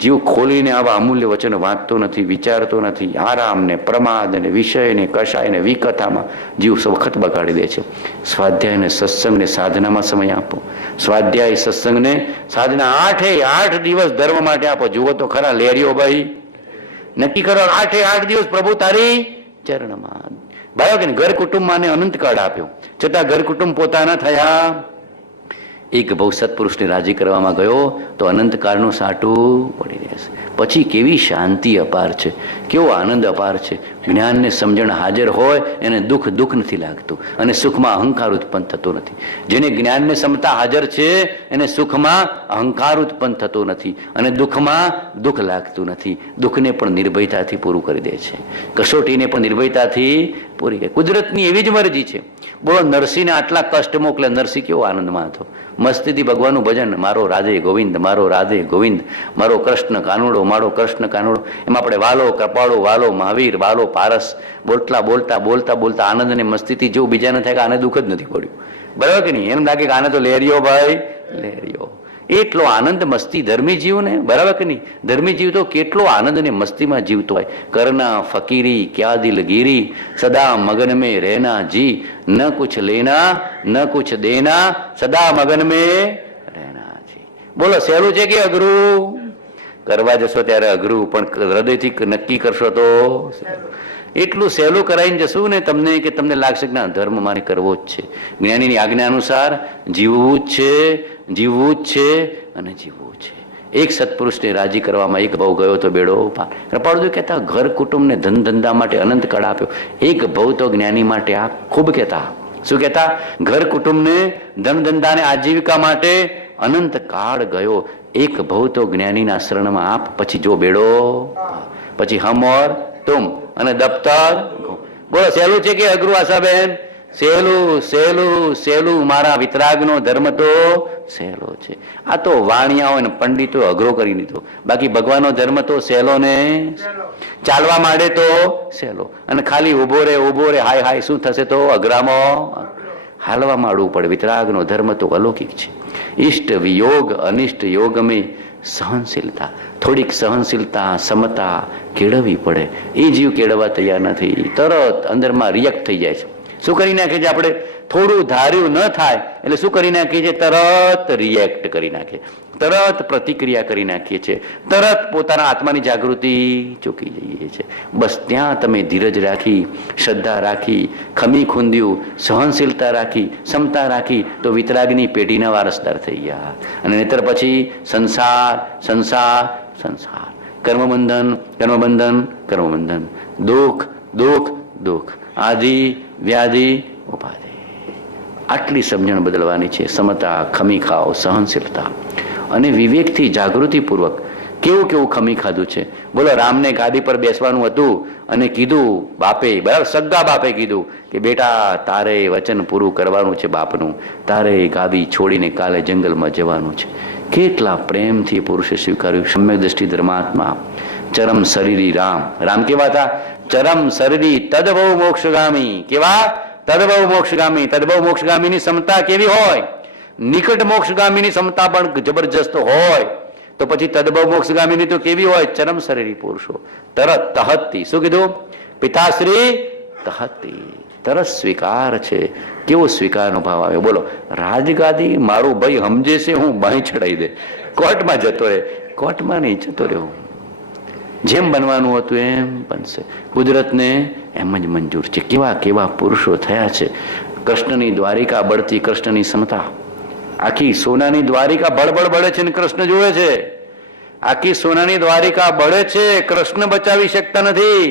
જીવ ખોલીને આવા અમૂલ્ય વચનો વાંચતો નથી, વિચારતો નથી. આરામ ને પ્રમાદ ને વિષય ને કષાય ને વિકથામાં જીવ વખત બગાડી દે છે. સ્વાધ્યાય ને સત્સંગને સાધનામાં સમય આપો. સ્વાધ્યાય સત્સંગને સાધના 8 દિવસ ધર્મ માટે આપો. જુઓ તો ખરા લેરીઓ ભાઈ, નક્કી કરો 8 દિવસ પ્રભુ તારી ચરણમાં. બરાબર કે ઘર કુટુંબમાં અનંત કાળ આપ્યો, છતાં ઘર કુટુંબ પોતાના થયા. એક બહુ સત્પુરુષને રાજી કરવામાં ગયો તો અનંત કાળનું સાટું પડી રહેશે. પછી કેવી શાંતિ અપાર છે, કેવો આનંદ અપાર છે. જ્ઞાનને સમજણ હાજર હોય એને દુઃખ નથી લાગતું, અને સુખમાં અહંકાર ઉત્પન્ન થતો નથી. જેને જ્ઞાનને સમતા હાજર છે એને સુખમાં અહંકાર ઉત્પન્ન થતો નથી, અને દુઃખમાં દુઃખ લાગતું નથી. દુઃખને પણ નિર્ભયતાથી પૂરું કરી દે છે, કસોટીને પણ નિર્ભયતાથી પૂરી કરે. કુદરતની એવી જ મરજી છે. બોલો, નરસિંહને આટલા કષ્ટ મોકલે, નરસિંહ કેવો આનંદમાં હતો. મસ્તીથી ભગવાનનું ભજન, મારો રાધે ગોવિંદ, મારો રાધે ગોવિંદ, મારો કૃષ્ણ કાનુડો, મારો કૃષ્ણ કાનુડો. એમાં આપણે વાલો કૃપાળો, વાલો મહાવીર, વાલો પારસ બોલતા બોલતા બોલતા બોલતા આનંદ અને મસ્તીથી જેવું બીજાને થાય કે આને દુઃખ જ નથી પડ્યું. બરાબર કે નહીં? એમ લાગે કે આને તો લેરિયો ભાઈ, લેરિયો. એટલો આનંદ મસ્તી ધર્મી જીવને. બરાબર કે નહીં? ધર્મી જીવ તો કેટલો આનંદ અને મસ્તીમાં જીવતો હોય. કરના ફકીરી ક્યા દિલગીરી, સદા મગન મેં રહેના જી. ન કુછ લેના ન કુછ દેના, સદા મગન મેં રહેના જી. બોલો, સહેલું છે કે અઘરું? કરવા જશો ત્યારે અઘરું, પણ હૃદયથી નક્કી કરશો તો એટલું સહેલું કરાવીને જશું ને તમને, કે તમને લાગશે કે ના, ધર્મ મારે કરવો જ છે. જ્ઞાનીની આજ્ઞા અનુસાર જીવવું જ છે, જીવવું જ છે અને જીવવું છે. એક સત્પુરુષને રાજી કરવામાં એક ભાવ ગયો તો બેડો પાર. કૃપાળુદેવ કહેતા ઘર કુટુંબને ધન ધંધા માટે અનંત કાળ આપ્યો, એક ભાવ તો જ્ઞાની માટે આ ખૂબ કહેતા શું કહેતા? ઘર કુટુંબને ધન ધંધાને આજીવિકા માટે અનંત કાળ ગયો, એક ભવ તો જ્ઞાનીના શરણમાં આપ, પછી જો બેડો, પછી હમ ઓર તુમ અને દફતર. બોલો સહેલું છે કે અઘરું આશાબેન? સહેલું સહેલું સહેલું. મારા વિતરાગનો ધર્મ તો સહેલો છે. આ તો વાણિયાઓ અને પંડિતો અઘરો કરી દીધો, બાકી ભગવાનનો ધર્મ તો સહેલો ને ચાલવા માંડે તો સહેલો, અને ખાલી ઉભો રે હાય હાય શું થશે તો અઘરામાં હાલવા માંડવું પડે. વિતરાગનો ધર્મ તો અલૌકિક છે. ઈષ્ટ વિયોગ અનિષ્ટ યોગ મેં સહનશીલતા, થોડીક સહનશીલતા સમતા કેળવવી પડે. એ જીવ કેળવવા તૈયાર નથી, તરત અંદરમાં રિએક્ટ થઈ જાય છે. શું કરી નાખે છે? આપણે થોડું ધાર્યું ન થાય એટલે શું કરી નાખીએ છીએ? તરત રિએક્ટ કરી નાખીએ, તરત પ્રતિક્રિયા કરી નાખીએ છીએ, તરત પોતાના આત્માની જાગૃતિ ચૂકી જઈએ છીએ. બસ ત્યાં તમે ધીરજ રાખી, શ્રદ્ધા રાખી, ખમી ખૂંદ્યું, સહનશીલતા રાખી, ક્ષમતા રાખી તો વિતરાગની પેઢીના વારસદાર થઈ ગયા. અને નહીતર પછી સંસાર સંસાર સંસાર, કર્મબંધન કર્મબંધન કર્મબંધન, દુઃખ દુઃખ દુઃખ, આદિ વ્યાધિ ઉપાધિ. આટલી સમજણ બદલવાની છે. સમતા, ખમી ખાઓ, સહનશીલતા અને વિવેકથી જાગૃતિપૂર્વક કેવું કેવું ખમી ખાધું છે. બોલો, રામને ગાદી પર બેસવાનું હતું અને કીધું બાપે, બરાબર સગા બાપે કીધું કે બેટા તારે વચન પૂરું કરવાનું છે બાપનું, તારે ગાદી છોડીને કાલે જંગલમાં જવાનું છે. કેટલા પ્રેમથી પુરુષે સ્વીકાર્યું. સમ્યક દ્રષ્ટિ ધર્માત્મા, ચરમ શરીરી રામ. રામ કેવા હતા? ચરમ શરીરી તદભવ મોક્ષગામી. કેવા? તદભવ મોક્ષગામી. તદભવ મોક્ષગામીની ક્ષમતા કેવી હોય? નિકટ મોક્ષગામીની ક્ષમતા પણ જબરજસ્ત હોય તો પછી તદભવ મોક્ષગામીની તો કેવી હોય? ચરમ શરીરી પુરુષો. તરત તહતી. શું કીધું? પિતાશ્રી તહતી, તરત સ્વીકાર છે. કેવો સ્વીકારનો ભાવ આવે? બોલો, રાજગાદી મારું ભાઈ સમજે છે, હું બાઈ ચડાવી દે, કોર્ટમાં જતો રહે. કોર્ટમાં નહીં જતો રહ્યો, જેમ બનવાનું હતું એમ બનશે. કુદરતને એમ જ મંજૂર છે. કેવા કેવા પુરુષો થયા છે. કૃષ્ણની દ્વારિકા બળતી, કૃષ્ણની ક્ષમતા. આખી સોનાની દ્વારિકા બળબળ બળે છે ને કૃષ્ણ જોવે છે. આખી સોનાની દ્વારિકા બળે છે, કૃષ્ણ બચાવી શકતા નથી.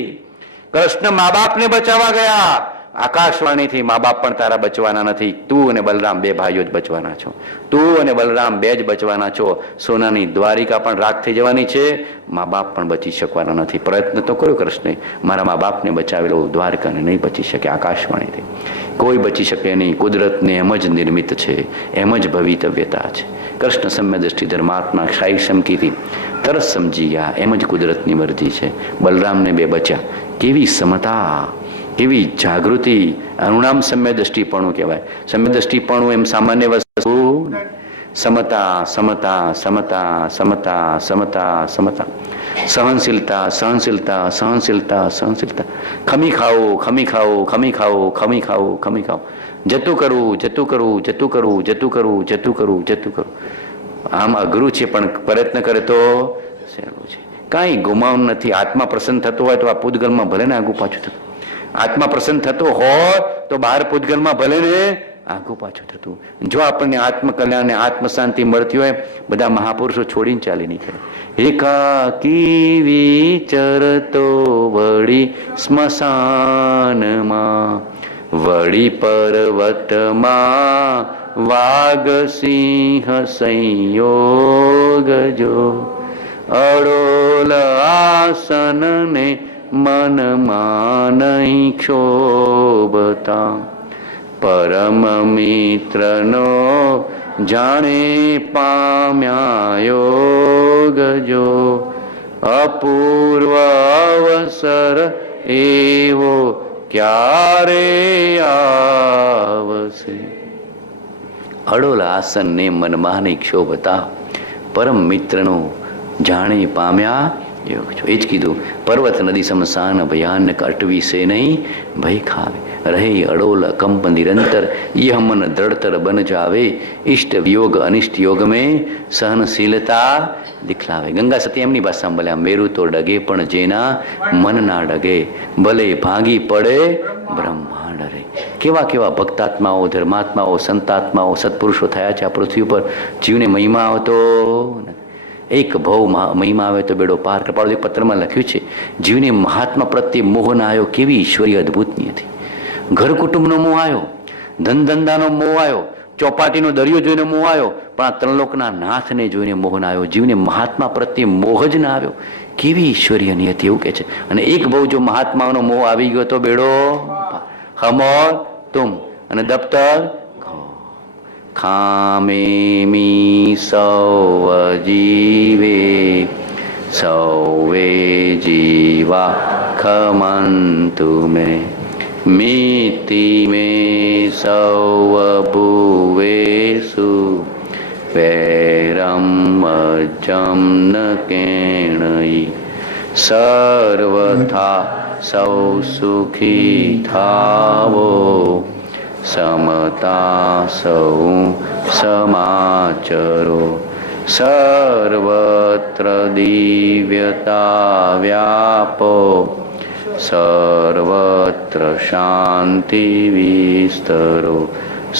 કૃષ્ણ મા બાપને બચાવવા ગયા. આકાશવાણીથી મા બાપ પણ તારા બચવાના નથી. તું અને બલરામ બે ભાઈઓ જ બચવાના છો. તું અને બલરામ બે જ બચવાના છો. સોનાની દ્વારિકા પણ રાખ થઈ જવાની છે, મા બાપ પણ બચી શકવાના નથી. પ્રયત્ન તો કર્યો કૃષ્ણે, મારા મા બાપને બચાવેલો, દ્વારકાને નહીં બચી શકે. આકાશવાણીથી કોઈ બચી શકે નહીં. કુદરતને એમ જ નિર્મિત છે, એમ જ ભવિતવ્યતા છે. કૃષ્ણ સમ્ય દ્રષ્ટિ ધર્માત્મા ક્ષાઈ સમકીથી તરત સમજી ગયા, એમ જ કુદરતની મરજી છે. બલરામને બે બચ્યા. કેવી સમતા, કેવી જાગૃતિ. આનું નામ સમ્ય દ્રષ્ટિપણું કહેવાય. સમ્ય દ્રષ્ટિપણું એમ સામાન્ય વસ્તુ. સમતા સમતા સમતા સમતા સમતા સમતા, સહનશીલતા સહનશીલતા સહનશીલતા સહનશીલતા. ખમી ખાઓ ખમી ખાઓ ખમી ખાઓ ખમી ખાઓ ખમી ખાઓ. જતું કરવું જતું કરવું જતું કરવું જતું કરવું જતું કરવું જતું કરવું. આમ અઘરું છે પણ પ્રયત્ન કરે તો સહેલું છે. કાંઈ ગુમાવવાનું નથી. આત્મા પ્રસન્ન થતો હોય તો આ પૂતગલમાં ભલે ને આગું પાછું થતું. આત્મા પ્રસન્ન થતો હોય તો બહાર પૂતગલમાં ભલે ને આગું પાછું થતું. જો આપણને આત્મકલ્યાણ અને આત્મશાંતિ મળતી હોય, બધા મહાપુરુષો છોડીને ચાલી નીકળે. એકાકી વિચરતો વળી સ્મશાનમાં, વળી પર્વતમાં વાઘ સિંહ સંયોગ જો, અડોલ આસન ને મનમાં નહીં ક્ષોભતા, પરમ મિત્રનો જાણે પામ્યા યોગ જો, અપૂર્વ અવસર એવો ક્યારે આવશે. અડોલ આસન ને મનમાં નહીં ક્ષોભતા, પરમ મિત્રનો જાણે પામ્યા યોગ જો. એ જ કીધું, પર્વત નદી સમસાન ભયાનક અટવી સે નહીં ભય ખાવે, રહે અડોલ કંપ નિરંતર યહ મન દ્રઢતર બન જાવે, ઇષ્ટ વિયોગ અનિષ્ટ યોગ મેં સહનશીલતા દિખલાવે. ગંગા સતી એમની ભાષામાં બોલ્યા, મેરુ તો ડગે પણ જેના મન ના ડગે, ભલે ભાંગી પડે બ્રહ્માંડ રે. કેવા કેવા ભક્તાત્માઓ, ધર્માત્માઓ, સંતાત્માઓ, સત્પુરુષો થયા છે આ પૃથ્વી ઉપર. જીવને મહિમા આવતો એક ભવ મહિમા આવે તો બેડો પાર. કૃપાળુ પત્રમાં લખ્યું છે, જીવને મહાત્મા પ્રત્યે મોહ ના આવ્યો, કેવી ઈશ્વરીય અદભુતની હતી. ઘર કુટુંબનો મોહ આવ્યો, ધન ધંધાનો મોહ આવ્યો, ચોપાટીનો દરિયો જોઈને મોહ આવ્યો, પણ આ ત્રણલોકના નાથને જોઈને મોહ ના આવ્યો. જીવને મહાત્મા પ્રત્યે મોહ જ ના આવ્યો. કેવી ઈશ્વરીય નિયતિ, એવું કે છે. અને એક બહુ જો મહાત્માનો મોહ આવી ગયો તો બેડો હમોર તુમ અને દફતર ખામે મી સૌ જીવે સૌવે જીવા ખમંતુ મે મિતિ મે સૌ ભુવેસુ વૈરમ અજમ ન કેણઈ સર્વથા સૌ સુખી થાવો સમતા સૌ સમાચરો સર્વત્ર દિવ્યતા વ્યાપો સર્વત્ર શાંતિ વિસ્તરો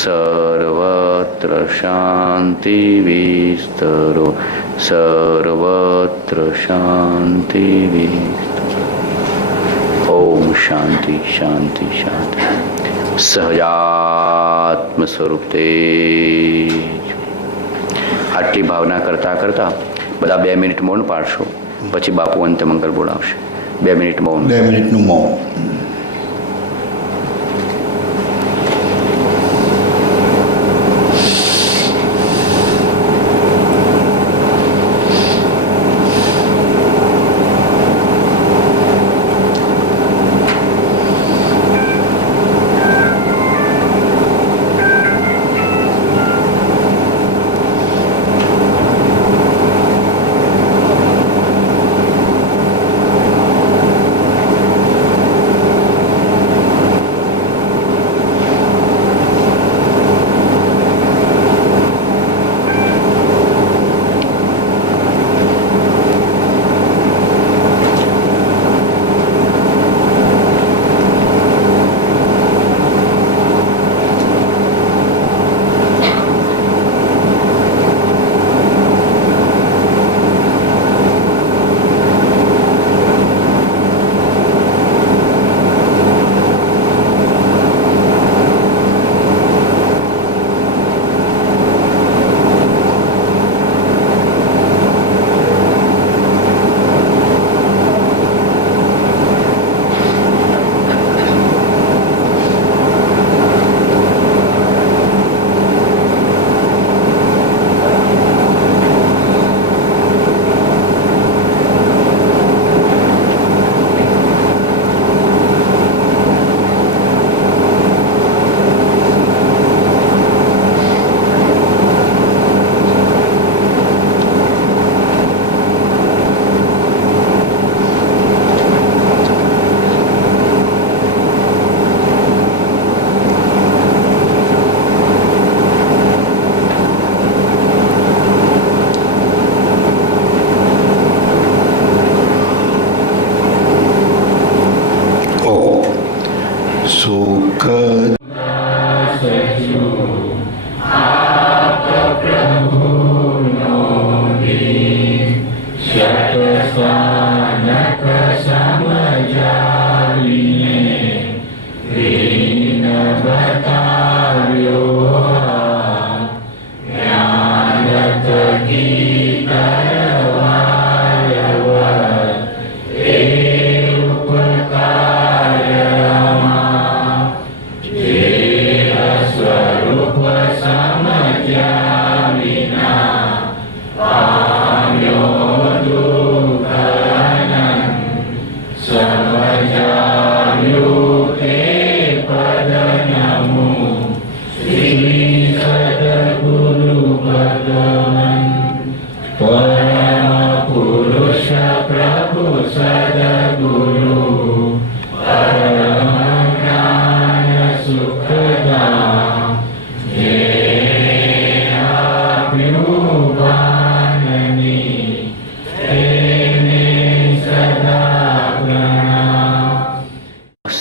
સર્વત્ર શાંતિ વિસ્તરો સર્વત્ર શાંતિ વિસ્તરો. ઓમ શાંતિ શાંતિ શાંતિ. સહજાત્મ સ્વરૂપ તેજ. આટલી ભાવના કરતા કરતા બધા 2 મિનિટ મૌન પાડશો, પછી બાપુ અંત મંગળ બોલાવશે. 2 મિનિટ મૌન. 2 મિનિટનું મૌન.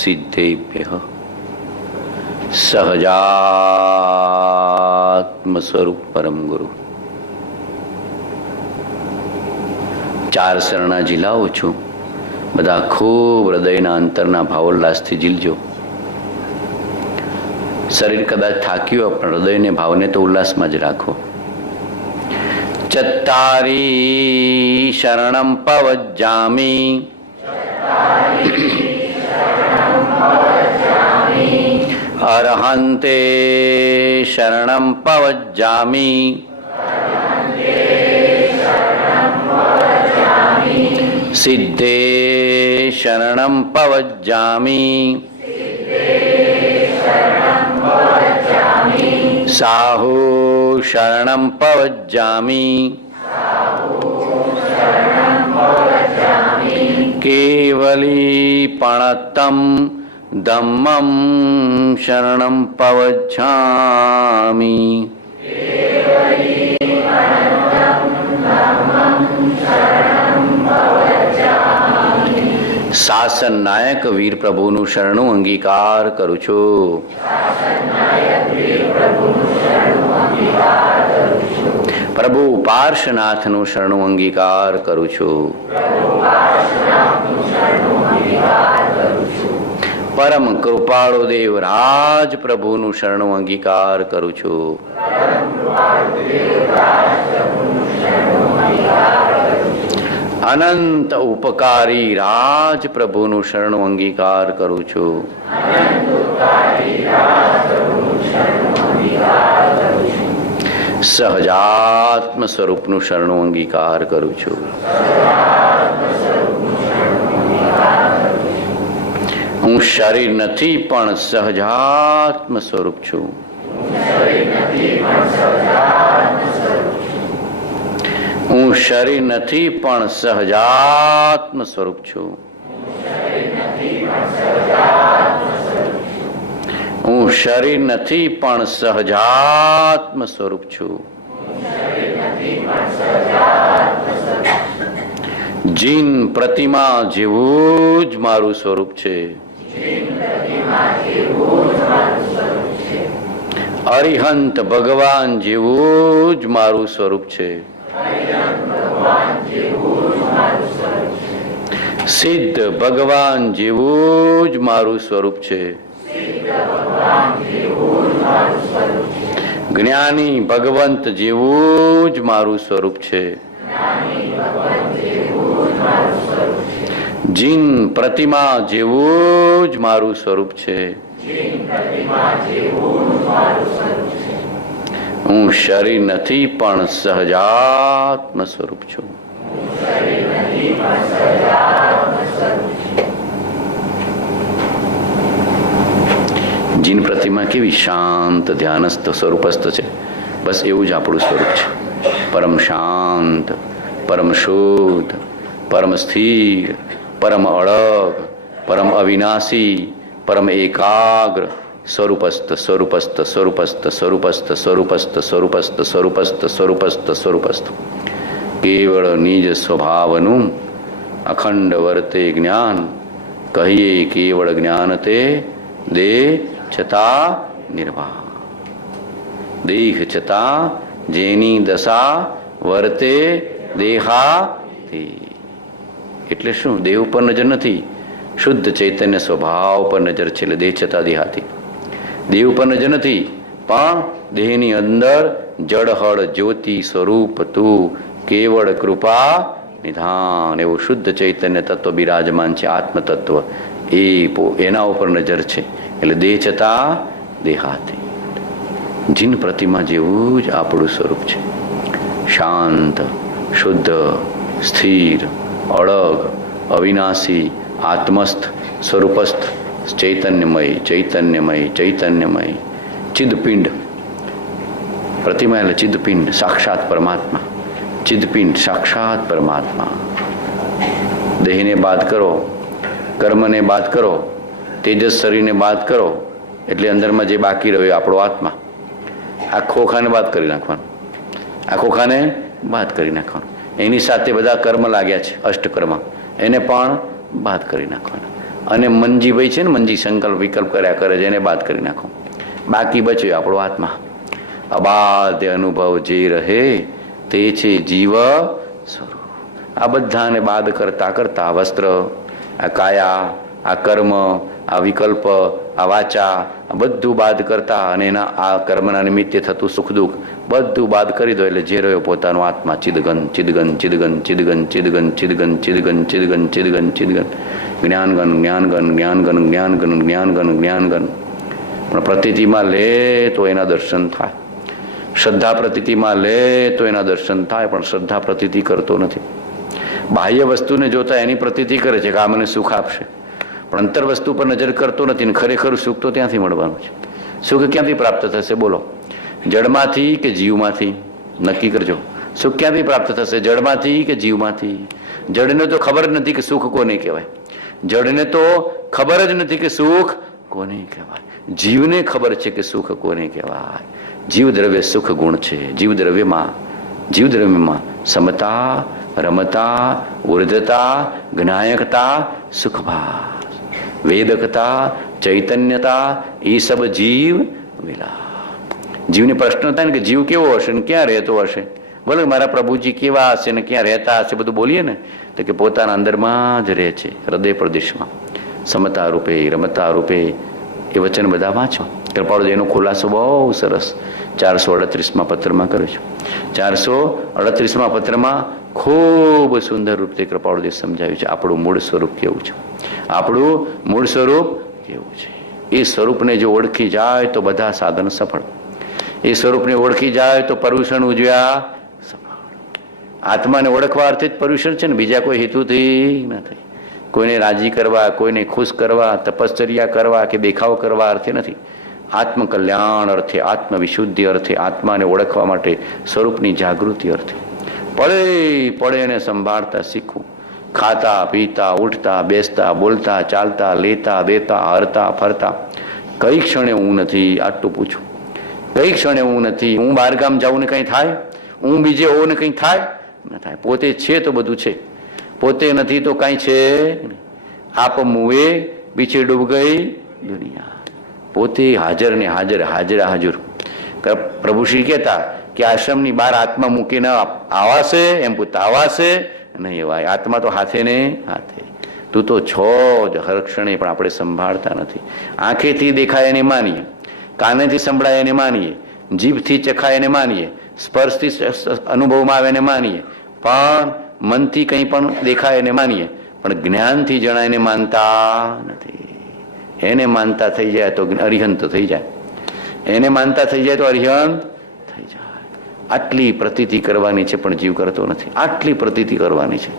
સિદ્ધેભ્યઃ સહજાત્મ સ્વરૂપ પરમ ગુરુ. 4 શરણા ઝીલાવું છું. બધા ખૂબ હૃદયના અંતરના ભાવોલ્લાસથી ઝીલજો. શરીર કદાચ થાક્યું પણ હૃદયને ભાવને તો ઉલ્લાસમાં જ રાખો. ચત્તારી શરણમ પવજ્જામિ અરહંતે શરણમ પવજ્જામિ સિદ્ધે શરણમ પવજ્જામિ સાહુ શરણમ પવજ્જામિ કેવલી પણતમ ધમ્મમ શરણમ પવજ્જામિ. શાસન નાયક વીર પ્રભુનું શરણું અંગીકાર કરું છું. પ્રભુ પાર્શ્વનાથનું શરણું અંગીકાર કરું છું. પરમ કૃપાળુ દેવ રાજ પ્રભુનું શરણું અંગીકાર કરું છું. અનંત ઉપકારી રાજ પ્રભુનું શરણું અંગીકાર કરું છું. સહજાત્મ સ્વરૂપનું શરણું અંગીકાર કરું છું. હું શરીર નથી પણ સહજાત્મ સ્વરૂપ છું. હું શરીર નથી પણ સહજાત્મ સ્વરૂપ છું. હું શરીર નથી પણ સહજાત્મ સ્વરૂપ છું. જીન પ્રતિમા જેવું જ મારું સ્વરૂપ છે. અરિહંત ભગવાન જેવું જ મારું સ્વરૂપ છે. સિદ્ધ ભગવાન જેવું જ મારું સ્વરૂપ છે. જ્ઞાની ભગવંત જેવું જ મારું સ્વરૂપ છે. જીન પ્રતિમા જેવું જ મારું સ્વરૂપ છે. હું શરીર નથી પણ સહજાત્મ સ્વરૂપ છું. જીન પ્રતિમા કેવી શાંત ધ્યાનસ્થ સ્વરૂપસ્થ છે. બસ એવું જ આપણું સ્વરૂપ છે. પરમ શાંત, પરમ શુદ્ધ, પરમ સ્થિર, પરમ અડગ, પરમ અવિનાશી, પરમ એકાગ્ર, સ્વરૂપસ્થ સ્વરૂપસ્થ સ્વરૂપસ્થ સ્વરૂપસ્થ સ્વરૂપસ્થ સ્વરૂપસ્થ સ્વરૂપસ્થ સ્વરૂપસ્થ સ્વરૂપસ્થ કેવળ નિજ સ્વભાવનું અખંડ વર્તે જ્ઞાન. કહીએ કેવળ જ્ઞાન તે દેહ છતાં નિર્વાહ. દેહ છતાં જેની દશા વર્તે દેહાતી. એટલે શું? દેહ ઉપર નજર નથી, શુદ્ધ ચૈતન્ય સ્વભાવ પર નજર છે. એટલે દેહ છતાં દેહાતી. દેહ ઉપર નજર નથી પણ દેહની અંદર જળહળ જ્યોતિ સ્વરૂપ તું કેવળ કૃપા નિધાન એવું શુદ્ધ ચૈતન્ય તત્વ બિરાજમાન છે. આત્મ તત્વ એના ઉપર નજર છે. એટલે દેહ છતાં દેહાતી. જીન પ્રતિમા જેવું જ આપણું સ્વરૂપ છે. શાંત, શુદ્ધ, સ્થિર, અડગ, અવિનાશી, આત્મસ્થ, સ્વરૂપસ્થ, ચૈતન્યમય ચૈતન્યમય ચૈતન્યમય ચિદપિંડ. પ્રતિમા એટલે ચિદપિંડ, સાક્ષાત પરમાત્મા. ચિદપિંડ સાક્ષાત પરમાત્મા. દેહને બાદ કરો, કર્મને બાદ કરો, તેજસ શરીરને બાદ કરો એટલે અંદરમાં જે બાકી રહ્યો આપણો આત્મા. આ ખોખાને બાદ કરી નાખવાનું. આ ખોખાને બાદ કરી નાખવાનું. એની સાથે બધા કર્મ લાગ્યા છે, અષ્ટકર્મ, એને પણ બાદ કરી નાખવાના. અને મનજીભાઈ છે ને, મનજી સંકલ્પ વિકલ્પ કર્યા કરે છે, એને બાદ કરી નાખો. બાકી બચ્યો આપણો આત્મા. અબાધ્ય અનુભવ જે રહે તે છે જીવ સ્વરૂપ. આ બધાને બાદ કરતા કરતા વસ્ત્ર, આ કાયા, આ કર્મ, આ વિકલ્પ, આ વાચા, આ બધું બાદ કરતા અને એના આ કર્મના નિમિત્તે થતું સુખ દુઃખ બધું બાદ કરી દો એટલે જે રહ્યો પોતાનો આત્મા ચિદગન ચિદગન ચિદગન ચિદગન ચિદગન ચિદગન ચિદગન ચિદગન ચિદગન ચિદગન જ્ઞાનગન જ્ઞાનગન જ્ઞાનગન જ્ઞાનગન જ્ઞાનગન જ્ઞાનગન. પણ પ્રતીતિમાં લે તો એના દર્શન થાય, શ્રદ્ધા પ્રતીતિમાં લે તો એના દર્શન થાય, પણ શ્રદ્ધા પ્રતીતિ કરતો નથી. બાહ્ય વસ્તુને જોતા એની પ્રતીતિ કરે છે કે આ મને સુખ આપશે, પણ અંતર વસ્તુ પર નજર કરતો નથી ને ખરેખર સુખ તો ત્યાંથી મળવાનું છે. સુખ ક્યાંથી પ્રાપ્ત થશે બોલો? જડમાંથી કે જીવમાંથી? નક્કી કરજો. સુખ ક્યાંથી પ્રાપ્ત થશે? જડમાંથી કે જીવમાંથી? જડને તો ખબર જ નથી કે સુખ કોને કહેવાય. જડને તો ખબર જ નથી કે સુખ કોને કહેવાય. જીવને ખબર છે કે સુખ કોને કહેવાય. જીવ દ્રવ્ય સુખ ગુણ છે. જીવ દ્રવ્યમાં સમતા, રમતા, ઉર્ધતા, જ્ઞાયકતા, સુખભાસ, વેદકતા, ચૈતન્યતા, એ સબ જીવ વિલા. જીવને પ્રશ્ન થાય ને કે જીવ કેવો હશે ને ક્યાં રહેતો હશે? બોલો મારા પ્રભુજી કેવા હશે ને ક્યાં રહેતા હશે? બધું બોલીએ ને તો કે પોતાના અંદરમાં જ રહે છે, હૃદય પ્રદેશમાં, સમતા રૂપે, રમતા રૂપે. એ વચન બધા વાંચો. કૃપાળુ એનો ખુલાસો બહુ સરસ 438માં પત્રમાં કર્યો છે. 438માં પત્રમાં ખૂબ સુંદર રૂપથી કૃપાળુદેવ સમજાવ્યું છે આપણું મૂળ સ્વરૂપ કેવું છે. આપણું મૂળ સ્વરૂપ કેવું છે એ સ્વરૂપને જો ઓળખી જાય તો બધા સાધન સફળ. એ સ્વરૂપને ઓળખી જાય તો પર્યુષણ ઉજવ્યા સફળ. આત્માને ઓળખવા અર્થે જ પર્યુષણ છે ને, બીજા કોઈ હેતુથી નથી. કોઈને રાજી કરવા, કોઈને ખુશ કરવા, તપશ્ચર્યા કરવા કે દેખાવ કરવા અર્થે નથી. આત્મકલ્યાણ અર્થે, આત્મવિશુદ્ધિ અર્થે, આત્માને ઓળખવા માટે, સ્વરૂપની જાગૃતિ અર્થે પડે પડે એને સંભાળતા શીખવું. ખાતા, પીતા, ઉઠતા, બેસતા, બોલતા, ચાલતા, લેતા, દેતા, હરતા, ફરતા. કઈ ક્ષણે હું નથી આટલું પૂછું. કઈ ક્ષણે હું નથી. હું બહારગામ જાઉં ને કંઈ થાય? હું બીજે હોઉં ને કંઈ થાય? ન થાય. પોતે છે તો બધું છે, પોતે નથી તો કાંઈ છે. આપ મુએ પીછે ડૂબ ગઈ દુનિયા. પોતે હાજર ને હાજર, હાજરા હાજર. પ્રભુશ્રી કહેતા કે આશ્રમની બહાર આત્મા મૂકીને આવાશે? એમ પૂછતા આવાશે નહીં એવાય. આત્મા તો હાથે ને હાથે. તું તો છો જ હર ક્ષણે, પણ આપણે સંભાળતા નથી. આંખેથી દેખાય એને માનીએ, કાનેથી સંભળાય એને માનીએ, જીભથી ચખાય એને માનીએ, સ્પર્શથી અનુભવમાં આવે એને માનીએ, પણ મનથી કંઈ પણ દેખાય એને માનીએ, પણ જ્ઞાનથી જણાય એને માનતા નથી. એને માનતા થઈ જાય તો અરિહંત થઈ જાય. એને માનતા થઈ જાય તો અરિહંત થઈ જાય. આટલી પ્રતીતિ કરવાની છે પણ જીવ કરતો નથી. આટલી પ્રતીતિ કરવાની છે.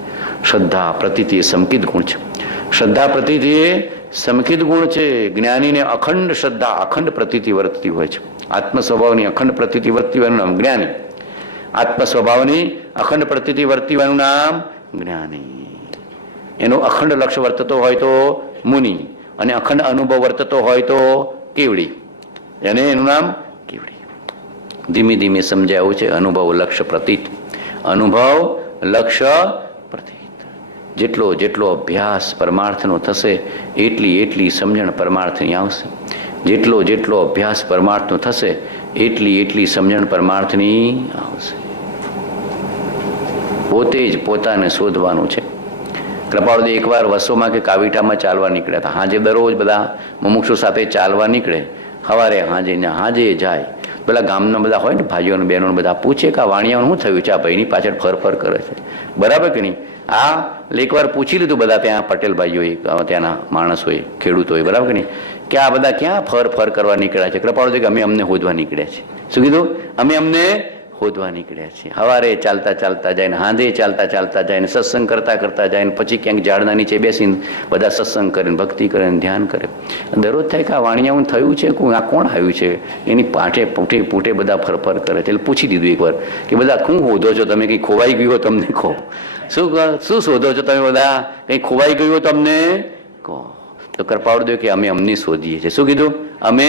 શ્રદ્ધા પ્રતીતિ એ સંકિત ગુણ છે. શ્રદ્ધા પ્રતીતિ એ સંકિત ગુણ છે. જ્ઞાનીને અખંડ શ્રદ્ધા, અખંડ પ્રતીતિ વર્તતી હોય છે. આત્મ સ્વભાવની અખંડ પ્રતીતિ વર્તતી હોવાનું નામ જ્ઞાની. આત્મ સ્વભાવની અખંડ પ્રતીતિ વર્તતી હોવાનું નામ જ્ઞાની. એનો અખંડ લક્ષ્ય વર્તતો હોય તો મુનિ, અને અખંડ અનુભવ વર્તતો હોય તો કેવડી. એને એનું નામ કેવડી. ધીમે ધીમે સમજાયું છે. અનુભવ લક્ષ્ય પ્રતીત, અનુભવ લક્ષ્ય પ્રતીત. જેટલો જેટલો અભ્યાસ પરમાર્થનો થશે એટલી એટલી સમજણ પરમાર્થની આવશે. જેટલો જેટલો અભ્યાસ પરમાર્થનો થશે એટલી એટલી સમજણ પરમાર્થની આવશે. પોતે જ પોતાને શોધવાનું છે. કૃપાળુદેવ એકવાર વસોમાં કે કાવીટામાં ચાલવા નીકળ્યા હતા. હાજે દરરોજ બધા મુમુક્ષુ સાથે ચાલવા નીકળે. સવારે હાજે જાય. પેલા ગામના બધા હોય ને ભાઈઓ અને બહેનો બધા પૂછે કે આ વાણિયાનું શું થયું છે? આ ભાઈની પાછળ ફર કરે છે. બરાબર કે નહીં? આ એકવાર પૂછી લીધું બધા ત્યાં પટેલ ભાઈઓએ, ત્યાંના માણસોએ, ખેડૂતોએ, બરાબર કે નહીં, કે આ બધા ક્યાં ફર કરવા નીકળ્યા છે? કૃપાળુદેવ કે અમે અમને હોદવા નીકળ્યા છે. શું કીધું? અમે અમને હોદવા નીકળ્યા છીએ. સવારે ચાલતા ચાલતા જાય ને હાંજે ચાલતા ચાલતા જાય ને સત્સંગ કરતા કરતા જાય ને પછી ક્યાંક ઝાડના નીચે બેસીને બધા સત્સંગ કરે, ભક્તિ કરે, ધ્યાન કરે. દરરોજ થાય કે આ વાણિયાનું થયું છે, આ કોણ આવ્યું છે? એની પાઠે પૂઠે બધા ફરફર કરે. એટલે પૂછી દીધું એકવાર કે બધા શું શોધો છો તમે? કંઈ ખોવાઈ ગયું હોય તમને કહો. શું શોધો છો તમે બધા? કંઈ ખોવાઈ ગયું હોય તમને કહો. તો કૃપાળુદેવ કે અમે અમને શોધીએ છીએ. શું કીધું? અમે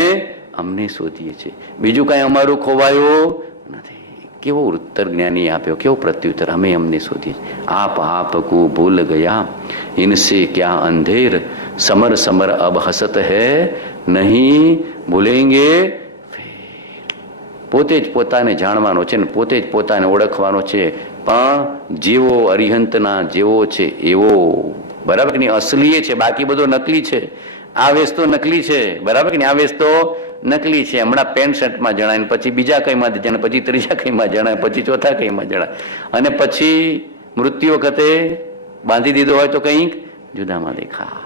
અમને શોધીએ છીએ, બીજું કાંઈ અમારું ખોવાયું નથી. કેવો ઉત્તર જ્ઞાની આપ્યો, કેવો પ્રત્યુત્તર! અમે અમને શોધીએ. આપ કો ભૂલ ગયા ઇનસે ક્યાં અંધેર, સમર સમર અબ હસત હૈ નહીં ભૂલેંગે. પોતે જ પોતાને જાણવાનો છે ને પોતે જ પોતાને ઓળખવાનો છે. પણ જેવો અરિહંતના જેવો છે એવો બરાબર કે નહીં? અસલી છે, બાકી બધો નકલી છે. આ વેશ તો નકલી છે, બરાબર કે નહીં? આ વેશ તો નકલી છે. હમણાં પેન્ટ શર્ટમાં જણાય, પછી બીજા કઈમાં જણાય, પછી ત્રીજા કઈમાં જણાય, પછી ચોથા કઈમાં જણાય, અને પછી મૃત્યુ વખતે બાંધી દીધો હોય તો કંઈક જુદામાં દેખાય.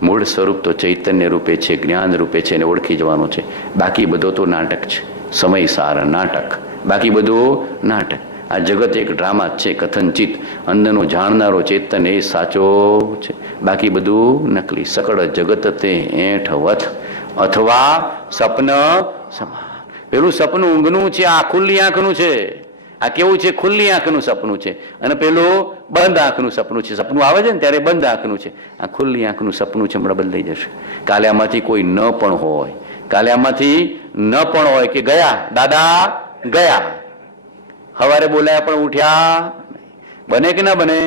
મૂળ સ્વરૂપ તો ચૈતન્ય રૂપે છે, જ્ઞાન રૂપે છે, એને ઓળખી જવાનું છે. બાકી બધો તો નાટક છે, સમય સાર નાટક, બાકી બધું નાટક. આ જગત એક ડ્રામા જ છે, કથનચિત. અંદરનો જાણનારો ચેતન એ સાચો છે, બાકી બધું નકલી. સકળ જગત તે એઠ વથ અથવા સપન સમા. પેલું સપનું ઊંઘનું છે, આ ખુલ્લી આંખનું છે. આ કેવું છે? ખુલ્લી આંખનું સપનું છે. અને પેલું બંધ આંખનું સપનું છે. સપનું આવે છે ને ત્યારે બંધ આંખનું છે. આ ખુલ્લી આંખનું સપનું છે, હમણાં બદલાઈ જશે. કાલે આમાંથી કોઈ ન પણ હોય, કાલે આમાંથી ન પણ હોય કે ગયા દાદા ગયા, સવારે બોલાયા પણ ઉઠ્યા, બને કે ના બને?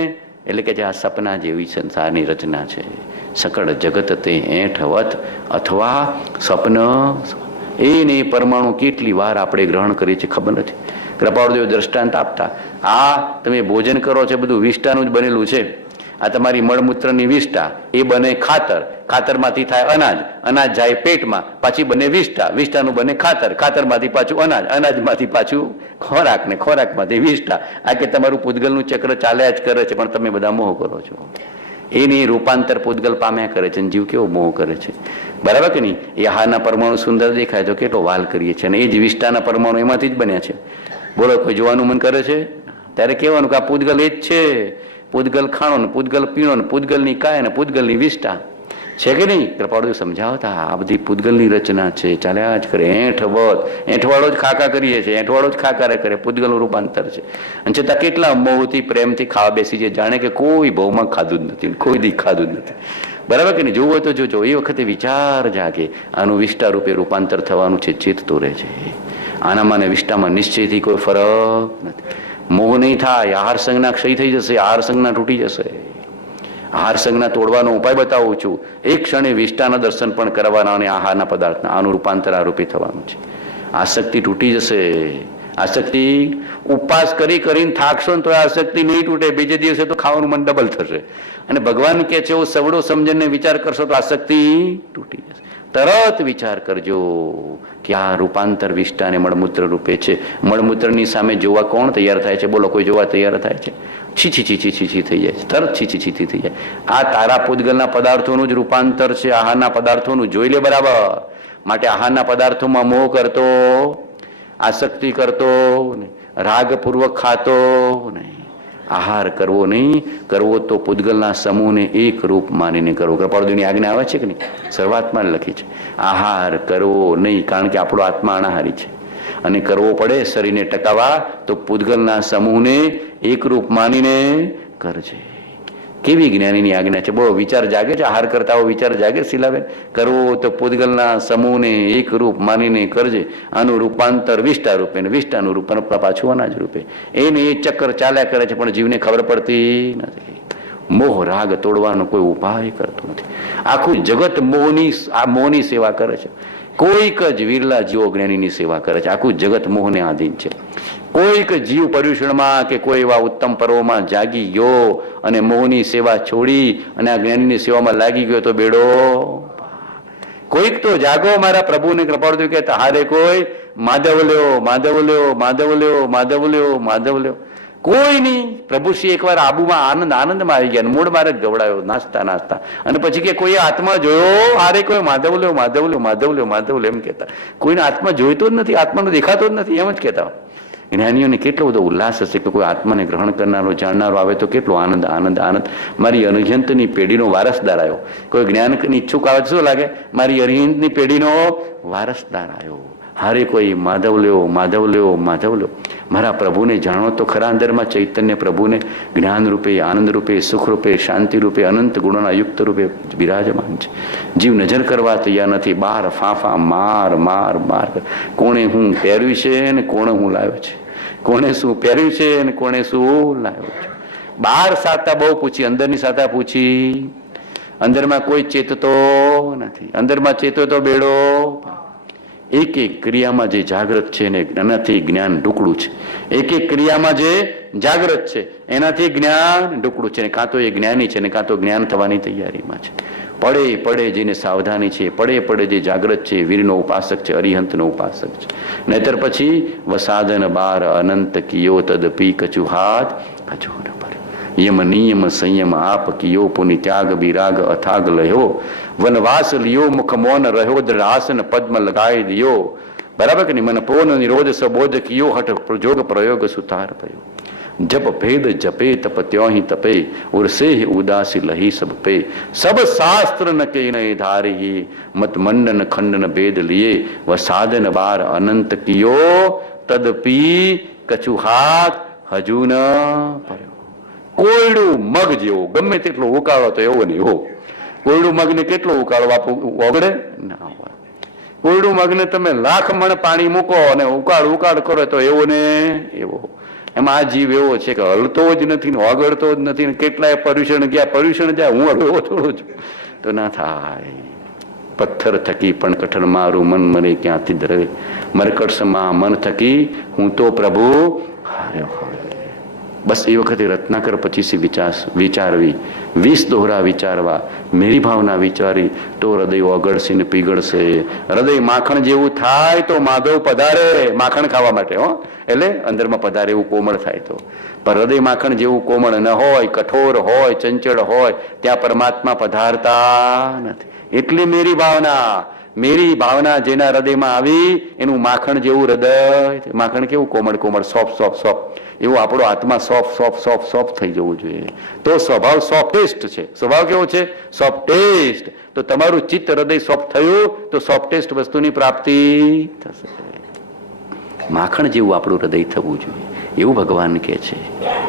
એટલે કે આ સપના જેવી સંસારની રચના છે. સકળ જગત તે એઠ વથ અથવા સ્વપ્ન. એને પરમાણુ કેટલી વાર આપણે ગ્રહણ કરીએ છીએ ખબર નથી. કૃપાળુદેવ દ્રષ્ટાંત આપતા, આ તમે ભોજન કરો છો બધું વિષ્ટાનું જ બનેલું છે. આ તમારી મળમૂત્રની વિષ્ટા, એ બને ખાતર, ખાતરમાંથી થાય અનાજ, અનાજ જાય પેટમાં, પાછી બને વિષ્ટા, વિષ્ટાનું બને ખાતર, ખાતરમાંથી પાછું અનાજ, અનાજમાંથી પાછું ખોરાક, ને ખોરાકમાંથી વિષ્ટા. આ કે તમારું પૂતગલનું ચક્ર ચાલ્યા જ કરે છે, પણ તમે બધા મોહ કરો છો. એની રૂપાંતર પૂતગલ પામ્યા કરે છે, જીવ કેવો મોહ કરે છે, બરાબર કે નહીં? એ આહારના પરમાણુ સુંદર દેખાય તો કેટલો વાલ કરીએ છીએ, અને એ જ વિષ્ટાના પરમાણુ એમાંથી જ બન્યા છે. બોલો, કોઈ જોવાનું મન કરે છે? ત્યારે કહેવાનું કે આ પૂતગલ એ જ છે. પૂતગલ ખાણો ને પૂતગલ પીણો ને પૂતગલની કાય ને પૂતગલની વિષ્ટા છે કે નહીં? કૃપાળુ સમજાવતા આ બધી પૂતગલની રચના છે, ચાલ્યા જ કરે. એંઠવાળો જ ખાકા કરીએ છીએ, એંઠવાળો જ ખાકારે કરે, પૂતગલનું રૂપાંતર છે. અને છતાં કેટલા મોહથી પ્રેમથી ખાવા બેસી જાય, જાણે કે કોઈ ભવમાં ખાધું જ નથી, કોઈ દી ખાધું જ નથી, બરાબર કે નહીં? જોવું હોય તો જોજો. એ વખતે વિચાર જાગે, આનું વિષ્ટા રૂપે રૂપાંતર થવાનું છે, ચેતતો રહે છે. આનામાં ને વિષ્ટામાં નિશ્ચયથી કોઈ ફરક નથી. મોહ નહીં થાય, આહાર સંજ્ઞા ક્ષય થઈ જશે, આહાર સંજ્ઞા તૂટી જશે. આહાર સંજ્ઞા તોડવાનો ઉપાય બતાવું છું. એક ક્ષણે વિષ્ટાના દર્શન પણ કરવાના, અને આહારના પદાર્થના આનું રૂપાંતર આ રૂપે થવાનું છે. આસક્તિ તૂટી જશે. આસક્તિ ઉપવાસ કરી કરીને થાકશો ને તો આસક્તિ નહીં તૂટે, બીજે દિવસે તો ખાવાનું મન ડબલ થશે. અને ભગવાન કે છે સવડો સમજણને વિચાર કરશો તો આસક્તિ તૂટી જશે. તરત વિચાર કરજો કે આ રૂપાંતર વિષ્ટા અને મળમૂત્ર રૂપે છે. મળમૂત્રની સામે જોવા કોણ તૈયાર થાય છે? બોલો, કોઈ જોવા તૈયાર થાય છે? છીછી છીછી છીછી થઈ જાય છે, તરત છીછી છીછી થઈ જાય. આ તારા પૂતગલના પદાર્થોનું જ રૂપાંતર છે, આહારના પદાર્થોનું. જોઈ લે બરાબર. માટે આહારના પદાર્થોમાં મોહ કરતો, આસક્તિ કરતો, રાગપૂર્વક ખાતો નહીં. આહાર કરવો નહીં, કરવો તો પૂતગલના સમૂહને એક રૂપ માનીને કરવો. કૃપાળુદેવની આજ્ઞા આવે છે કે નહીં? શરૂઆતમાં લખી છે, આહાર કરવો નહીં, કારણ કે આપણો આત્મા અનાહારી છે, અને કરવો પડે શરીરને ટકાવવા તો પૂતગલના સમૂહને એક રૂપ માનીને કરજે. કેવી જ્ઞાનીની આજ્ઞા છે! બોલો, વિચાર જાગે છે? આહાર કરતા વિચાર જાગે? શીલાબેન, કરવો તો પૂતગલના સમૂહને એક રૂપ માનીને કરજે. આનું રૂપાંતર વિષ્ટા રૂપે, ને વિષ્ટાનું રૂપાંતર પાછું અનાજ રૂપે. એને એ ચક્કર ચાલ્યા કરે છે, પણ જીવને ખબર પડતી નથી. મોહ રાગ તોડવાનો કોઈ ઉપાય કરતો નથી. આખું જગત મોહની સેવા કરે છે. કોઈક જ વિરલા જીવો જ્ઞાનીની સેવા કરે છે. આખું જગત મોહને આધીન છે. કોઈક જીવ પર્યુષણમાં કે કોઈ એવા ઉત્તમ પર્વોમાં જાગી ગયો અને મોહની સેવા છોડી અને આ જ્ઞાનીની સેવામાં લાગી ગયો તો બેડો. કોઈક તો જાગો, મારા પ્રભુને કૃપાળુદેવ કહેતા, હારે કોઈ માધવ લ્યો, માધવ લ્યો, માધવ લ્યો, માધવ લ્યો, માધવ લ્યો. કોઈ નહીં. પ્રભુશ્રી એકવાર આબુમાં આનંદમાં આવી ગયા, મૂળ મારે ગવડાયો નાસ્તા નાસ્તા, અને પછી કે કોઈ આત્મા જોયો, હારે કોઈ માધવ લ્યો, માધવ લ્યો, માધવ લ્યો, માધવ લ્યો, એમ કહેતા. કોઈને આત્મા જોઈતો જ નથી, આત્માનો દેખાતો જ નથી, એમ જ કહેતા. જ્ઞાનીઓને કેટલો બધો ઉલ્લાસ હશે કે કોઈ આત્માને ગ્રહણ કરનારો, જાણનારો આવે તો કેટલો આનંદ આનંદ આનંદ. મારી અરિહંતની પેઢીનો વારસદાર આવ્યો. કોઈ જ્ઞાનની ઈચ્છુક આવે શું લાગે? મારી અરિહંતની પેઢીનો વારસદાર આવ્યો. હારે કોઈ માધવ લ્યો, માધવ લ્યો, માધવ લ્યો. મારા પ્રભુને જાણો તો ખરા. અંદરમાં ચૈતન્ય પ્રભુને જ્ઞાન રૂપે, આનંદ રૂપે, સુખ રૂપે, શાંતિ રૂપે, અનંત ગુણોના યુક્ત રૂપે બિરાજમાન છે. જીવ નજર કરવા તૈયાર નથી. બાર ફાંફા માર માર માર. કોણે હું પહેર્યું છે ને કોણે હું લાવ્યો છે, કોણે શું પહેર્યું છે ને કોણે શું લાવ્યો છે. બહાર સાતા બહુ પૂછી, અંદરની સાતા પૂછી. અંદરમાં કોઈ ચેતતો નથી. અંદરમાં ચેતો તો બેડો. એક એક ક્રિયામાં જે જાગૃત છે ને એનાથી જ્ઞાન ઢુકડું છે. એક એક ક્રિયામાં જે જાગૃત છે એનાથી જ્ઞાન ઢુકડું છે. કાં તો એ જ્ઞાની છે ને કાં તો જ્ઞાન થવાની તૈયારીમાં છે. પડે પડે જેને સાવધાની છે, પડે પડે જે જાગૃત છે, વીરનો ઉપાસક છે, અરિહંતનો ઉપાસક છે. નહીતર પછી વસાદન બાર અનંત કિયો તદપી કચુ હાથ કચુ ન ભર્યો. યમ નિયમ સંયમ આપ કિયો પુનિ ત્યાગ વિરાગ અથાગ લયો. વનવાસ લિયો મુખ મૌન રહ્યો દ્રાસન પદ્મ લગાઈ દિયો. બરાબર કે નહીં? મને પૂર્ણ નિરોધ સબોધ કિયો હઠ જોગ પ્રયોગ સુતાર ભયો. જપ ભેદ જપે તપ ત્યોહી તપે ઉર્સે ઉદાસી લહી સબ પે. સબ શાસ્ત્ર ન કે નય ધારી મત મંડન ખંડન ભેદ લીએ. વસાદન બાર અનંત કિયો તદપી કછુ હાથ હજુ ન ભર્યો. કોયડું મગ જેવો ગમે તેટલો ઉકાળો તો એવો નહીં હો. કોયડું મગને કેટલો ઉકાળો ઓગળે ના. કોયડું મગને તમે લાખ મણ પાણી મૂકો અને ઉકાળ કરો તો એવો ને એવો. એમાં આ જીવ એવો છે કે હલતો જ નથી ને ઓગળતો જ નથી ને કેટલાય પર્યુષણ ગયા, પર્યુષણ જાય, હું હળવો થોડો છું તો ના થાય. પથ્થર થકી પણ કઠણ મારું મન મરે ક્યાંથી ધરે. મરકટ સમા મન થકી હું તો પ્રભુ હાર્યો હવે. બસ એ વખતે રત્નાકર 25 વિચારવી, 20 દોહરા વિચારવા, મેરી ભાવના વિચારી તો હૃદય ઓગળશે ને પીગળશે. હૃદય માખણ જેવું થાય તો માધવ પધારે માખણ ખાવા માટે. એટલે અંદરમાં પધારે એવું કોમળ થાય તો. પણ હૃદય માખણ જેવું કોમળ ન હોય, કઠોર હોય, ચંચળ હોય, ત્યાં પરમાત્મા પધારતા નથી. એટલે મેરી ભાવના જેના હૃદયમાં આવી એનું માખણ જેવું હૃદય. માખણ કેવું કોમળ કોમળ, સોફ્ટ એવું આપણો આત્મા સોફ્ટ થઈ જવું જોઈએ. તો સ્વભાવ સોફ્ટેસ્ટ છે. સ્વભાવ કેવો છે? સોફ્ટેસ્ટ. તો તમારું ચિત્ત હૃદય સોફ્ટ થયું તો સોફ્ટેસ્ટ વસ્તુની પ્રાપ્તિ થશે. માખણ જેવું આપણું હૃદય થવું જોઈએ એવું ભગવાન કહે છે.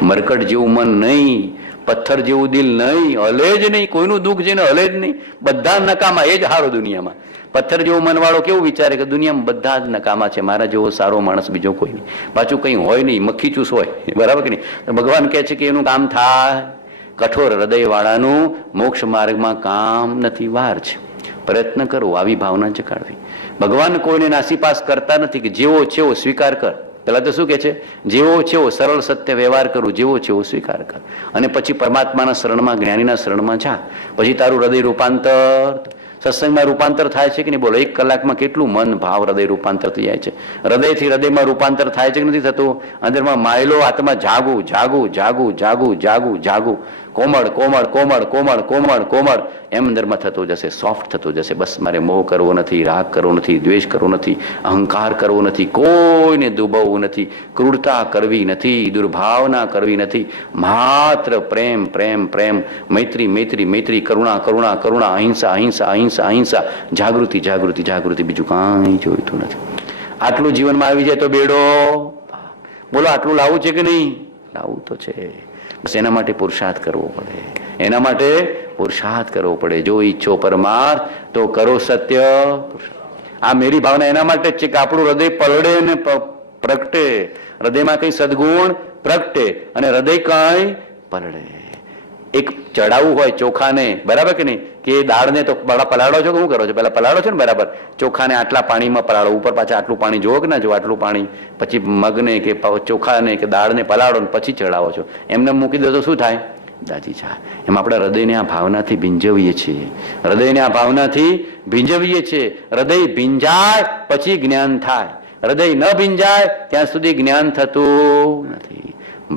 મરકટ જેવું મન નહીં, પથ્થર જેવું દિલ નહીં, હલે જ નહીં. કોઈનું દુઃખ જેને હલે જ નહીં. બધા નકામા. એ જ હારો દુનિયામાં. પથ્થર જેવો મનવાળો કેવું વિચારે કે દુનિયામાં બધા જ નકામા છે, મારા જેવો સારો માણસ બીજો કોઈ નહીં. પાછું કંઈ હોય નહીં, મક્ખી ચૂસ હોય. બરાબર કે નહીં? ભગવાન કહે છે કે એનું કામ થાય. કઠોર હૃદયવાળાનું મોક્ષ માર્ગમાં કામ નથી, વાર છે. પ્રયત્ન કરો આવી ભાવના જગાડવી. ભગવાન કોઈને નાસીપાસ કરતા નથી કે જેવો છે એવો સ્વીકાર કર. પેલા તો શું કે છે? જેવો છે એવો સરળ સત્ય વ્યવહાર કરું, જેવો છે એવો સ્વીકાર કર. અને પછી પરમાત્માના શરણમાં, જ્ઞાનીના શરણમાં જા. પછી તારું હૃદય રૂપાંતર. સત્સંગમાં રૂપાંતર થાય છે કે નહીં? બોલો. 1 કલાકમાં કેટલું મન ભાવ હૃદય રૂપાંતર થઈ જાય છે. હૃદયથી હૃદયમાં રૂપાંતર થાય છે કે નથી થતું? અંદરમાં માયલો આત્મા જાગું કોમળ એમ અંદરમાં થતો જશે, સોફ્ટ થતો જશે. બસ મારે મોહ કરવો નથી, રાગ કરવો નથી, દ્વેષ કરવો નથી, અહંકાર કરવો નથી, કોઈને દુબવવું નથી, ક્રૂરતા કરવી નથી, દુર્ભાવના કરવી નથી. માત્ર પ્રેમ, મૈત્રી, કરુણા, અહિંસા, જાગૃતિ, બીજું કાંઈ જોઈતું નથી. આટલું જીવનમાં આવી જાય તો બેડો. બોલો, આટલું લાવવું છે કે નહીં? લાવવું તો છે. બસ એના માટે પુરુષાર્થ કરવો પડે. જો ઈચ્છો પરમાર્થ તો કરો સત્ય. આ મેરી ભાવના એના માટે જ છે કે આપણું હૃદય પલળે ને પ્રગટે. હૃદયમાં કઈ સદગુણ પ્રગટે અને હૃદય કઈ પલળે. એક ચડાવવું હોય ચોખાને, બરાબર કે નહીં? કે દાળને તો પલાળો છો કે શું કરો છો? પેલા પલાળો છો ને, બરાબર. ચોખાને આટલા પાણીમાં પલાળો, ઉપર પાછા આટલું પાણી જોવો કે ના જો? આટલું પાણી. પછી મગને કે ચોખાને કે દાળને પલાળો ને પછી ચડાવો છો. એમને મૂકી દો તો શું થાય? દાજી જાય. એમ આપણા હૃદયને આ ભાવનાથી ભીંજવીએ છીએ. હૃદય ભીંજાય પછી જ્ઞાન થાય. હૃદય ન ભીંજાય ત્યાં સુધી જ્ઞાન થતું નથી.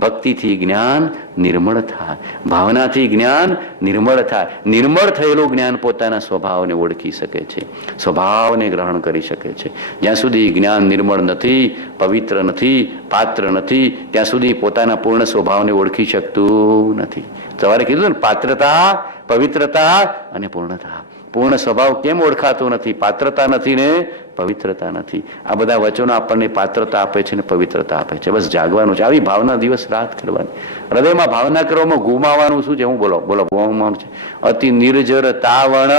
ભક્તિથી જ્ઞાન નિર્મળ થાય, ભાવનાથી જ્ઞાન નિર્મળ થાય. નિર્મળ થયેલું જ્ઞાન પોતાના સ્વભાવને ઓળખી શકે છે, સ્વભાવને ગ્રહણ કરી શકે છે. જ્યાં સુધી જ્ઞાન નિર્મળ નથી, પવિત્ર નથી, પાત્ર નથી, ત્યાં સુધી પોતાના પૂર્ણ સ્વભાવને ઓળખી શકતું નથી. સવારે કીધું ને, પાત્રતા, પવિત્રતા અને પૂર્ણતા. પૂર્ણ સ્વભાવ કેમ ઓળખાતો નથી? પાત્રતા નથી ને પવિત્રતા નથી. આ બધા વચનો આપણને પાત્રતા આપે છે ને પવિત્રતા આપે છે. બસ જાગવાનું છે, આવી ભાવના દિવસ રાત કરવાની. હૃદયમાં ભાવના કરવામાં ગુમાવાનું શું છે? હું બોલો ગુમાવવાનું છે. અતિ નિર્જર તાવણ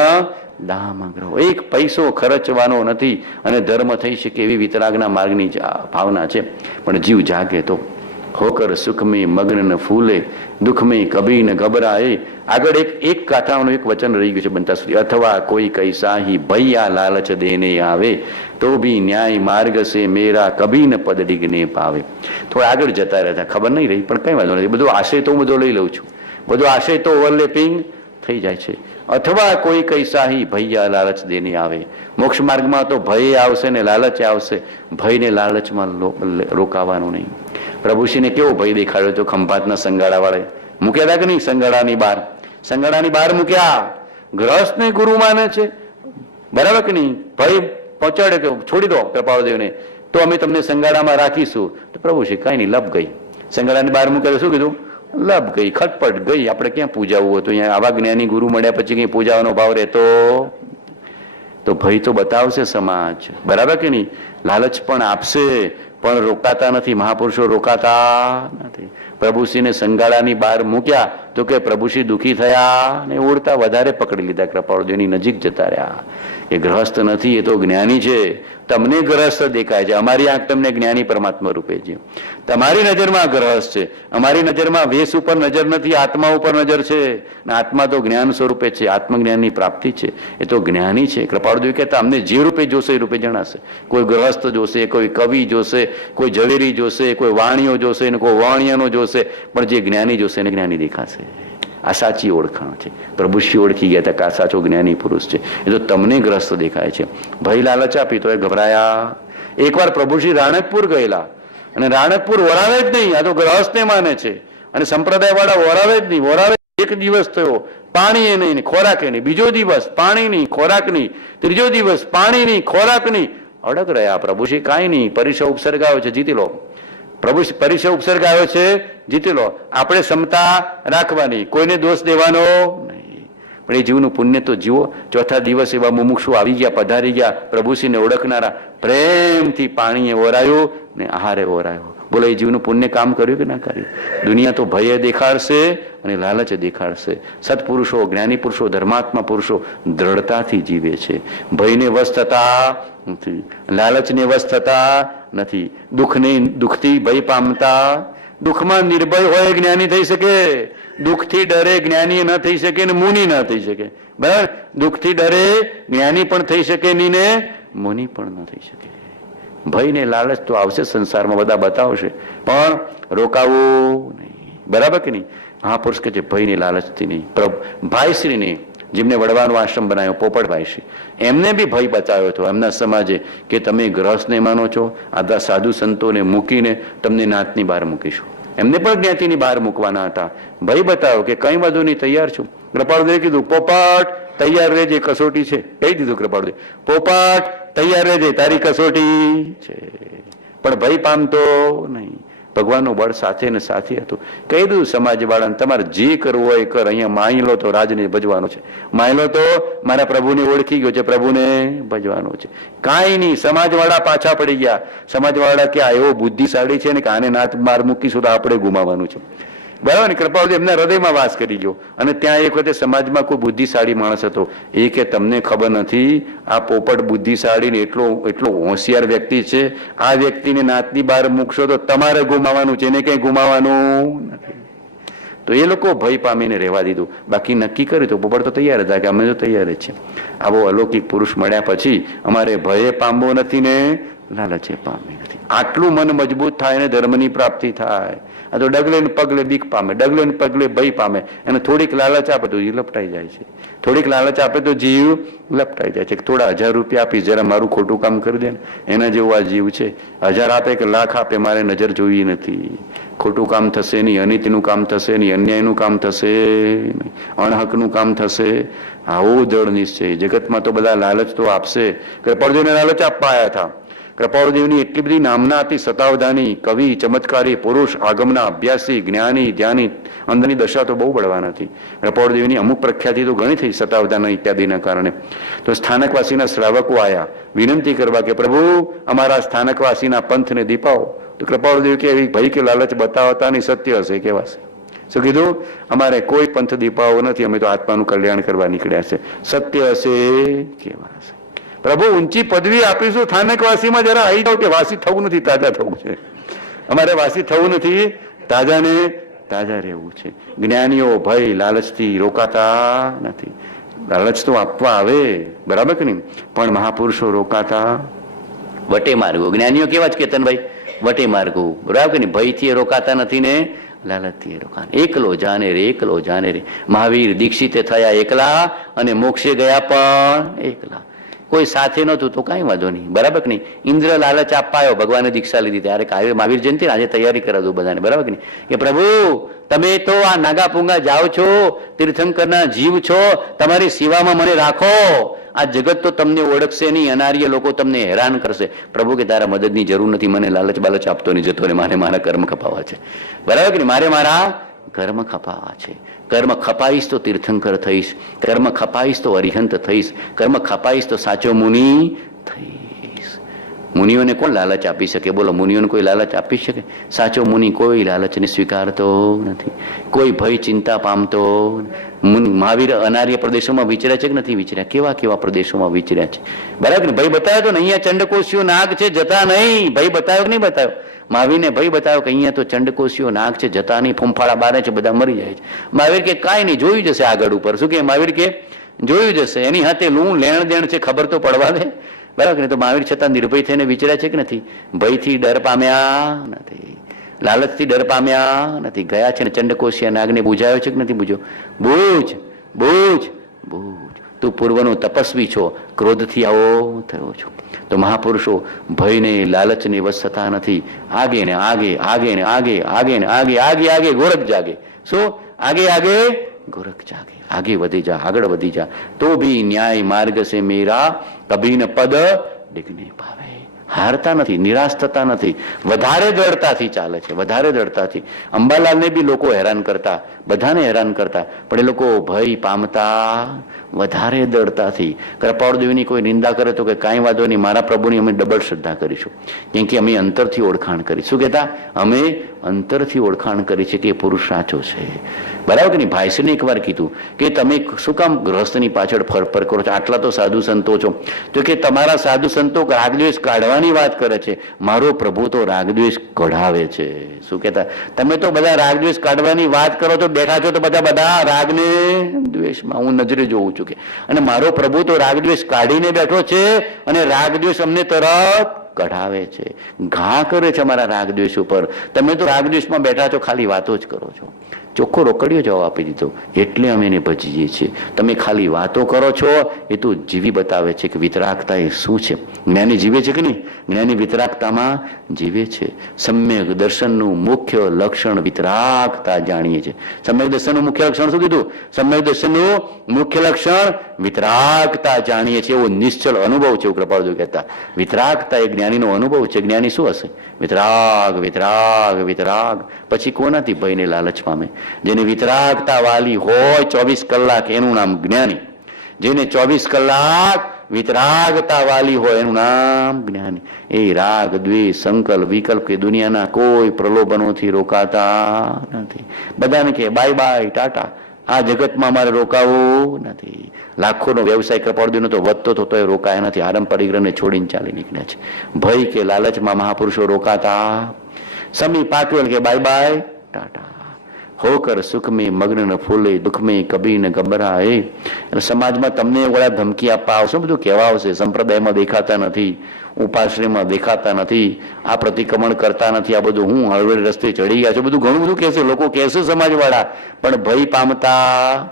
દામગ્રહ. 1 પૈસો ખર્ચવાનો નથી અને ધર્મ થઈ શકે એવી વિતરાગના માર્ગની ભાવના છે. પણ જીવ જાગે તો હોકર સુખ में મગ્ન ન ફૂલે, દુઃખ में કભી ન ગભરાએ. આગળ એક ગાથાનું એક વચન રહી ગયું છે બનતા સુધી. અથવા કોઈ કૈસાહી ભૈયા લાલચ દેને આવે, તો ભી ન્યાય માર્ગ સે મેરા કભી ન પદ ડિગને પાવે. થોડા આગળ જતા રહેતા ખબર નહીં રહી, પણ કઈ વાંધો નથી. બધો આશય તો હું બધો લઈ લઉં છું. બધો આશય તો ઓવરલેપિંગ થઈ જાય છે. અથવા કોઈ કૈસાહી ભૈયા લાલચ દેને આવે. મોક્ષ માર્ગમાં તો ભય આવશે ને લાલચ આવશે. ભયને લાલચમાં રોકાવાનું નહીં. પ્રભુશ્રીને કેવો ભય દેખાડ્યો હતો ખંભાતના સંગાડા વાળે. મૂક્યા હતા કે નહીં? સંગાડાની બહાર મૂક્યા. ગ્રહસ્થને ગુરુ માને છે, બરાબર કે નહીં? ભય પહોંચાડે કે છોડી દો કૃપાળદેવને, તો અમે તમને સંગાડામાં રાખીશું. તો પ્રભુશ્રી કઈ નહીં, લપ ગઈ. સંગાડાની બહાર મૂક્યા તો શું કીધું? લપ ગઈ, ખટપટ ગઈ. આપણે ક્યાં પૂજાવું હતું? અહીંયા આવા જ્ઞાની ગુરુ મળ્યા પછી કઈ પૂજાવાનો ભાવ રહેતો? તો ભય તો બતાવશે સમાજ, બરાબર કે નહીં? લાલચ પણ આપશે, પણ રોકાતા નથી. મહાપુરુષો રોકાતા નથી. પ્રભુશ્રીને સંગાળાની બહાર મૂક્યા તો કે પ્રભુશ્રી દુઃખી થયા ને ઉડતા વધારે પકડી લીધા. કૃપાળુદેવની નજીક જતા રહ્યા. એ ગ્રહસ્થ નથી, એ તો જ્ઞાની છે. તમને ગ્રહસ્થ દેખાય છે, અમારી આંખ તમને જ્ઞાની પરમાત્મા રૂપે છે. તમારી નજરમાં ગ્રહસ્થ છે, અમારી નજરમાં વેશ ઉપર નજર નથી, આત્મા ઉપર નજર છે. આત્મા તો જ્ઞાન સ્વરૂપે છે, આત્મજ્ઞાનની પ્રાપ્તિ છે. એ તો જ્ઞાની છે. કૃપાળુદેવ કહેતા અમને જે રૂપે જોશે એ રૂપે જણાશે. કોઈ ગ્રહસ્થ જોશે, કોઈ કવિ જોશે, કોઈ ઝવેરી જોશે, કોઈ વાણીઓ જોશે ને કોઈ વાણિયાનો જોશે, પણ જે જ્ઞાની જોશે એને જ્ઞાની દેખાશે. આ સાચી ઓળખાણ છે. પ્રભુશ્રી ઓળખી ગયા હતા કે આ સાચો જ્ઞાની પુરુષ છે. એ તો તમને ગ્રસ્ત દેખાય છે. ભય લાલચ આપી તો એ ગભરાયા. એકવાર પ્રભુશ્રી રાણકપુર ગયેલા, અને રાણકપુર વરાવે જ નહીં. આ તો ગ્રહસ્થને માને છે, અને સંપ્રદાય વાળા વરાવે જ નહીં. વરાવે એક દિવસ થયો, પાણી એ નહીં, ખોરાક એ નહીં. બીજો દિવસ પાણી નહીં, ખોરાક નહીં. ત્રીજો દિવસ પાણી નહીં, ખોરાક નહીં. અડગ રહ્યા. પ્રભુશ્રી કાંઈ નહીં, પરિસર ઉપસર્ગ આવ્યો છે, જીતી લો. પ્રભુ પરિસર ઉપસર્ગ આવ્યો છે, જીતી લો. આપણે ક્ષમતા રાખવાની, કોઈને દોષ દેવાનો નહીં. પણ એ જીવનું પુણ્ય તો જીવો. ચોથા દિવસ એવા મુમુક્ષુ આવી ગયા, પધારી ગયા, પ્રભુશ્રીને ઓળખનારા. પ્રેમથી પાણીએ ઓરાયું ને આહારે ઓરાયો. બોલો, એ જીવનું પુણ્ય કામ કર્યું કે ના કર્યું? દુનિયા તો ભય દેખાડશે અને લાલચ દેખાડશે. સત્પુરુષો, જ્ઞાની પુરુષો, ધર્માત્મા પુરુષો દ્રઢતાથી જીવે છે. ભયને વશ થતા નથી, લાલચને વશ થતા નથી, દુઃખથી ભય પામતા. દુઃખમાં નિર્ભય હોય જ્ઞાની થઈ શકે, દુઃખથી ડરે જ્ઞાની ન થઈ શકે ને મુનિ ન થઈ શકે. બરાબર? દુઃખથી ડરે જ્ઞાની પણ થઈ શકે નહીં ને મુનિ પણ ન થઈ શકે. ભય ને લાલચ તો આવશે સંસારમાં, બધા બતાવશે, પણ રોકાવું નહીં. બરાબર કે નહીં? મહાપુરુષ કે છે ભય ને લાલચથી નહીં. ભાઈશ્રીને જેમને વડવાનો આશ્રમ બનાવ્યો, પોપટભાઈશ્રી, એમને બી ભય બતાવ્યો હતો એમના સમાજે કે તમે ગ્રહસ્થને માનો છો, આ સાધુ સંતોને મૂકીને તમને નાથની બહાર મૂકીશું. એમને પણ જ્ઞાતિની બહાર મૂકવાના હતા. ભય બતાવ્યો કે કઈ બધું નહીં, તૈયાર છું. કૃપાળુદેવે કીધું પોપટ તૈયાર રહેજે, કસોટી છે. કહી દીધું કૃપાળુદેવ, પોપટ તૈયાર રહેજે, તારી કસોટી છે. પણ ભય પામતો નહીં. ભગવાનનું બળ સાથે ને સાથે હતું. કહી દઉં સમાજ વાળાને, તમારે જે કરવું હોય કર. અહીંયા માયલો તો રાજને ભજવાનો છે, માયલો તો મારા પ્રભુને ઓળખી ગયો છે, પ્રભુને ભજવાનો છે. કાંઈ નહીં. સમાજ વાળા પાછા પડી ગયા. સમાજ વાળા કે આ એવો બુદ્ધિશાળી છે ને કે આને નાથ માર મૂકીશું તો આપણે ગુમાવાનું છે. બરાબર ને? કૃપાળુદેવ એમના હૃદયમાં વાસ કરી ગયો. અને ત્યાં એક વખતે સમાજમાં કોઈ બુદ્ધિશાળી માણસ હતો. એ કે તમને ખબર નથી, આ પોપટ બુદ્ધિશાળી ને એટલો હોશિયાર વ્યક્તિ છે. આ વ્યક્તિને નાતની બહાર મૂકશો તો તમારે ગુમાવાનું છે, એને કઈ ગુમાવાનું નથી. તો એ લોકો ભય પામીને રહેવા દીધું. બાકી નક્કી કર્યું તો પોપટ તો તૈયાર હતા કે અમે તો તૈયાર જ છે. આવો અલૌકિક પુરુષ મળ્યા પછી અમારે ભયે પામવો નથી ને લાલચે પામવી નથી. આટલું મન મજબૂત થાય ને ધર્મની પ્રાપ્તિ થાય. આ તો ડગલે ને પગલે બીક પામે, ડગલે ને પગલે ભય પામે. અને થોડીક લાલચ આપે તો જીવ લપટાઈ જાય છે. થોડીક લાલચ આપે તો જીવ લપટાઈ જાય છે. થોડા 1000 રૂપિયા આપીશ, જરા મારું ખોટું કામ કરી દે ને, એના જેવું આ જીવ છે. 1000 આપે કે લાખ આપે, મારે નજર જોઈ નથી. ખોટું કામ થશે નહીં, અનિતિનું કામ થશે નહીં, અન્યાયનું કામ થશે નહીં, અણહકનું કામ થશે. આવો દૃઢ નિશ્ચય. જગતમાં તો બધા લાલચ તો આપશે. કૃપાળુદેવને લાલચ આપવા આવ્યા હતા. કૃપાળુદેવની એટલી બધી નામના હતી, સતાવધાની, કવિ, ચમત્કારી પુરુષ, આગમના અભ્યાસી, જ્ઞાની, ધ્યાની. અંદરની દશા તો બહુ બળવાન હતી. કૃપાળુદેવની અમુક પ્રખ્યાતિ તો ઘણી થઈ સતાવધાના ઇત્યાદિના કારણે. તો સ્થાનકવાસીના શ્રાવકો આવ્યા વિનંતી કરવા કે પ્રભુ અમારા સ્થાનકવાસીના પંથને દીપાવો. તો કૃપાળુદેવ કે એવી ભય કે લાલચ બતાવતા નહીં, સત્ય હશે કહેવાશે. શું કીધું? અમારે કોઈ પંથ દીપાવો નથી, અમે તો આત્માનું કલ્યાણ કરવા નીકળ્યા છે. સત્ય હશે કહેવાશે. પ્રભુ ઊંચી પદવી આપીશું, સ્થાનકવાસીમાં જરા આવી જાવ કે વાસી થવું નથી, તાજા થવું છે. અમારે વાસી થવું નથી, તાજા ને તાજા રહેવું છે. જ્ઞાનીઓ ભય લાલચથી રોકાતા નથી. લાલચ તો આપવા આવે, બરાબર કે નહીં, પણ મહાપુરુષો રોકાતા વટે માર્ગો. જ્ઞાનીઓ કેવા જ કેતનભાઈ? વટે માર્ગો, બરાબર કે નહીં? ભયથી રોકાતા નથી ને લાલચથી રોકાતા. એકલો જાને રે, એકલો જાને રે. મહાવીર દીક્ષિતે થયા એકલા અને મોક્ષે ગયા પણ એકલા. કોઈ સાથે નહોતું તો કાંઈ વાંધો નહીં, બરાબર કે નહીં? ઇન્દ્ર લાલચ આપવા આવ્યો, ભગવાને દીક્ષા લીધી ત્યારે મહાવીર જયંતિ આજે તૈયારી કરાવી દઉં બધાને, બરાબર કે નહીં? કે પ્રભુ તમે તો આ નાગા પૂંગા જાઓ છો, તીર્થંકરના જીવ છો, તમારી સેવામાં મને રાખો. આ જગત તો તમને ઓળખશે નહીં, અનાર્ય લોકો તમને હેરાન કરશે. પ્રભુ કે તારા મદદની જરૂર નથી, મને લાલચ બાલચ આપતો નહીં જતો ને, મારે મારા કર્મ ખપાવવા છે, બરાબર કે નહીં? મારે મારા કર્મ ખપાવવા છે. કર્મ ખપાઈશ તો તીર્થંકર થઈશ, કર્મ ખપાઈશ તો અરિહંત થઈશ, કર્મ ખપાઈશ તો સાચો મુનિ થઈશ. મુનિઓને કોણ લાલચ આપી શકે? બોલો, મુનિઓને કોઈ લાલચ આપી શકે? સાચો મુનિ કોઈ લાલચને સ્વીકારતો નથી, કોઈ ભય ચિંતા પામતો. મહાવીર અનાર્ય પ્રદેશોમાં વિચર્યા છે કે નથી વિચર્યા? કેવા કેવા પ્રદેશોમાં વિચર્યા છે, બરાબર ને? ભય બતાવ્યો તો ને અહીંયા ચંડકોશીઓ નાગ છે, જતા નહીં. ભય બતાવ્યો કે નહીં બતાવ્યો? મહાવીરને ભય બતાવ્યો કે અહીંયા તો ચંડકોશીઓ નાગ છે, જતા નહીં, ફૂંફાળા બારે છે, બધા મરી જાય છે. મહાવીર કે કાંઈ નહીં, જોયું જશે આગળ ઉપર. શું કે મહાવીર કે? જોયું જશે. એની હાથે લૂણ લેણ દેણ છે, ખબર તો પડવા દે, બરાબર ને? તો મહાવીર છતાં નિર્ભય થઈને વિચર્યા છે કે નથી? ભયથી ડર પામ્યા નથી, લાલચથી ડર પામ્યા નથી. ગયા છે ને ચંડકોશિયા નાગને બુજાયો છે કે નથી બુજો? બુજ બુજ બુજ, તું પૂર્વનો તપસ્વી છો, ક્રોધથી આવો થયો છો. તો મહાપુરુષો ભયને લાલચને વશ થતા નથી. આગે ને આગે, આગે ને આગે, આગે ને આગે, આગે આગે ગોરખ જાગે. શું? આગે આગે ગોરખ જાગે. આગે વધી જા, આગળ વધી જા, તો ભી ન્યાય માર્ગ સે મેરા કભી ન પદ ડિગને પાવે. હારતા નથી, નિરાશ થતા નથી, વધારે દૃઢતાથી ચાલે છે, વધારે દૃઢતાથી. અંબાલાલને બી લોકો હેરાન કરતા, બધાને હેરાન કરતા, પણ એ લોકો ભય પામતા વધારે દૃઢતાથી. કૃપાળદેવીની કોઈ નિંદા કરે તો કે કાંઈ વાંધો નહીં, મારા પ્રભુની અમે ડબલ શ્રદ્ધા કરીશું, કેમ કે અમે અંતરથી ઓળખાણ કરી. શું કહેતા? અમે અંતરથી ઓળખાણ કરી છે કે એ પુરુષ સાચો છે, બરાબર કે નહીં? ભાઈશ્રીને એકવાર કીધું કે તમે શું કામ ગ્રહસ્થની પાછળ ફરફર કરો છો, આટલા તો સાધુ સંતો છો? તો કે તમારા સાધુ સંતો રાગદ્વેષ કાઢવાની વાત કરે છે, મારો પ્રભુ તો રાગદ્વેષ કઢાવે છે. શું કહેતા? તમે તો બધા રાગદ્વેષ કાઢવાની વાત કરો છો, બેઠા છો તો બધા રાગને દ્વેષમાં. હું નજરે જોઉં છું કે, અને મારો પ્રભુ તો રાગદ્વેષ કાઢીને બેઠો છે અને રાગદ્વેષ અમને તરત કઢાવે છે, ઘા કરે છે અમારા રાગદ્વેષ ઉપર. તમે તો રાગદ્વેષમાં બેઠા છો, ખાલી વાતો જ કરો છો. ચોખ્ખો રોકડીયો જવાબ આપી દીધો, એટલે અમે એને ભજીએ છીએ. તમે ખાલી વાતો કરો છો, એ તો જીવી બતાવે છે કે વિતરાગતા એ શું છે. જ્ઞાની જીવે છે કે નહીં? જ્ઞાની વિતરાગતામાં જીવે છે. સમ્યક દર્શનનું મુખ્ય લક્ષણ વિતરાગતા જાણીએ છીએ. સમ્યક દર્શનનું મુખ્ય લક્ષણ શું કીધું? સમ્યક દર્શનનું મુખ્ય લક્ષણ વિતરાગતા જાણીએ છીએ, એવો નિશ્ચલ અનુભવ છે એવું કૃપાળુ કહેતા. વિતરાગતા એ જ્ઞાનીનો અનુભવ છે. જ્ઞાની શું હશે? વિતરાગ વિતરાગ વિતરાગ. પછી કોનાથી ભયને લાલચ પામે? જેને વિતરાગતા વાલી હોય 24 કલાક, એનું નામ જ્ઞાની. જેને 24 કલાક વિતરાગતા વાલી હોય, એનું નામ જ્ઞાની. એ રાગ દ્વેષ સંકલ્પ વિકલ્પ કે દુનિયાના કોઈ પ્રલોભનોથી રોકાતા નથી. બધાને કે બાય બાય ટાટા, આ જગતમાં મારે રોકાવું નથી. લાખોનો વ્યવસાય કૃપાળુનો તો વધતો થતો એ રોકાયા નથી, આરંભ પરિગ્રહને છોડીને ચાલી નીકળ્યા છે. ભય કે લાલચમાં મહાપુરુષો રોકાતા. સમી પાટવેલ કે બાય બાય ટાટા. હોકર સુખ में મગ્ન ન ફૂલે, દુઃખ में કભી ન ગભરાએ. અને સમાજમાં તમને વડા ધમકી આપવા આવશે, બધું કહેવા આવશે. સંપ્રદાયમાં દેખાતા નથી, ઉપાશ્રયમાં દેખાતા નથી, આ પ્રતિક્રમણ કરતા નથી, આ બધું હું હળવેળ રસ્તે ચડી ગયા છું, બધું ઘણું બધું કહેશે, લોકો કહેશે સમાજવાળા. પણ ભય પામતા,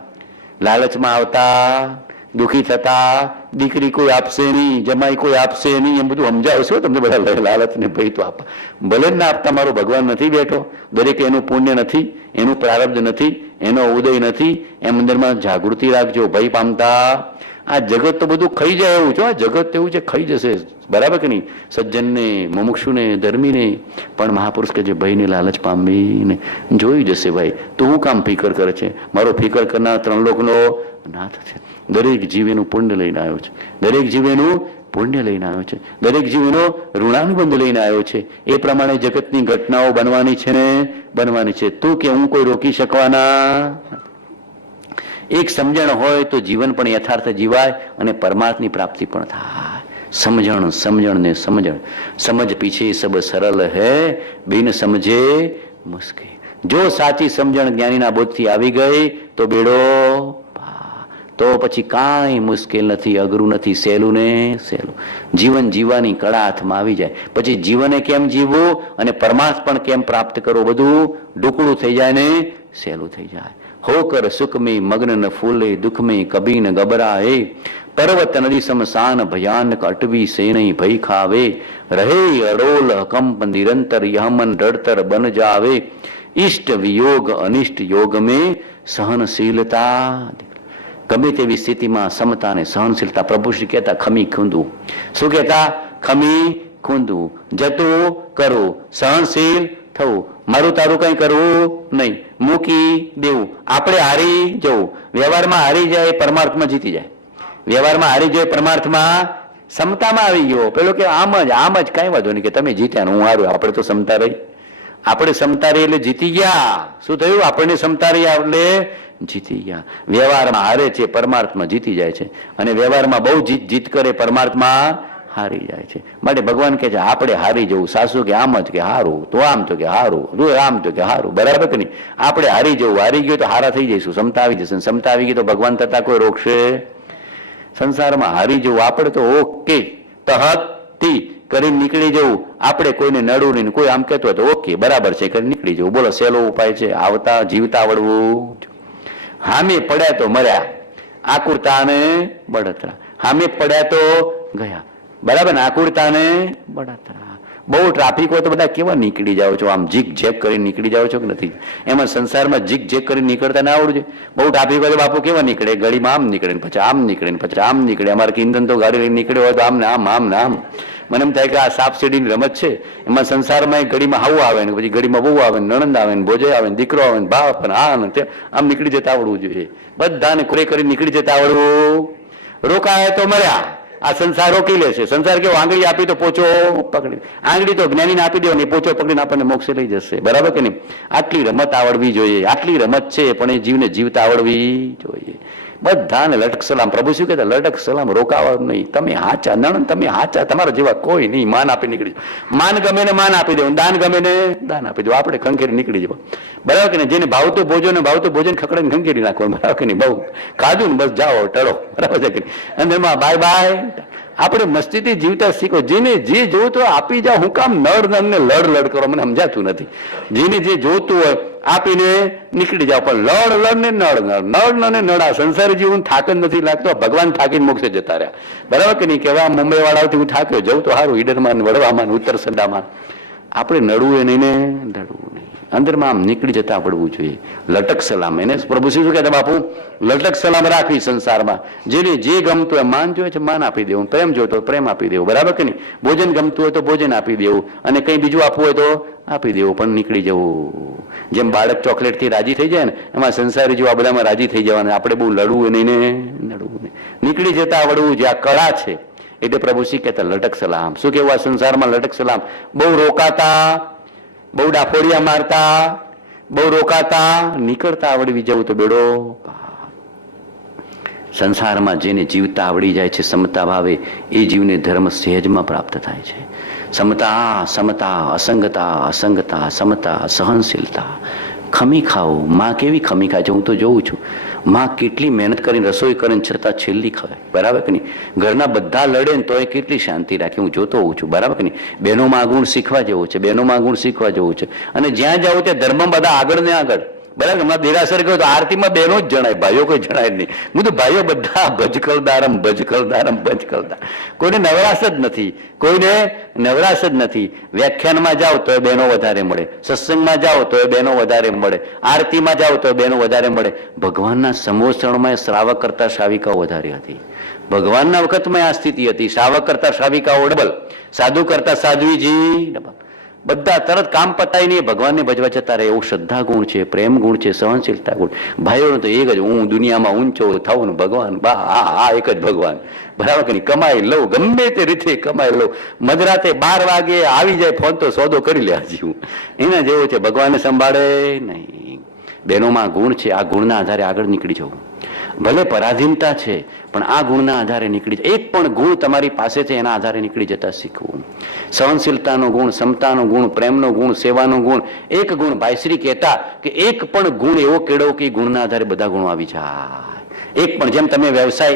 લાલચમાં આવતા, દુઃખી થતા, દીકરી કોઈ આપશે નહીં, જમાઈ કોઈ આપશે નહીં, એમ બધું સમજાવશો તમને બધા. લાલચ ને ભય તો આપવા ભલે જ ના આપતા. મારો ભગવાન નથી બેઠો, દરેક એનું પુણ્ય નથી, એનું પ્રારબ્ધ નથી, એનો ઉદય નથી, એમ અંદરમાં જાગૃતિ રાખજો. ભય પામતા. આ જગત તો બધું ખાઈ જાય એવું છે, આ જગત એવું છે ખાઈ જશે, બરાબર કે નહીં? સજ્જનને, મુમુક્ષુને, ધર્મીને. પણ મહાપુરુષ કે જે ભયને લાલચ પામીને જોઈ જશે, ભાઈ તું હું કામ ફિકર કરે છે? મારો ફિકર કરનાર 3 લોકનો નાથ છે. દરેક જીવ એનું પુણ્ય લઈને આવ્યો છે, દરેક જીવ એનું પુણ્ય લઈને આવ્યો છે, દરેક જીવ એનો ઋણાનુબંધ લઈને આવ્યો છે. એ પ્રમાણે જગતની ઘટનાઓ બનવાની છે ને બનવાની છે. તું કે હું કોઈ રોકી શકવાના. એક સમજણ હોય તો જીવન પણ યથાર્થ જીવાય અને પરમાર્થની પ્રાપ્તિ પણ થાય. સમજણ સમજણ ને સમજણ, સમજ પીછે સબ સરળ હૈ, બિન સમજે મુશ્કેલ. જો સાચી સમજણ જ્ઞાનીના બોધથી આવી ગઈ તો બેડો પાર. તો પછી કાંઈ મુશ્કેલ નથી, અઘરું નથી, સહેલું ને સહેલું. જીવન જીવવાની કળા હાથમાં આવી જાય પછી જીવને કેમ જીવવું અને પરમાર્થ પણ કેમ પ્રાપ્ત કરવો બધું ઢુકડું થઈ જાય ને સહેલું થઈ જાય. હોકર સુખ में मग्न न फूले, दुख में कभी न घबराए, पर्वत नदी समसान भयानक अटवी से नहीं भय खावे, रहे अडोल कंप निरंतर यह मन डरतर बन जावे, इष्ट वियोग अनिष्ट योग में सहनशीलता. ગમે તેવી સ્થિતિમાં સમતા ને સહનશીલતા. પ્રભુ શ્રી કહેતા ખમી ખૂંદવું. શું કહેતા? ખમી ખૂંદવું, જતું કરવું, સહનશીલ થવું, મારું તારું કઈ કરવું નહીં, મૂકી દેવું, આપણે હારી જવું. વ્યવહારમાં હારી જાય, પરમાર્થમાં જીતી જાય. વ્યવહારમાં હારી જાય, પરમાર્થમાં સમતામાં આવી ગયો. પેલો કે આમ જ કઈ વાંધો નહીં કે તમે જીત્યા હું હારું. આપણે તો સમતા રહી, આપણે સમતા રહી એટલે જીતી ગયા. શું થયું? આપણને સમતા રહી એટલે જીતી ગયા. વ્યવહારમાં હારે છે, પરમાર્થમાં જીતી જાય છે. અને વ્યવહારમાં બહુ જીત કરે, પરમાર્થમાં હારી જાય છે. માટે ભગવાન કહે છે આપણે હારી જવું. સાસુ કે આમ જ કે હારું, તો આમ તો કે હારું, તું આમ તો કે હારું. બરાબર કે નહીં? આપણે હારી જવું. હારી ગયું તો હારા થઈ જઈશું, સમતા આવી જશે. સમતા આવી ગઈ તો ભગવાન થતા કોઈ રોકશે. સંસારમાં હારી જવું આપણે તો ઓકે તહતી કરીને નીકળી જવું. આપણે કોઈને નડવું નહીં, કોઈ આમ કહેતો હોય તો ઓકે બરાબર છે કરીને નીકળી જવું. બોલો સહેલો ઉપાય છે. આવતા જીવતા આવડવું. હામે પડ્યા તો મર્યા, આકુરતા ને બળતરા. હામે પડ્યા તો ગયા, બરાબર ને? આકુરતા ને બળતરા. બહુ ટ્રાફિક હોય તો બધા કેવા નીકળી જાઓ છો? આમ જીક જેક કરીને નીકળી જાઓ છો કે નથી? એમાં સંસારમાં જીક જેક કરીને નીકળતા ના આવડું છે. બહુ ટ્રાફિક હોય તો બાપુ કેવા નીકળે? ગળીમાં આમ નીકળે, પછી આમ નીકળે, પછી આમ નીકળે. અમારે ઇંધન તો ગાડી લઈને નીકળ્યો હોય તો આમ ને આમ, આમ ને આમ. મને એમ થાય કે આ સાપ સીડીની રમત છે. એમાં સંસારમાં ઘડીમાં હાવું આવે ને, પછી ઘડીમાં બહુ આવે ને, નણંદ આવે ને, ભોજય આવે ને, દીકરો આવે ને, બાપ ને આ ને આમ નીકળી જતા આવડવું જોઈએ. બધાને ખોરે કરી નીકળી જતા આવડવું. રોકાય તો મર્યા. આ સંસાર રોકી લે છે. સંસાર કેવો? આંગળી આપી તો પોચો પકડી, આંગળી તો જ્ઞાનીને આપી દેવાની, પોચો પકડીને આપણને મોક્ષે લઈ જશે. બરાબર કે નહીં? આટલી રમત આવડવી જોઈએ. આટલી રમત છે પણ એ જીવને જીવતા આવડવી જોઈએ. બધાને લટક સલામ. પ્રભુ શું કહેતા? લટક સલામ, રોકાવાનું નહીં. તમે હાચા નણંદ, તમે હાચા, તમારા જેવા કોઈ નહીં. માન આપી નીકળી જાવ. માન ગમે ને માન આપી દેવું, દાન ગમે ને દાન આપી દેવું. આપણે ખંખેરી નીકળી જવા. બરાબર કે નહીં? જેને ભાવતું ભોજન ને ભાવતું ભોજન ખકડીને ખંખેરી નાખવાનું. બરાબર કે નહીં? બહુ ખાધું ને બસ જાઓ ટળો. બરાબર છે કે નહીં? અને એમાં બાય બાય. આપણે મસ્તીથી જીવતા શીખો. જેને જે જોતું હોય આપી જાઓ. હું કામ નળ ને લડ કરો? મને સમજાતું નથી. જેને જે જોતું હોય આપીને નીકળી જાઓ. પણ લડ ને નળ ને નડા. સંસારી જીવન થાક જ નથી લાગતો. ભગવાન થાકીને મોક્ષે જતા રહ્યા. બરાબર કે નહીં? કેવા મુંબઈ વાળાથી હું થાક્યો, જવું તો સારું, ઈડરમાં વડવામાં ઉત્તર સંડામાં. આપણે નડવું એ નહીં ને નડવું નહીં. અંદરમાં આમ નીકળી જતા આવડવું જોઈએ. લટક સલામ. એને પ્રભુ શું કહેતા? બાપુ લટક સલામ રાખવી સંસારમાં. જેને જે ગમતું હોય, માન જોઈએ છે માન આપી દેવું, પ્રેમ જોઈતો હોય પ્રેમ આપી દેવું. બરાબર કે નહીં? ભોજન ગમતું હોય તો ભોજન આપી દેવું, અને કંઈ બીજું આપવું હોય તો આપી દેવું, પણ નીકળી જવું. જેમ બાળક ચોકલેટ થી રાજી થઈ જાય ને, એમાં સંસારી જેવા બધામાં રાજી થઈ જવાના. આપણે બહુ લડવું નહીં ને નડવું નહીં. નીકળી જતા આવડવું જે આ કળા છે. એટલે પ્રભુ શ્રી કહેતા લટક સલામ. શું કેવું? આ સંસારમાં લટક સલામ. બહુ રોકાતા, બહુ ડાફોડિયા મારતા, બહુ રોકાતા, નીકળતા આવડવી જવું તો બેડો. સંસારમાં જેને જીવતા આવડી જાય છે સમતા ભાવે, એ જીવને ધર્મ સહેજમાં પ્રાપ્ત થાય છે. સમતા, સમતા, અસંગતા, અસંગતા, સમતા, સહનશીલતા. ખમી ખાઓ. માં કેવી ખમી ખાય છે હું તો જોઉં છું. માં કેટલી મહેનત કરીને રસોઈ કરીને છતાં છેલ્લી ખાય. બરાબર કે નહીં? ઘરના બધા લડે ને તો એ કેટલી શાંતિ રાખે હું જોતો હોઉં છું. બરાબર કે નહીં? બહેનોમાં ગુણ શીખવા જેવું છે. બહેનોમાં ગુણ શીખવા જેવું છે. અને જ્યાં જાવ ત્યાં ધર્મ બધા આગળ ને આગળ. બરાબર. હમણાં દેરાસર ગયો તો આરતીમાં બહેનો જ જણાય, ભાઈઓ કોઈ જણાય જ નહીં. હું તો ભાઈઓ બધા ભજકલદારમ ભજકલદારમ ભજકલદાર. કોઈને નવરાશ જ નથી. કોઈને નવરાશ જ નથી. વ્યાખ્યાનમાં જાઓ તો એ બહેનો વધારે મળે, સત્સંગમાં જાઓ તો એ બહેનો વધારે મળે, આરતીમાં જાઓ તો એ બહેનો વધારે મળે. ભગવાનના સમોસણમાં શ્રાવક કરતા શ્રાવિકાઓ વધારે હતી. ભગવાનના વખતમાં આ સ્થિતિ હતી. શ્રાવક કરતા શ્રાવિકાઓ ડબલ, સાધુ કરતા સાધ્વીજી ડબલ. બધા તરત કામ પતાય નહીં, ભગવાનને ભજવા જતા રહે. એવું શ્રદ્ધા ગુણ છે, પ્રેમ ગુણ છે, સહનશીલતા ગુણ. ભાઈઓને તો એક જ, હું દુનિયામાં ઊંચો થવું ને ભગવાન બા આ એક જ ભગવાન. બરાબર કે નહીં? કમાઈ લઉં, ગમે તે રીતે કમાઈ લઉં. મધરાતે 12 વાગે આવી જાય ફોન તો સોદો કરી લે. હજી હું એના જેવું છે. ભગવાનને સંભાળે નહીં. બહેનોમાં ગુણ છે. આ ગુણના આધારે આગળ નીકળી જવું. ભલે પરાધીનતા છે પણ આ ગુણના આધારે નીકળી જાય. એક પણ ગુણ તમારી પાસે છે એના આધારે નીકળી જતા શીખવું. સહનશીલતાનો ગુણ, ક્ષમતાનો ગુણ, પ્રેમનો ગુણ, સેવાનો ગુણ, એક ગુણ. ભાઈશ્રી કહેતા કે એક પણ ગુણ એવો કેળવો કે ગુણના આધારે બધા ગુણો આવી જાય. એક પણ, જેમ તમે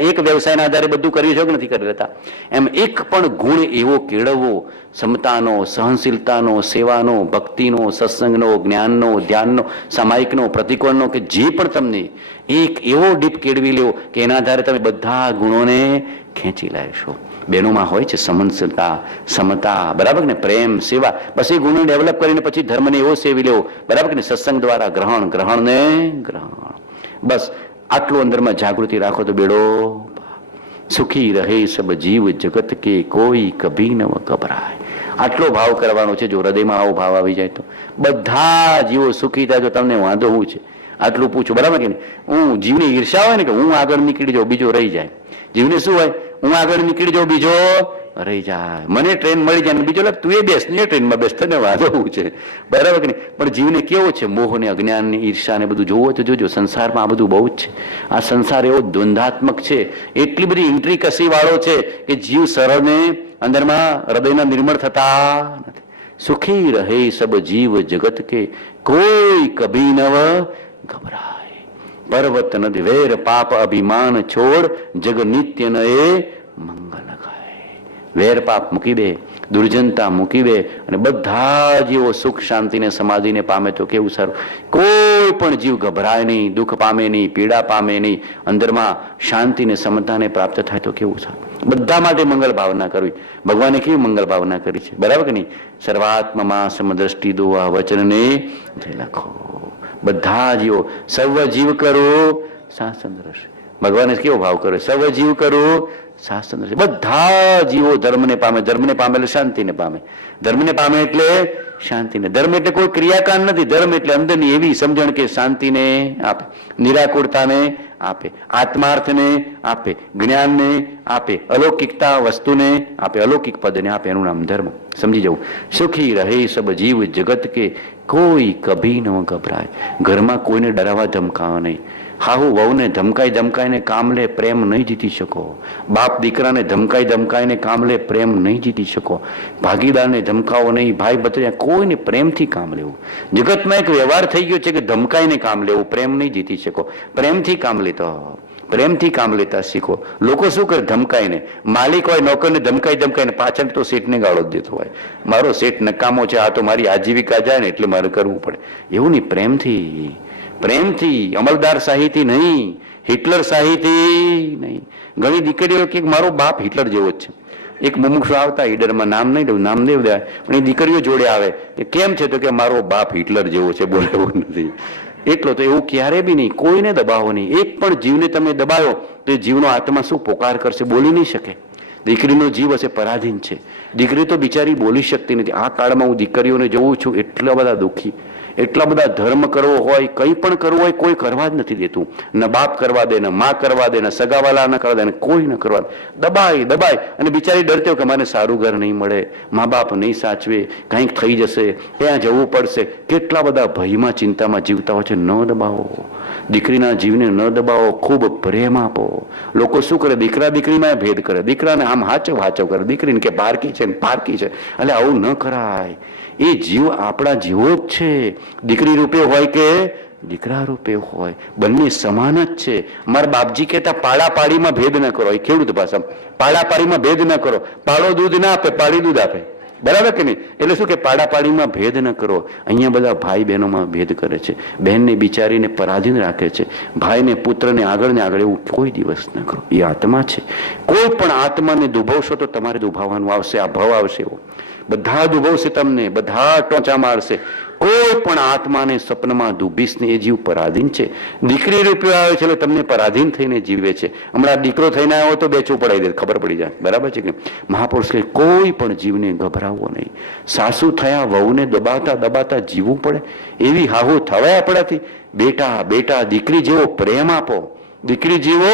એક વ્યવસાયના આધારે બધું કર્યું છે કે નથી કરી લેતા, એમ એક પણ ગુણ એવો કેળવવો, ક્ષમતાનો, સહનશીલતાનો, સેવાનો, ભક્તિનો, સત્સંગનો, જ્ઞાનનો, ધ્યાનનો, સામાયિકનો, પ્રતિકોણનો, કે જે પણ તમને એક એવો ડીપ કેળવી લેવો કે એના આધારે તમે બધા ગુણોને ખેંચી લાવશો. બહેનોમાં હોય છે સહનશીલતા, સમતા, બરાબર ને, પ્રેમ, સેવા, બસ એ ગુણો ડેવલપ કરીને પછી ધર્મને એવો સેવી લેવો, બરાબર ને, સત્સંગ દ્વારા ગ્રહણ, ગ્રહણ ને ગ્રહણ. બસ આટલું અંદરમાં જાગૃતિ રાખો તો બેડો સુખી રહે સબ જીવ જગત કે કોઈ કભી ન ગભરાય. આટલો ભાવ કરવાનો છે. જો હૃદયમાં આવો ભાવ આવી જાય તો બધા જીવો સુખી થાય. જો તમને વાંધો શું છે આટલું પૂછો, બરાબર કે નહીં? હું જીવની ઈર્ષા હોય ને કે હું આગળ નીકળી જાઉં બીજો રહી જાય. જીવને શું હોય? હું આગળ નીકળી જાઉં બીજો રહી જાય. મને ટ્રેન મળી જાય બીજો લાગ તું એ બેસ ને ટ્રેનમાં બેસ, તને વાંધો શું છે, બરાબર કે નહીં? પણ જીવને કેવો છે? મોહ ને અજ્ઞાન ને ઈર્ષા ને બધું જોવો તો જોજો. સંસારમાં આ બધું બહુ જ છે. આ સંસાર એવો દ્વંદ્વાત્મક છે, એટલી બધી ઇન્ટ્રીકસી વાળો છે કે જીવ સરળ ને અંદરમાં હૃદયના નિર્મળ થતા નથી. સુખી રહે સબ જીવ જગત કે કોઈ કભી નવ ગભરાય. પર્વત નદી વેર પાપ અભિમાન છોડ જગ નિત્ય ન એ મંગલ ગાય. વેર પાપ મૂકી દે, દુર્જનતા મૂકી દે અને બધા જીવો સુખ શાંતિ ને સમાધિને પામે તો કેવું સારું. કોઈ પણ જીવ ગભરાય નહીં, દુઃખ પામે નહીં, પીડા પામે નહીં, અંદરમાં શાંતિ ને સમતાને પ્રાપ્ત થાય તો કેવું સારું. બધા માટે મંગળ ભાવના કરવી. ભગવાને કેવી મંગળ ભાવના કરી છે, બરાબર કે નહીં? સર્વાત્મા સમદ્રષ્ટિ દો આ વચનને લખો. બધા જીવો સર્વ જીવ કરો શાસન રહેશે. ભગવાને કેવો ભાવ કર્યો? સર્વ જીવ કરો શાસન રહેશે. બધા જીવો ધર્મને પામે. ધર્મને પામે એટલે શાંતિને પામે. ધર્મને પામે એટલે શાંતિને. ધર્મ એટલે કોઈ ક્રિયાકાંડ નથી. ધર્મ એટલે અંદરની એવી સમજણ કે શાંતિને આપે, નિરાકુરતાને આપે, આત્માર્થને આપે, જ્ઞાનને આપે, અલૌકિકતા વસ્તુને આપે, અલૌકિક પદને આપે. એનું નામ ધર્મ. સમજી જવું. સુખી રહે સબ જીવ જગત કે કોઈ કભી ન ગભરાય. ઘરમાં કોઈને ડરાવા ધમકાવા નહીં. હાહુ વહુને ધમકાઈ ધમકાઈને કામ લે, પ્રેમ નહીં જીતી શકો. બાપ દીકરાને ધમકાઈ ધમકાઈને કામ લે, પ્રેમ નહીં જીતી શકો. ભાગીદારને ધમકાવો નહીં, ભાઈ ભત્રીજા, કોઈને પ્રેમથી કામ લેવું. જગતમાં એક વ્યવહાર થઈ ગયો છે કે ધમકાઈને કામ લેવું, પ્રેમ નહીં જીતી શકો. પ્રેમથી કામ લેતો, પ્રેમથી કામ લેતા શીખો. લોકો શું કરે? ધમકાઈને. માલિક હોય નોકરને ધમકાઈ ધમકાઈને પાછળ તો સેઠને ગાળો જ દેતો હોય. મારો સેઠ નકામો છે, આ તો મારી આજીવિકા જાય ને એટલે મારે કરવું પડે. એવું નહીં, પ્રેમથી. પ્રેમથી. અમલદાર શાહીથી નહીં, હિટલર શાહીથી નહીં. ઘણી દીકરીઓ કે મારો બાપ હિટલર જેવો જ છે. એક મુમુક્ષુ આવતા ઈડરમાં, નામ નહીં દઉં, નામ નહીં દેવાય, પણ એ દીકરીઓ જોડે આવે કે કેમ છે તો કે મારો બાપ હિટલર જેવો છે, બોલે એવું નથી. એટલો તો એવું ક્યારે બી નહીં. કોઈને દબાવો નહીં. એક પણ જીવને તમે દબાવો તો એ જીવનો આત્મા શું પોકાર કરશે? બોલી નહીં શકે. દીકરીનો જીવ હશે પરાધીન છે. દીકરી તો બિચારી બોલી શકતી નથી. આ કાળમાં હું દીકરીઓને જોઉં છું, એટલા બધા દુઃખી, એટલા બધા ધર્મ કરવો હોય, કંઈ પણ કરવું હોય, કોઈ કરવા જ નથી દેતું. ન બાપ કરવા દે, ન માં કરવા દે, ન સગાવાલા ન કરવા દે, કોઈ ન કરવા દે. દબાય દબાય અને બિચારી ડરતી હોય કે મને સારું ઘર નહીં મળે, મા બાપ નહીં સાચવે, કંઈક થઈ જશે, ત્યાં જવું પડશે. કેટલા બધા ભયમાં ચિંતામાં જીવતા હોય છે. ન દબાવો. દીકરીના જીવને ન દબાવો. ખૂબ પ્રેમ આપો. લોકો શું કરે? દીકરા દીકરીમાં ભેદ કરે. દીકરાને આમ હાચવ હાચવ કરે, દીકરીને કે પારકી છે ને પારકી છે. એટલે આવું ન કરાય. એ જીવ આપણા જીવો જ છે. દીકરી રૂપે હોય કે દીકરા રૂપે હોય, બંને સમાન જ છે. મારા બાપજી કહેતા પાડાપાડીમાં ભેદ ન કરો. એ ખેડૂત ભાષા, પાડાપાડીમાં ભેદ ન કરો. પાડો દૂધ ના આપે, પાડી દૂધ આપે, બરાબર કે નહીં? એટલે શું કે પાડાપાડીમાં ભેદ ન કરો. અહીંયા બધા ભાઈ બહેનોમાં ભેદ કરે છે. બહેનને બિચારીને પરાધીન રાખે છે, ભાઈને પુત્રને આગળ ને આગળ. એવું કોઈ દિવસ ન કરો. એ આત્મા છે. કોઈ પણ આત્માને દુભાવશો તો તમારે દુભાવવાનું આવશે. આ ભાવ આવશે. એવો બધા દુભાવશે તમને, બધા ટોચા મારશે. કોઈ પણ આત્માને સ્વપ્નમાં દુભીશ ને એ જીવ પરાધીન છે. દીકરી રૂપે આવે છે એટલે તમને પરાધીન થઈને જીવે છે. હમણાં દીકરો થઈને આવ્યો તો બે ચોપડાઈ દે, ખબર પડી જાય, બરાબર છે કે? મહાપુરુષ કે કોઈ પણ જીવને ગભરાવવો નહીં. સાસુ થયા વહુને દબાતા દબાતા જીવવું પડે એવી હાહુ થવાય આપણાથી? બેટા બેટા દીકરી જેવો પ્રેમ આપો. દીકરી જેવો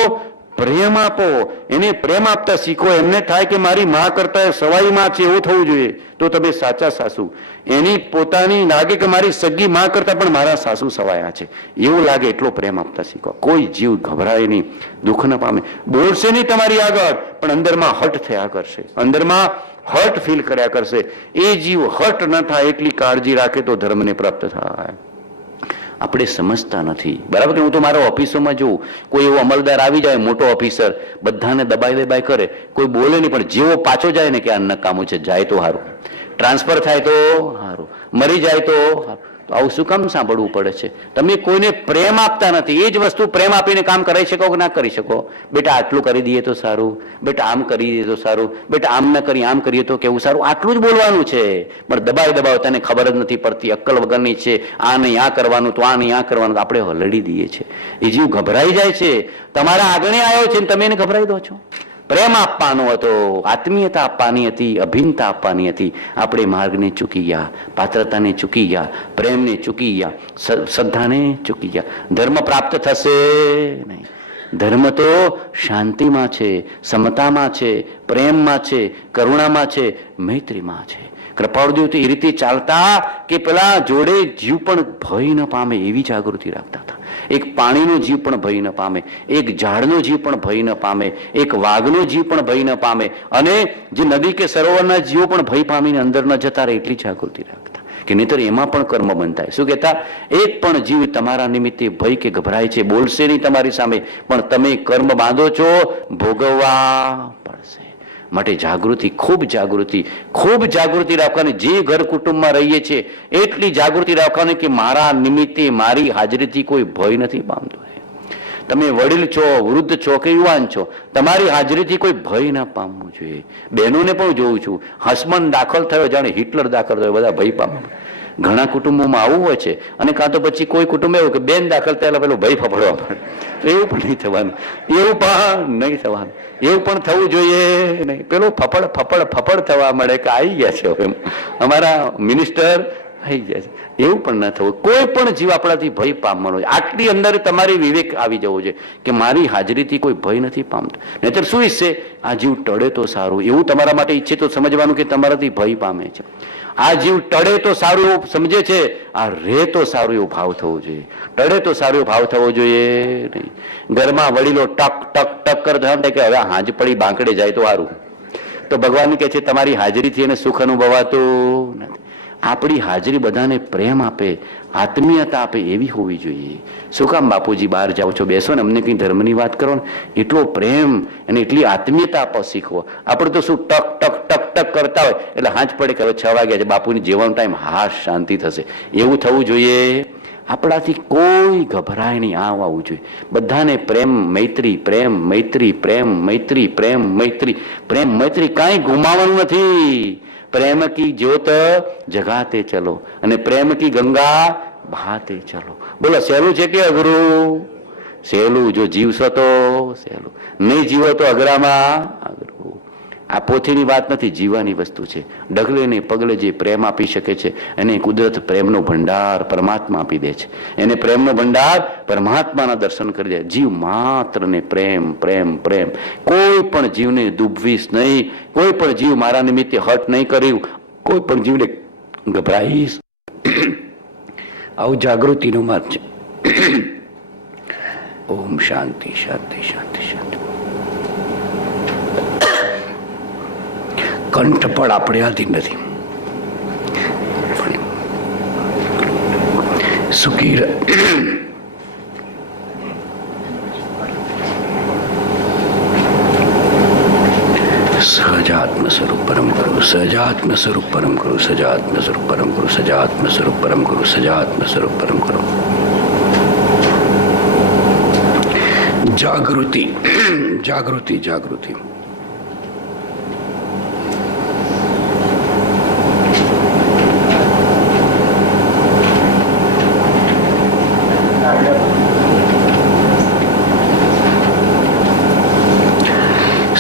પ્રેમ આપો, એને પ્રેમ આપતા શીખો. એમને થાય કે મારી માં કરતા સવાઈ માં છે એવું થવું જોઈએ, તો તમે સાચા સાસુ. એની પોતાની લાગે કે મારી સગી માં કરતા પણ મારા સાસુ સવાયા છે એવું લાગે, એટલો પ્રેમ આપતા શીખો. કોઈ જીવ ગભરાય નહીં, દુઃખ ન પામે. બોલશે નહીં તમારી આગળ, પણ અંદરમાં હટ થયા કરશે, અંદરમાં હટ ફીલ કર્યા કરશે. એ જીવ હટ ન થાય એટલી કાળજી રાખે તો ધર્મને પ્રાપ્ત થાય. આપણે સમજતા નથી, બરાબર કે? હું તો મારા ઓફિસોમાં જોઉં, કોઈ એવો અમલદાર આવી જાય, મોટો ઓફિસર, બધાને દબાઈ દબાઈ કરે, કોઈ બોલે નહીં, પણ જેવો પાછો જાય ને કે આ નકામું છે, જાય તો સારું, ટ્રાન્સફર થાય તો સારું, મરી જાય તો સારું. તો આવું શું કામ સાંભળવું પડે છે? તમે કોઈને પ્રેમ આપતા નથી. એ જ વસ્તુ પ્રેમ આપીને કામ કરાવી શકો કે ના કરી શકો? બેટા આટલું કરી દઈએ તો સારું, બેટા આમ કરી દઈએ તો સારું, બેટા આમ ન કરી આમ કરીએ તો કેવું સારું, આટલું જ બોલવાનું છે. પણ દબાઈ દબાવ તને ખબર જ નથી પડતી, અક્કલ વગરની છે. આ નહીં આ કરવાનું, તો આ નહીં આ કરવાનું, આપણે હલડી દઈએ છીએ. એ જીવ ગભરાઈ જાય છે. તમારા આગળ આવ્યો છે ને તમે એને ગભરાઈ દો છો. પ્રેમ આપવાનો હતો, આત્મીયતા આપવાની હતી, અભિન્નતા આપવાની હતી. આપણે માર્ગને ચૂકી ગયા, પાત્રતાને ચૂકી ગયા, પ્રેમને ચૂકી ગયા, શ્રદ્ધાને ચૂકી ગયા. ધર્મ પ્રાપ્ત થશે નહીં. ધર્મ તો શાંતિમાં છે, સમતામાં છે, પ્રેમમાં છે, કરુણામાં છે, મૈત્રીમાં છે. કૃપાળુદેવ તો એ રીતે ચાલતા કે પેલા જોડે જીવ પણ ભય ન પામે એવી જાગૃતિ રાખતા હતા. એક પાણીનો જીવ પણ ભય ન પામે, એક ઝાડનો જીવ પણ ભય ન પામે, એક વાઘનો જીવ પણ ભય ન પામે, અને જે નદી કે સરોવરના જીવો પણ ભય પામીને અંદર ન જતા રહે એટલી જાગૃતિ રાખતા. કે નહીતર એમાં પણ કર્મ બનતા. શું કહેતા? એક પણ જીવ તમારા નિમિત્તે ભય કે ગભરાય છે, બોલશે નહીં તમારી સામે, પણ તમે કર્મ બાંધો છો, ભોગવવા પડશે. માટે જાગૃતિ, ખૂબ જાગૃતિ રાખવાની. જે ઘર કુટુંબમાં રહીએ છીએ એટલી જાગૃતિ રાખવાની કે મારા નિમિત્તે, મારી હાજરીથી કોઈ ભય નથી પામતો. તમે વડીલ છો, વૃદ્ધ છો કે યુવાન છો, તમારી હાજરીથી કોઈ ભય ના પામવું જોઈએ. બહેનોને પણ જોઉં છું, હસમન દાખલ થયો જાણે હિટલર દાખલ થયો, બધા ભય પામે. ઘણા કુટુંબોમાં આવું હોય છે. અને કાં તો પછી કોઈ કુટુંબ એવું કે બેન દાખલ થયેલા પેલો ભય ફફડવા પડે. એવું પણ નહીં થવાનું, એવું પણ નહીં થવાનું, એવું પણ થવું જોઈએ નહીં. પેલો ફફડ થવા મળે કે આવી ગયા છે હવે અમારા મિનિસ્ટર આવી ગયા છે, એવું પણ ન થવું. કોઈ પણ જીવ આપણાથી ભય પામવાનો છે. આટલી અંદર તમારી વિવેક આવી જવો છે કે મારી હાજરીથી કોઈ ભય નથી પામતો. નહીતર શું ઈચ્છે? આ જીવ ટળે તો સારું, એવું તમારા માટે ઈચ્છે તો સમજવાનું કે તમારાથી ભય પામે છે. આ જીવ ટળે તો સારું એવું સમજે છે, આ રે તો સારું એવું ભાવ થવો જોઈએ. ટળે તો સારું એવું ભાવ થવો જોઈએ નહીં. ઘરમાં વડીલો ટક ટક ટક કરતા કે હવે હાંજ પડી બાંકડે જાય તો સારું, તો ભગવાન કહે છે તમારી હાજરીથી એને સુખ અનુભવાતું નથી. આપણી હાજરી બધાને પ્રેમ આપે, આત્મીયતા આપે એવી હોવી જોઈએ. શું કામ બાપુજી બહાર જાઓ છો, બેસો ને અમને કંઈ ધર્મની વાત કરો ને, એટલો પ્રેમ અને એટલી આત્મીયતા આપો શીખવો. આપણે તો શું ટક ટક ટક ટક કરતા હોય એટલે હાંચ પડે કે હવે 6 વાગ્યા છે, બાપુની જેવાનો ટાઈમ, હાશ શાંતિ થશે, એવું થવું જોઈએ. આપણાથી કોઈ ગભરાય નહીં, આવવું જોઈએ. બધાને પ્રેમ મૈત્રી, પ્રેમ મૈત્રી, પ્રેમ મૈત્રી, પ્રેમ મૈત્રી, પ્રેમ મૈત્રી, કાંઈ ગુમાવવાનું નથી. પ્રેમ કી જ્યોત જગાતે ચલો અને પ્રેમ કી ગંગા બહાતે ચલો. બોલો સહેલું છે કે અઘરું? સહેલું. જો જીવશો તો સહેલું, નહીં જીવો તો અઘરામાં અઘરું. આ પોથીની વાત નથી, જીવવાની વસ્તુ છે. ડગલે ને પગલે જે પ્રેમ આપી શકે છે એને કુદરત પ્રેમનો ભંડાર પરમાત્મા આપી દે છે. એને પ્રેમનો ભંડાર પરમાત્માના દર્શન કરી દે. જીવ માત્ર ને પ્રેમ પ્રેમ પ્રેમ. કોઈ પણ જીવને ડૂબવીશ નહીં, કોઈ પણ જીવ મારા નિમિત્તે હટ નહીં કર્યું, કોઈ પણ જીવને ગભરાઈશ. આવું જાગૃતિનો માર્ગ છે. ઓમ શાંતિ શાંતિ શાંતિ શાંતિ. કંઠ પણ આપણે આધીન નથી. સુખી સહજાત્મ સ્વરૂપ પરમ ગુરુ, સહજાત્મ સ્વરૂપ પરમ ગુરુ, સહજાત્મ સ્વરૂપ પરમ ગુરુ, સહજાત્મ સ્વરૂપ પરમ ગુરુ, સહજાત્મ સ્વરૂપ પરમ ગુરુ. જાગૃતિ જાગૃતિ જાગૃતિ.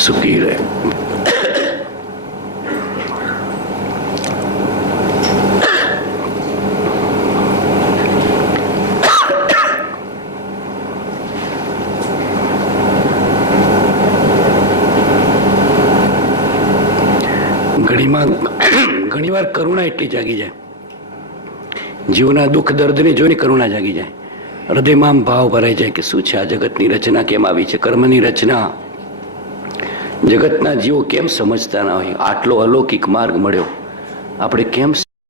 સુખી રહે. ઘણીવાર કરુણા એટલી જાગી જાય, જીવના દુઃખ દર્દને જોઈને કરુણા જાગી જાય, હૃદયમાં આમ ભાવ ભરાઈ જાય કે શું છે આ જગતની રચના કેમ આવી છે, કર્મની રચના જગતના જીવો કેમ સમજતા ના હોય, આટલો અલૌકિક માર્ગ મળ્યો આપણે કેમ